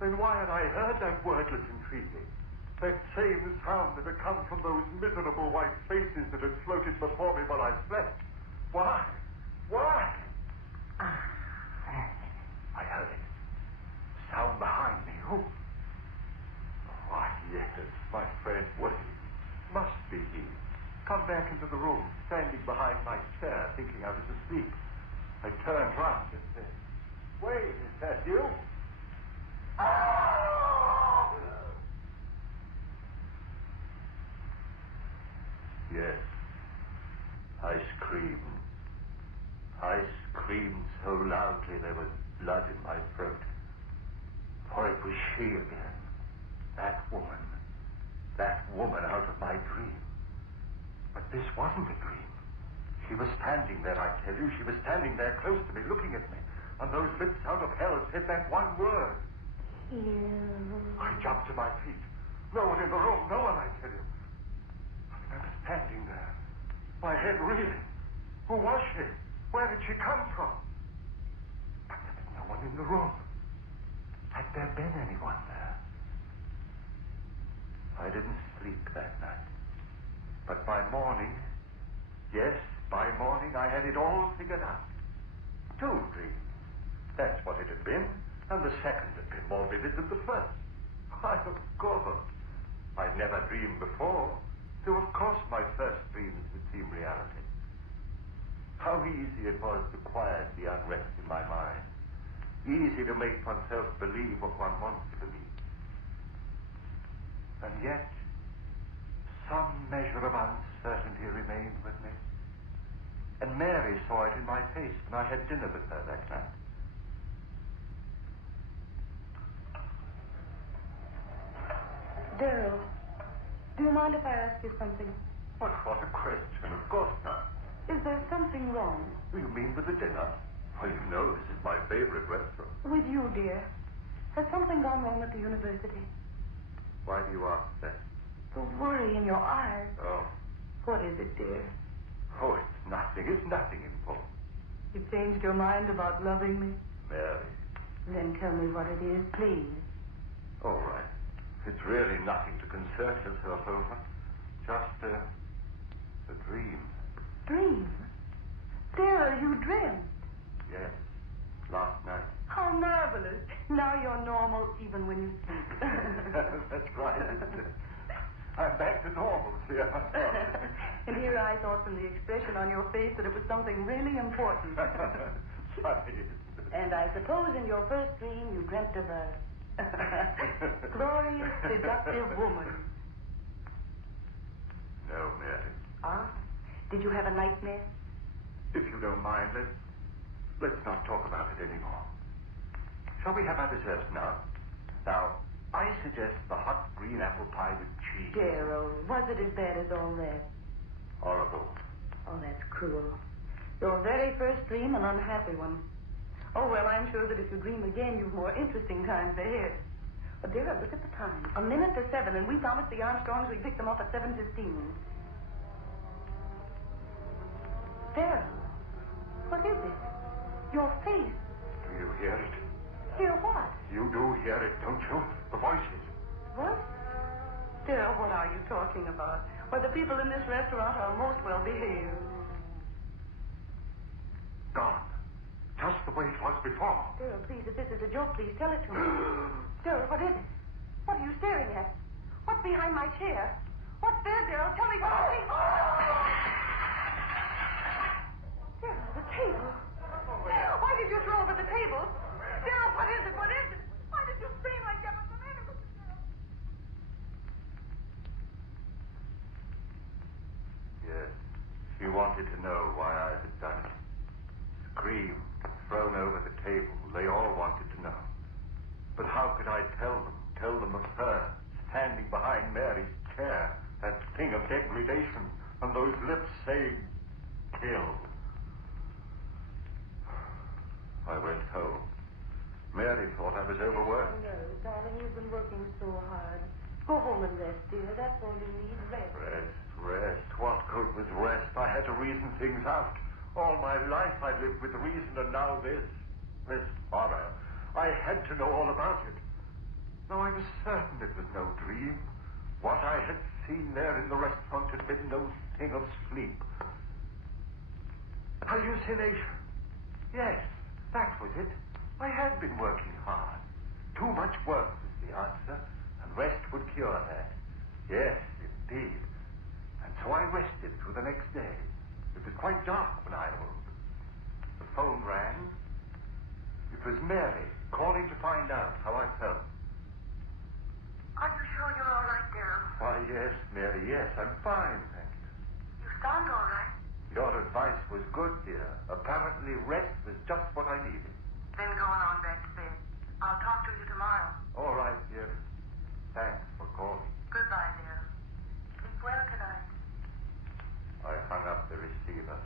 Then why had I heard that wordless entreaty? That same sound that had come from those miserable white faces that had floated before me while I slept. Why? Why? I heard it. Sound behind me. Who? Why, yes, my friend Wade. Must be he. Come back into the room, standing behind my chair, thinking I was asleep. I turned round and said, Wade, is that you? Yes. I screamed. I screamed so loudly there was blood in my throat. For it was she again. That woman. That woman out of my dream. But this wasn't a dream. She was standing there, I tell you. She was standing there close to me, looking at me. And those lips out of hell said that one word. I jumped to my feet. No one in the room. No one, I tell you. I remember standing there. My head reeling. Who was she? Where did she come from? But there was no one in the room. Had there been anyone there? I didn't sleep that night. But by morning, yes, by morning, I had it all figured out. 2 dreams. That's what it had been. And the second had been more vivid than the first. Why, of course. I'd never dreamed before. So, of course, my first dreams would seem reality. How easy it was to quiet the unrest in my mind. Easy to make oneself believe what one wants to believe. And yet, some measure of uncertainty remained with me. And Mary saw it in my face when I had dinner with her that night. Darryl, do you mind if I ask you something? What a question. Of course not. Is there something wrong? What do you mean with the dinner? Well, you know this is my favorite restaurant. With you, dear. Has something gone wrong at the university? Why do you ask that? The worry in your eyes. Oh. What is it, dear? Oh, it's nothing. It's nothing important. You changed your mind about loving me? Mary. Then tell me what it is, please. All right. It's really nothing to concern yourself over. Just a dream. Dream? Darryl, you dreamt. Yes. last night. How marvelous. Now you're normal even when you sleep. That's right, isn't it? I'm back to normal, see? And here I thought from the expression on your face that it was something really important. Funny, isn't it? And I suppose in your first dream you dreamt of a glorious, seductive woman. No, Mary. Ah? Did you have a nightmare? If you don't mind, let's not talk about it anymore. Shall we have our dessert now? Now, I suggest the hot green apple pie with cheese. Gerald, was it as bad as all that? Horrible. Oh, that's cruel. Your very first dream, an unhappy one. Oh, well, I'm sure that if you dream again, you've more interesting times ahead. But, dear, look at the time. 7:01, and we promised the Armstrongs we'd pick them up at 7:15. There. What is it? Your face. Do you hear it? Hear what? You do hear it, don't you? The voices. What? Dear, what are you talking about? Why, the people in this restaurant are most well behaved. Gone. Just the way it was before. Daryl, please, if this is a joke, please tell it to me. Daryl, what is it? What are you staring at? What's behind my chair? What's there, Daryl? Tell me what I see. Daryl, the table. Why did you throw over the table? Daryl, what is it? What is it? Why did you scream like that? What's the matter with you, Daryl? Yes. She wanted to know why I had done it. Screamed, thrown over the table. They all wanted to know. But how could I tell them? Tell them of her, standing behind Mary's chair, that thing of degradation, and those lips saying, kill. I went home. Mary thought I was overworked. No, darling, you've been working so hard. Go home and rest, dear. That's all you need, rest. Rest. What good was rest? I had to reason things out. All my life I lived with reason, and now this horror. I had to know all about it. Now I was certain it was no dream. What I had seen there in the restaurant had been no thing of sleep. Hallucination. Yes, that was it. I had been working hard. Too much work was the answer, and rest would cure that. Yes, indeed. And so I rested through the next day. It was quite dark when I awoke. The phone rang. It was Mary calling to find out how I felt. Are you sure you're all right, Daryl? Why, yes, Mary, yes, I'm fine, thank you. You sound all right. Your advice was good, dear. Apparently rest was just what I needed. Then go on back to bed. I'll talk to you tomorrow. All right, dear. Thanks for calling. Goodbye, Daryl. Sleep well tonight. I hung up the receiver.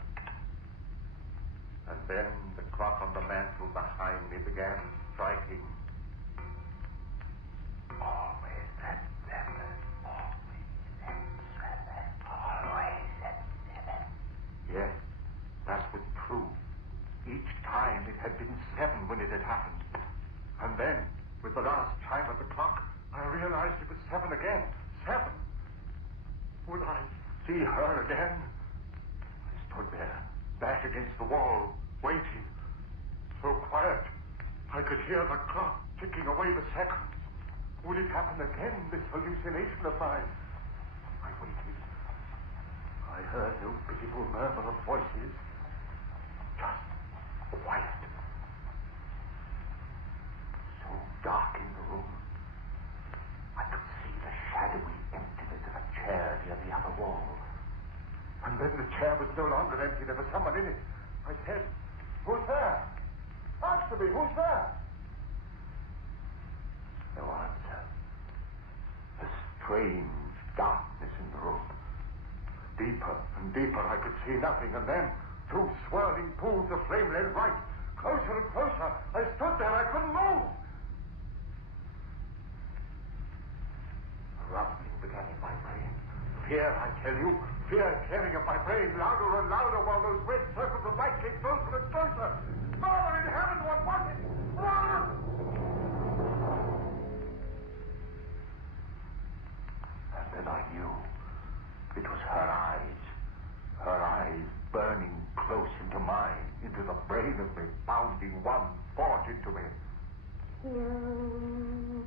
And then the clock on the mantel behind me began striking. Always at 7. Always at 7. Always at 7. Yes, that was true. Each time it had been 7 when it had happened. And then, with the last chime of the clock, I realized it was 7 again. 7. Would I see her again? I stood there, back against the wall, waiting. So quiet, I could hear the clock ticking away the seconds. Would it happen again, this hallucination of mine? I waited. I heard no pitiful murmur of voices. Just quiet. So dark in the room. I could see the shadowy emptiness of a chair near the other wall. And then the chair was no longer empty. There was someone in it. I said, "Who's there? Answer me, who's there?" No answer. A strange darkness in the room. Deeper and deeper, I could see nothing, and then, through swirling pools of flame led right, closer and closer. I stood there, I couldn't move. A rumbling began in my brain. Fear, I tell you, fear tearing at my brain, louder and louder, while those red circles of light came closer and closer. Father in heaven, what was it? Ah! And then I knew it was her eyes burning close into mine, into the brain of me, pounding one fought into me. Kill,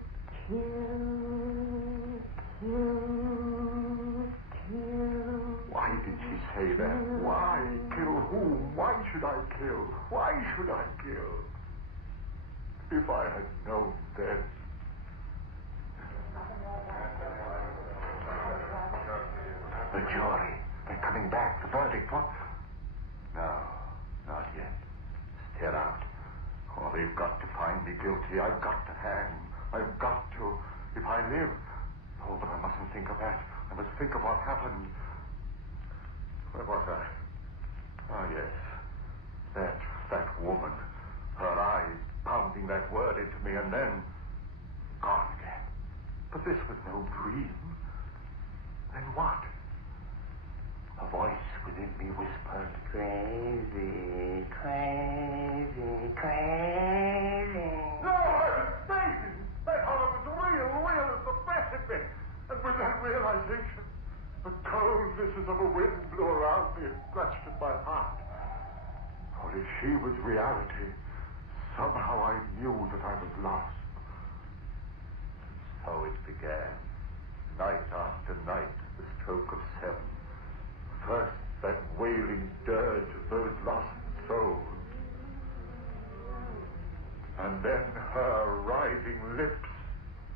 kill, kill, kill. Why did she say that? Why? Kill whom? Why should I kill? Why should I kill? If I had known then. The jury. They're coming back. The verdict. What? No, not yet. Still out. Oh, they've got to find me guilty. I've got to hang. I've got to. If I live. Oh, but I mustn't think of that. I must think of what happened. Where was I? Oh, yes. That woman. Her eyes pounding that word into me and then gone again. But this was no dream. Then what? A voice within me whispered, Crazy, crazy, crazy. No, I was crazy. That horror was real as the precipice. And with that realization, the cold misses of a wind blew around me and scratched at my heart. For if she was reality, somehow I knew that I was lost. And so it began. Night after night at the stroke of 7. First, that wailing dirge of those lost souls. And then her writhing lips.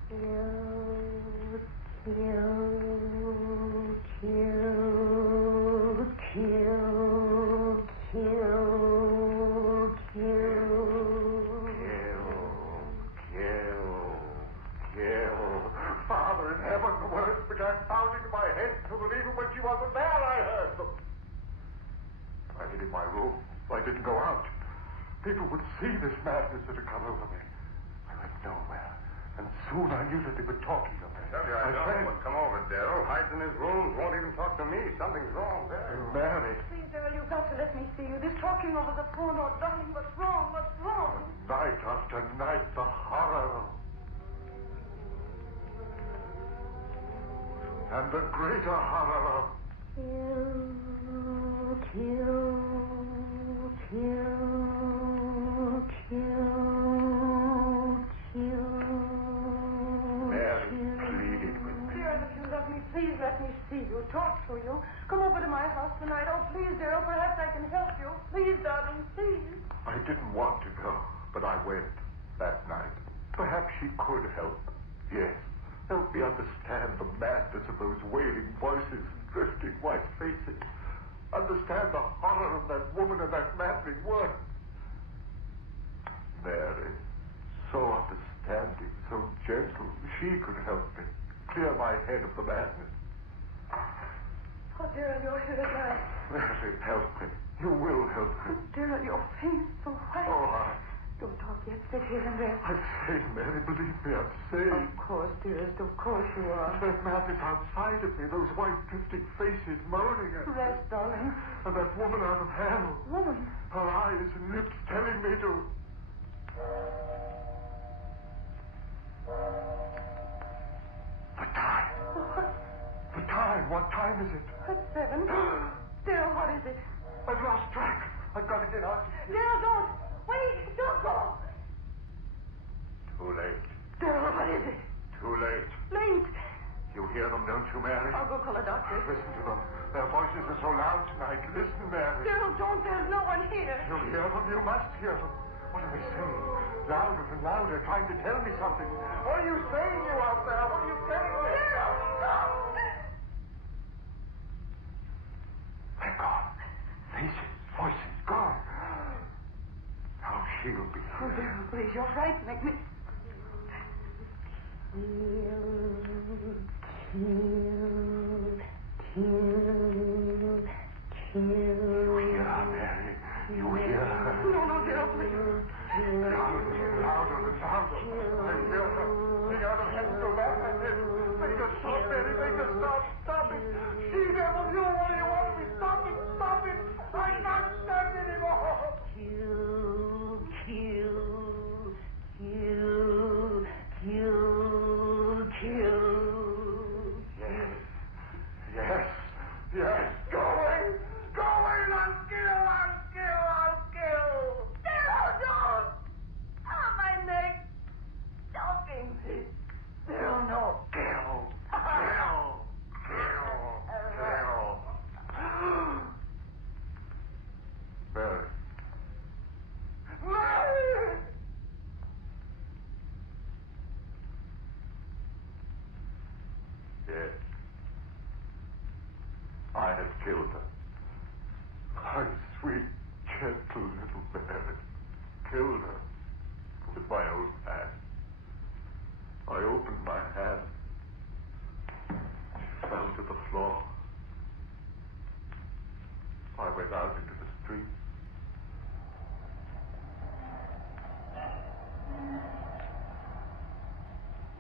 Kill, kill, kill, kill, kill, kill. Father in heaven, the words began pounding in my head so that even when she wasn't there, I heard them. I hid in my room. I didn't go out. People would see this madness that had come over me. I went nowhere. And soon I knew that they were talking of me. I tell you, I don't know what's come over Darrell. Hides in his rooms, won't even talk to me. Something's wrong there. Mary. Please, Darrell, you've got to let me see you. This talking over the phone, oh, darling, what's wrong? What's wrong? Night after night, the horror. And the greater horror. Kill, kill, kill, kill, kill. Mary pleaded with me. Darrell, if you love me, please let me see you, talk to you. Come over to my house tonight. Oh, please, Darrell, perhaps I can help you. Please, darling, please. I didn't want to go, but I went that night. Perhaps she could help. Yes. Help me understand the madness of those wailing voices and drifting white faces. Understand the horror of that woman and that maddening word. Mary, so understanding, so gentle, she could help me. Clear my head of the madness. Oh, Darrell, you're here at last. Mary, help me. You will help me. Oh, Darrell, your face so white. Oh, Don't talk yet. Sit here and rest. I'm sane, Mary. Believe me, I'm sane. Of course, dearest. Of course you are. There's madness outside of me. Those white drifting faces moaning at me. Rest, darling. And that woman out of hell. Woman? Her eyes and lips telling me to... The time. The time. What time is it? It's 7. Darrell, what is it? I've lost track. I've got to get out. Darrell, don't. Wait. Don't go. Too late. Darrell, what is it? Too late. Late. You hear them, don't you, Mary? I'll go call a doctor. Listen to them. Their voices are so loud tonight. Listen, Mary. Darrell, don't. There's no one here. You hear them? You must hear them. What are they saying? Louder and louder, trying to tell me something. What are you saying, you out there? What are you telling me? Darrell, stop! They're gone. Faces, voices, gone. Now she'll be here. Oh, Darrell, please, you're frightening me. Kill. You hear her, Mary? You hear her? No, Darrell, please. Louder and louder and louder. I hear her. Sing out of heaven so loud I did. Make her stop, Mary. Make her stop. Stop it. She devil, you. What do you want of me? Stop it. Stop it. I can't stand it anymore. Kill, kill, kill, kill, kill. Yes. Yes. Go away. Go away. I'll kill. I'll kill. I'll kill. Darrell, don't! Mary. Yes. I have killed her. My sweet, gentle little Mary. Killed her with my own hand. I opened my hand. She fell to the floor. I went out into the street.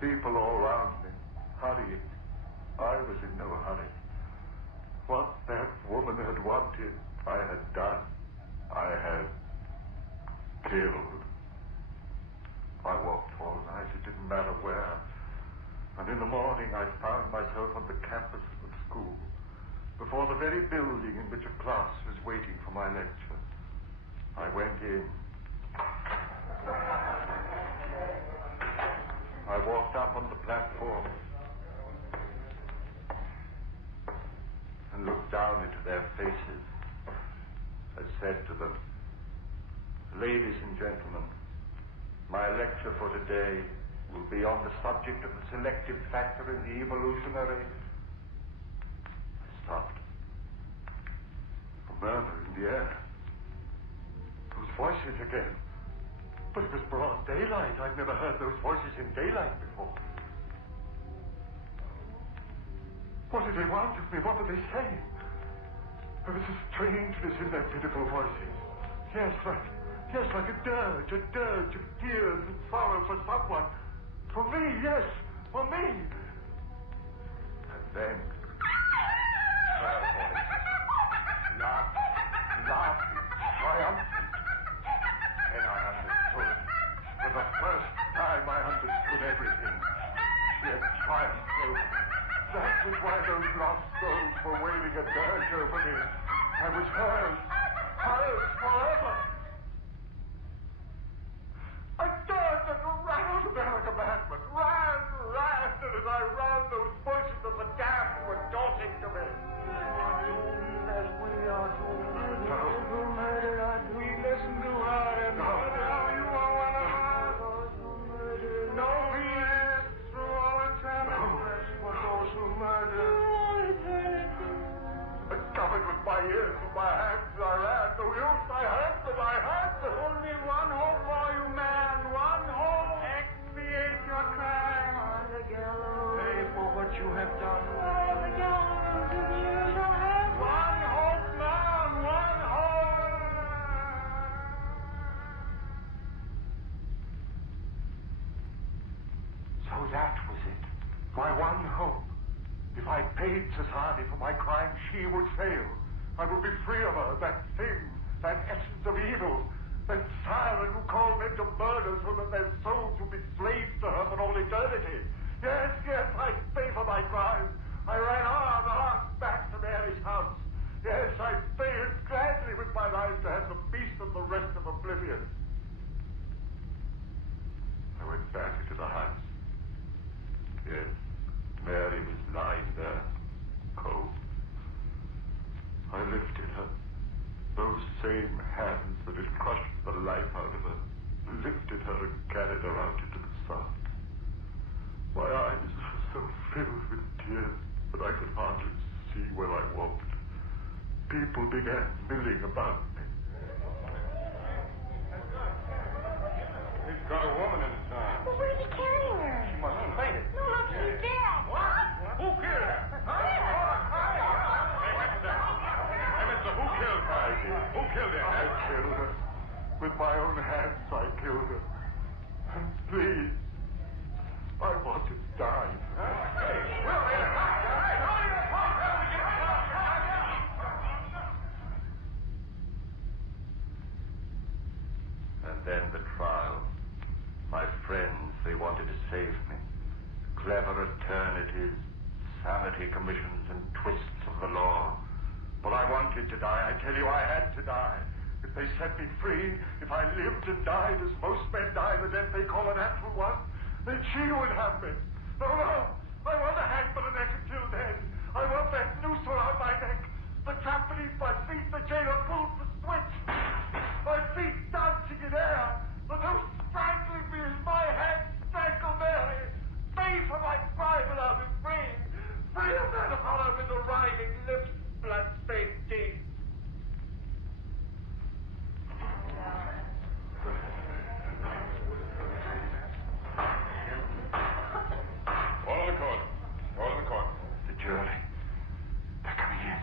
People all around me, hurrying. I was in no hurry. What that woman had wanted, I had done. I had killed. I walked all night, it didn't matter where. And in the morning I found myself on the campus of the school, before the very building in which a class was waiting for my lecture. I went in. I walked up on the platform and looked down into their faces. I said to them, ladies and gentlemen, my lecture for today will be on the subject of the selective factor in the evolutionary... I stopped. A murmur in the air. Those voices again. But it was broad daylight. I'd never heard those voices in daylight before. What did they want of me? What were they saying? There was a strangeness in their pitiful voices. Yes, like a dirge of tears and sorrow for someone. For me, yes, for me. And then, her voice, laughing, triumphant. And I understood. For the first time, I understood everything. She had triumphed over me. That was why those lost souls were wailing a dirge over me. I was hers forever. I turned and ran out of there like a madman. Ran, and as I ran, those voices of the damned were talking to me. We listened to her and now you are one of us. No peace through all eternity for those who murdered. Covered with my ears and my hands, I ran. No use, I had them. Only one hope for you, man. One hope. Expiate your crime. On the gallows. Pay for what you have done. On the gallows, and you shall have one hope, man. One hope. So that was it. My one hope. If I paid society for my crime, she would fail. I would be free of her, that thing, that essence of evil, that siren who called men to murder so that their souls would be slaves to her for all eternity. Yes, I'd pay for my crime. I ran on back to Mary's house. Yes, I'd pay it gladly with my life to have the peace and the rest of oblivion. I went back into the house. Yes. Mary was lying there, cold. I lifted her. Those same hands that had crushed the life out of her lifted her and carried her out into the sun. My eyes were so filled with tears that I could hardly see where I walked. People began milling about me. He's got a woman in his arms. Well, where's he carrying her? She must have fainted. No, look, she's dead. What? Who killed her? Hey, mister, who killed Maggie? Who killed her? I killed her. With my own hands, I killed her. And please, I want to die. And then the trial. My friends, they wanted to save me. Clever eternities, sanity commissions, and twists of the law. But I wanted to die. I tell you, I had to die. If they set me free, if I lived and died as most men die the death they call a natural one, then she would have me. No, I want a hang for the neck until then. I want that noose around my neck. The trap beneath my feet, the jailer pulls the switch. My feet dancing in air. The noose strangling me as my hands strangle Mary. Free from my Bible, I'll be free. Free of that horror with the writhing lips, blood-stained teeth. Order the court. The jury. They're coming in.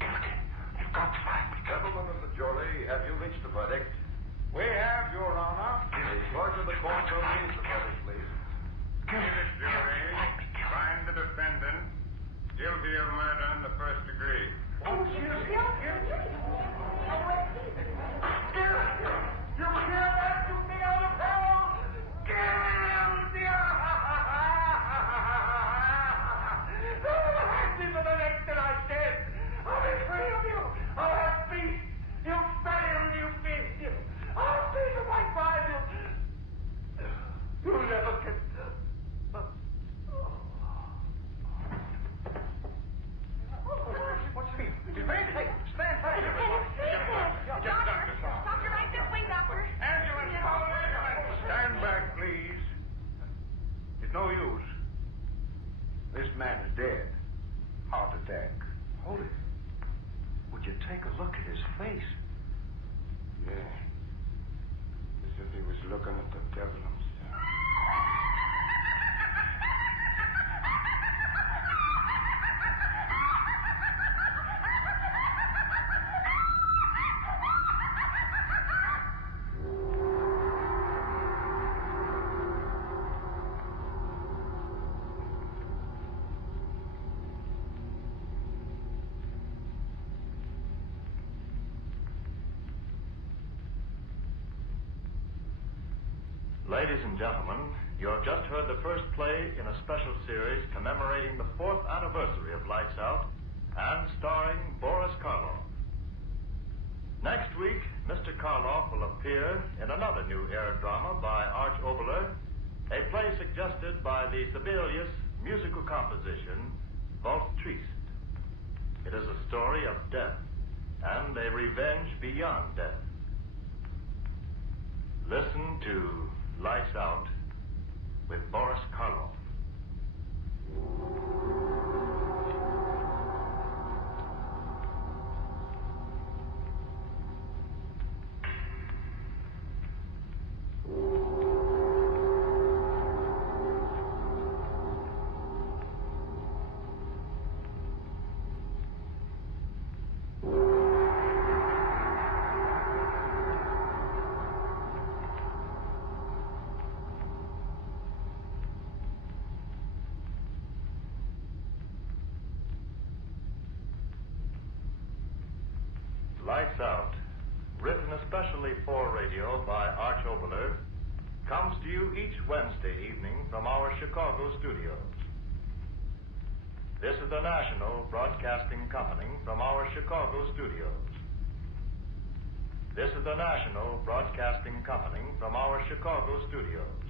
Guilty. You've got to find me. Gentlemen of the jury, have you reached a verdict? We have, Your Honor. The clerk of the court will read the verdict, please. Give it, jury. Find the defendant guilty of murder in the first degree. Oh, guilty. You hear that, you thing out of hell? Guilty! Hang me for the next that I did. I'll be free of you. I'll have peace. You fail, you feed. I'll see the white Bible. You'll never get... What's the matter? Hey, stand back, everybody. Doctor, right this way, doctor. Ambulance, call an ambulance. Stand back, please. It's no use. This man is dead. Heart attack. Hold it. Would you take a look at his face? Yeah. As if he was looking at the devil himself. Ladies and gentlemen, you have just heard the first play in a special series commemorating the 4th anniversary of Lights Out and starring Boris Karloff. Next week, Mr. Karloff will appear in another new air drama by Arch Oboler, a play suggested by the Sibelius musical composition, Waltz Triste. It is a story of death and a revenge beyond death. Listen to Lights Out with Boris Karloff. Lights Out, written especially for radio by Arch Oboler, comes to you each Wednesday evening from our Chicago studios. This is the National Broadcasting Company from our Chicago studios. This is the National Broadcasting Company from our Chicago studios.